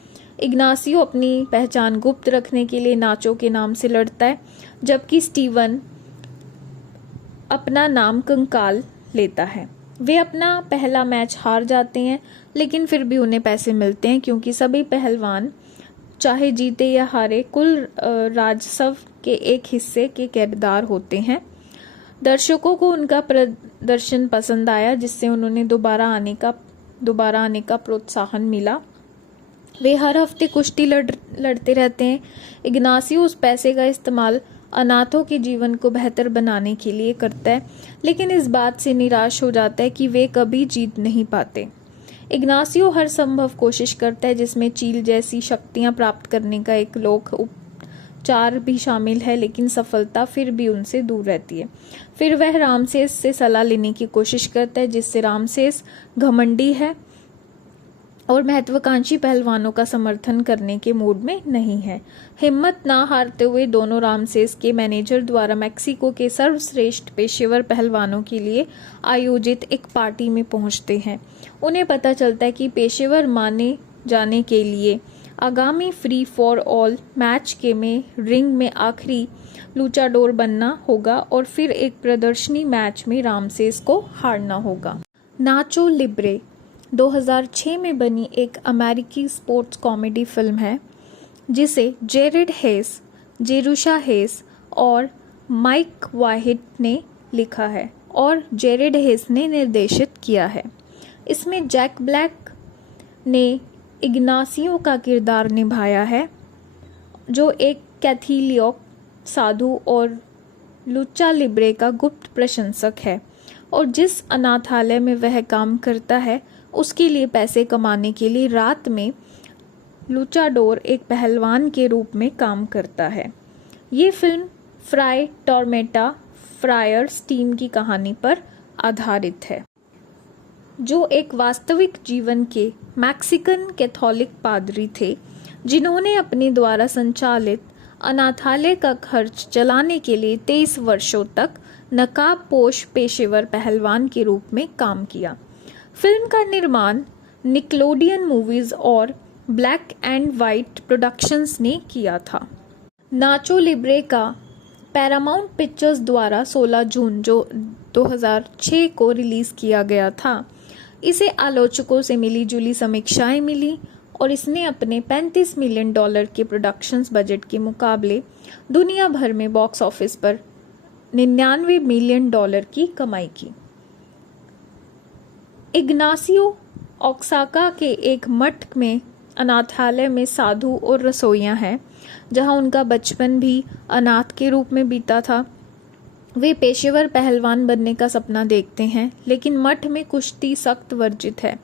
इग्नासियो अपनी पहचान गुप्त रखने के लिए नाचो के नाम से लड़ता है, जबकि स्टीवन अपना नाम कंकाल लेता है। वे अपना पहला मैच हार जाते हैं, लेकिन फिर भी उन्हें पैसे मिलते हैं क्योंकि सभी पहलवान चाहे जीते या हारे कुल राजस्व के एक हिस्से के किरदार होते हैं। दर्शकों को उनका प्रदर्शन पसंद आया, जिससे उन्होंने दोबारा आने का प्रोत्साहन मिला। वे हर हफ्ते कुश्ती लड़ते रहते हैं। इग्नासियो उस पैसे का इस्तेमाल अनाथों के जीवन को बेहतर बनाने के लिए करता है, लेकिन इस बात से निराश हो जाता है कि वे कभी जीत नहीं पाते। इग्नासियो हर संभव कोशिश करता है, जिसमें चील जैसी शक्तियां प्राप्त करने का एक लोक उपचार भी शामिल है, लेकिन सफलता फिर भी उनसे दूर रहती है। फिर वह रामसेस से सलाह लेने की कोशिश करता है, जिससे रामसेस घमंडी है और महत्वाकांक्षी पहलवानों का समर्थन करने के मूड में नहीं है। हिम्मत ना हारते हुए दोनों रामसेस के मैनेजर द्वारा मेक्सिको के सर्वश्रेष्ठ पेशेवर पहलवानों के लिए आयोजित एक पार्टी में पहुंचते हैं। उन्हें पता चलता है कि पेशेवर माने जाने के लिए आगामी फ्री फॉर ऑल मैच के में रिंग में आखिरी लूचाडोर बनना होगा और फिर एक प्रदर्शनी मैच में रामसेस को हारना होगा। नाचो लिब्रे 2006 में बनी एक अमेरिकी स्पोर्ट्स कॉमेडी फिल्म है, जिसे जेरेड हेस, जेरुशा हेस और माइक वाहिट ने लिखा है और जेरेड हेस ने निर्देशित किया है। इसमें जैक ब्लैक ने इग्नासियो का किरदार निभाया है, जो एक कैथोलिक साधु और लुचा लिब्रे का गुप्त प्रशंसक है और जिस अनाथालय में वह काम करता है उसके लिए पैसे कमाने के लिए रात में लुचाडोर एक पहलवान के रूप में काम करता है। ये फिल्म फ्राई टॉर्मेटा फ्रायर स्टीम की कहानी पर आधारित है, जो एक वास्तविक जीवन के मैक्सिकन कैथोलिक पादरी थे, जिन्होंने अपने द्वारा संचालित अनाथालय का खर्च चलाने के लिए 23 वर्षों तक नकाबपोश पेशेवर पहलवान के रूप में काम किया। फिल्म का निर्माण निकलोडियन मूवीज और ब्लैक एंड वाइट प्रोडक्शंस ने किया था। नाचो लिब्रे का पैरामाउंट पिक्चर्स द्वारा 16 जून 2006 को रिलीज किया गया था। इसे आलोचकों से मिली जुली समीक्षाएं मिली और इसने अपने $35 मिलियन के प्रोडक्शंस बजट के मुकाबले दुनिया भर में बॉक्स ऑफिस पर $99 मिलियन की कमाई की। इग्नासियो ओक्साका के एक मठ में अनाथालय में साधु और रसोइयां हैं, जहां उनका बचपन भी अनाथ के रूप में बीता था। वे पेशेवर पहलवान बनने का सपना देखते हैं, लेकिन मठ में कुश्ती सख्त वर्जित है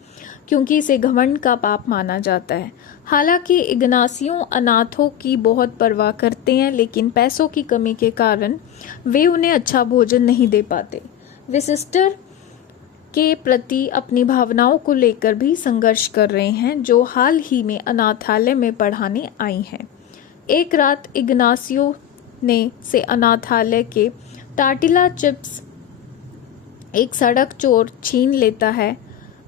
क्योंकि इसे घमंड का पाप माना जाता है। हालांकि इग्नासियो अनाथों की बहुत परवाह करते हैं, लेकिन पैसों की कमी के कारण वे उन्हें अच्छा भोजन नहीं दे पाते। वे सिस्टर के प्रति अपनी भावनाओं को लेकर भी संघर्ष कर रहे हैं, जो हाल ही में अनाथालय में पढ़ाने आई हैं। एक रात इग्नासियो ने से अनाथालय के टार्टिला चिप्स एक सड़क चोर छीन लेता है।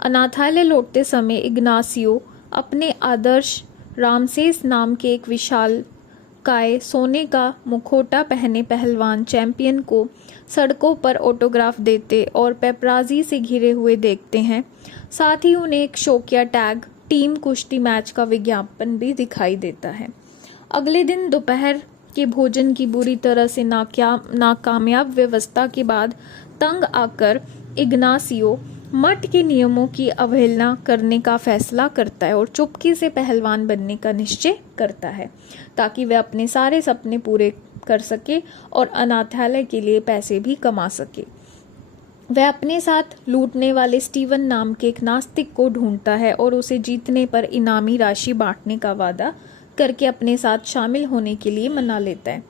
अनाथालय लौटते समय इग्नासियो अपने आदर्श रामसेस नाम के एक विशालकाय सोने का मुखौटा पहने पहलवान चैंपियन को सड़कों पर ऑटोग्राफ देते और पेपराजी से घिरे हुए देखते हैं। साथ ही उन्हें एक शौकिया टैग टीम कुश्ती मैच का विज्ञापन भी दिखाई देता है। अगले दिन दोपहर के भोजन की बुरी तरह से नाकामयाब व्यवस्था के बाद तंग आकर इग्नासियो मठ के नियमों की अवहेलना करने का फैसला करता है और चुपके से पहलवान बनने का निश्चय करता है, ताकि वह अपने सारे सपने पूरे कर सके और अनाथालय के लिए पैसे भी कमा सके। वह अपने साथ लूटने वाले स्टीवन नाम के एक नास्तिक को ढूंढता है और उसे जीतने पर इनामी राशि बांटने का वादा करके अपने साथ शामिल होने के लिए मना लेता है।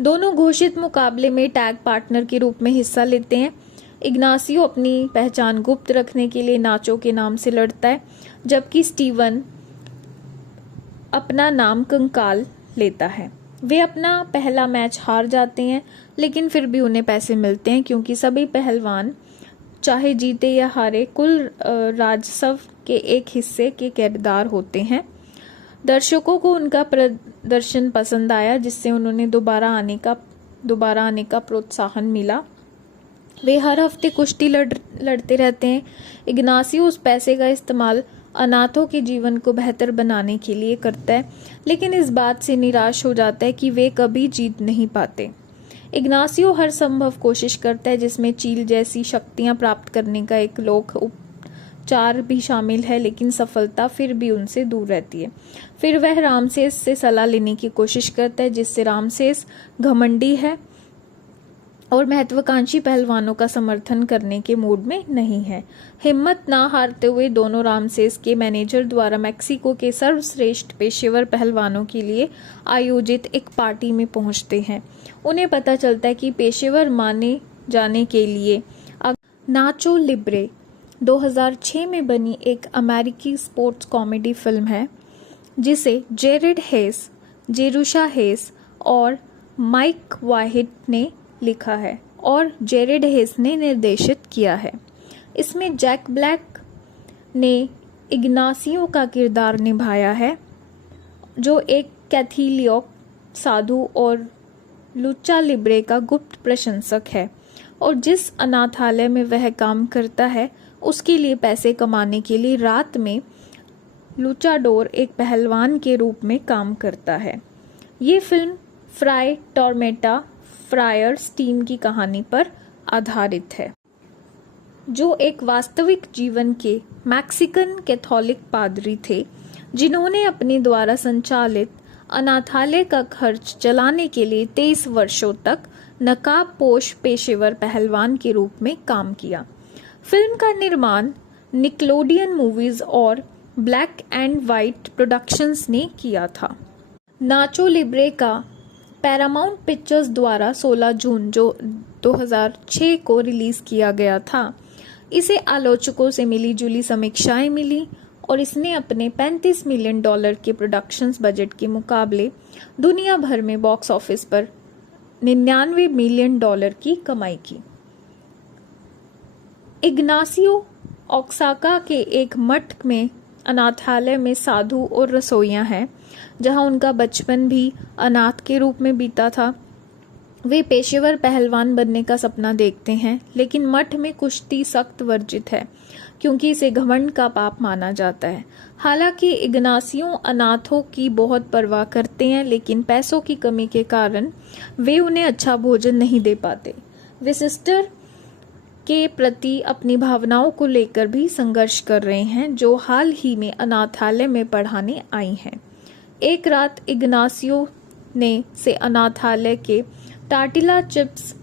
दोनों घोषित मुकाबले में टैग पार्टनर के रूप में हिस्सा लेते हैं। इग्नासियो अपनी पहचान गुप्त रखने के लिए नाचो के नाम से लड़ता है, जबकि स्टीवन अपना नाम कंकाल लेता है। वे अपना पहला मैच हार जाते हैं, लेकिन फिर भी उन्हें पैसे मिलते हैं, क्योंकि सभी पहलवान चाहे जीते या हारे कुल राजस्व के एक हिस्से के किरदार होते हैं। दर्शकों को उनका प्रदर्शन पसंद आया, जिससे उन्होंने दोबारा आने का प्रोत्साहन मिला। वे हर हफ्ते कुश्ती लड़ते रहते हैं। इग्नासियो उस पैसे का इस्तेमाल अनाथों के जीवन को बेहतर बनाने के लिए करता है, लेकिन इस बात से निराश हो जाता है कि वे कभी जीत नहीं पाते। इग्नासियो हर संभव कोशिश करता है, जिसमें चील जैसी शक्तियां प्राप्त करने का एक लोक उपचार भी शामिल है, लेकिन सफलता फिर भी उनसे दूर रहती है। फिर वह रामसेस से सलाह लेने की कोशिश करता है, जिससे रामसेस घमंडी है और महत्वाकांक्षी पहलवानों का समर्थन करने के मूड में नहीं है। हिम्मत ना हारते हुए दोनों रामसेस के मैनेजर द्वारा मेक्सिको के सर्वश्रेष्ठ पेशेवर पहलवानों के लिए आयोजित एक पार्टी में पहुंचते हैं। उन्हें पता चलता है कि पेशेवर माने जाने के लिए नाचो लिब्रे 2006 में बनी एक अमेरिकी स्पोर्ट्स कॉमेडी फिल्म है, जिसे जेरेड हेस, जेरुशा हेस और माइक वाहिट ने लिखा है और जेरेड हेस ने निर्देशित किया है। इसमें जैक ब्लैक ने इग्नासियो का किरदार निभाया है, जो एक कैथोलिक साधु और लुचा लिब्रे का गुप्त प्रशंसक है और जिस अनाथालय में वह काम करता है उसके लिए पैसे कमाने के लिए रात में लुचाडोर एक पहलवान के रूप में काम करता है। ये फिल्म फ्राई टॉर्मेटा फ्रायर स्टीन की कहानी पर आधारित है, जो एक वास्तविक जीवन के मैक्सिकन कैथोलिक पादरी थे, जिन्होंने अपने द्वारा संचालित अनाथालय का खर्च चलाने के लिए 23 वर्षों तक नकाबपोश पेशेवर पहलवान के रूप में काम किया। फिल्म का निर्माण निकलोडियन मूवीज और ब्लैक एंड व्हाइट प्रोडक्शंस ने किया था। नाचो लिब्रे का पैरामाउंट पिक्चर्स द्वारा 16 जून 2006 को रिलीज किया गया था। इसे आलोचकों से मिली जुली समीक्षाएं मिली और इसने अपने $35 मिलियन के प्रोडक्शंस बजट के मुकाबले दुनिया भर में बॉक्स ऑफिस पर $99 मिलियन की कमाई की। इग्नासियो ओक्साका के एक मठ में अनाथालय में साधु और रसोइयां हैं, जहां उनका बचपन भी अनाथ के रूप में बीता था। वे पेशेवर पहलवान बनने का सपना देखते हैं, लेकिन मठ में कुश्ती सख्त वर्जित है, क्योंकि इसे घमंड का पाप माना जाता है। हालांकि इग्नासियो अनाथों की बहुत परवाह करते हैं, लेकिन पैसों की कमी के कारण वे उन्हें अच्छा भोजन नहीं दे पाते। वे सिस्टर के प्रति अपनी भावनाओं को लेकर भी संघर्ष कर रहे हैं, जो हाल ही में अनाथालय में पढ़ाने आई हैं। एक रात इग्नासियो से अनाथालय के टार्टिला चिप्स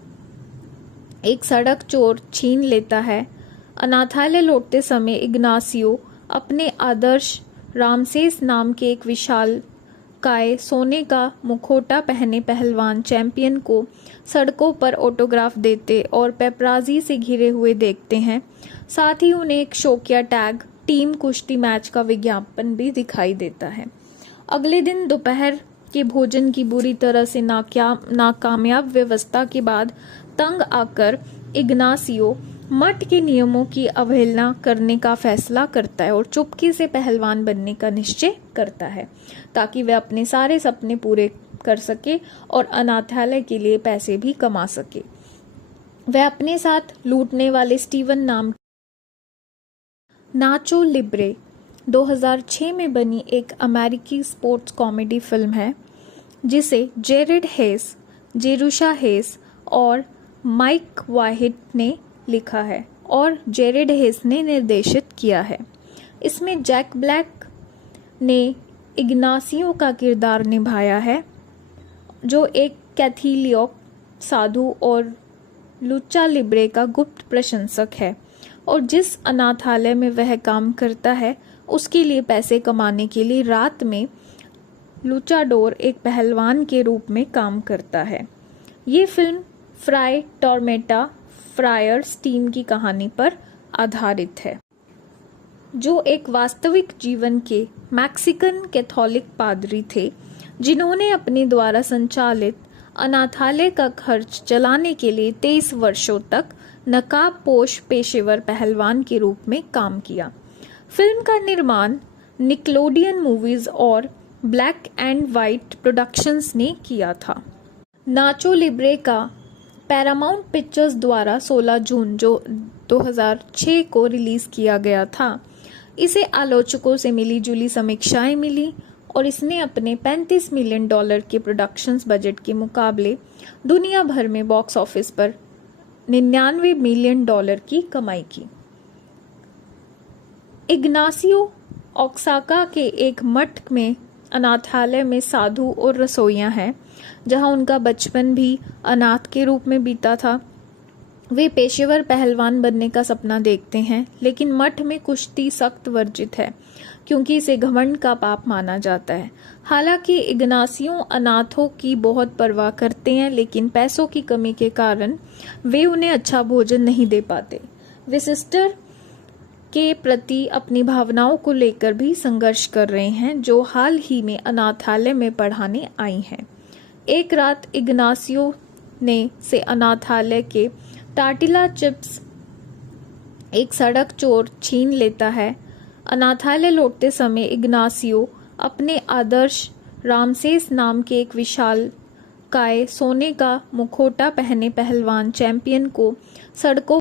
एक सड़क चोर छीन लेता है। अनाथालय लौटते समय इग्नासियो अपने आदर्श रामसेस नाम के एक विशाल काय सोने का मुखौटा पहने पहलवान चैंपियन को सड़कों पर ऑटोग्राफ देते और पेपराजी से घिरे हुए देखते हैं। साथ ही उन्हें एक शौकिया टैग टीम कुश्ती मैच का विज्ञापन भी दिखाई देता है। अगले दिन दोपहर के भोजन की बुरी तरह से नाकामयाब व्यवस्था के बाद तंग आकर इग्नासियो मठ के नियमों की अवहेलना करने का फैसला करता है और चुपके से पहलवान बनने का निश्चय करता है ताकि वह अपने सारे सपने पूरे कर सके और अनाथालय के लिए पैसे भी कमा सके। वह अपने साथ लूटने वाले स्टीवन नाम नाचो लिब्रे 2006 में बनी एक अमेरिकी स्पोर्ट्स कॉमेडी फिल्म है जिसे जेरेड हेस, जेरुशा हेस और माइक वाहिड ने लिखा है और जेरेड हेस ने निर्देशित किया है। इसमें जैक ब्लैक ने इग्नासियो का किरदार निभाया है जो एक कैथोलिक साधु और लुचा लिब्रे का गुप्त प्रशंसक है और जिस अनाथालय में वह काम करता है उसके लिए पैसे कमाने के लिए रात में लुचाडोर एक पहलवान के रूप में काम करता है। ये फिल्म फ्राई टॉर्मेटा फ्रायर स्टीन की कहानी पर आधारित है जो एक वास्तविक जीवन के मैक्सिकन कैथोलिक पादरी थे जिन्होंने अपने द्वारा संचालित अनाथालय का खर्च चलाने के लिए 23 वर्षों तक नकाबपोश पेशेवर पहलवान के रूप में काम किया। फिल्म का निर्माण निकलोडियन मूवीज और ब्लैक एंड व्हाइट प्रोडक्शंस ने किया था। नाचो लिब्रे का पैरामाउंट पिक्चर्स द्वारा 16 जून 2006 को रिलीज किया गया था। इसे आलोचकों से मिली जुली समीक्षाएं मिली और इसने अपने $35 मिलियन के प्रोडक्शन बजट के मुकाबले दुनिया भर में बॉक्स ऑफिस पर $99 मिलियन की कमाई की। इग्नासियो ओक्साका के एक मठ में अनाथालय में साधु और रसोइयां हैं जहां उनका बचपन भी अनाथ के रूप में बीता था। वे पेशेवर पहलवान बनने का सपना देखते हैं लेकिन मठ में कुश्ती सख्त वर्जित है क्योंकि इसे घमंड का पाप माना जाता है। हालांकि इग्नासियो अनाथों की बहुत परवाह करते हैं लेकिन पैसों की कमी के कारण वे उन्हें अच्छा भोजन नहीं दे पाते। वे सिस्टर के प्रति अपनी भावनाओं को लेकर भी संघर्ष कर रहे हैं जो हाल ही में अनाथालय में पढ़ाने आई हैं। एक रात इग्नासियो ने से अनाथालय के टार्टिला चिप्स एक सड़क चोर छीन लेता है। अनाथालय लौटते समय इग्नासियो अपने आदर्श रामसेस नाम के एक विशाल काय सोने का मुखौटा पहने पहलवान चैंपियन को सड़कों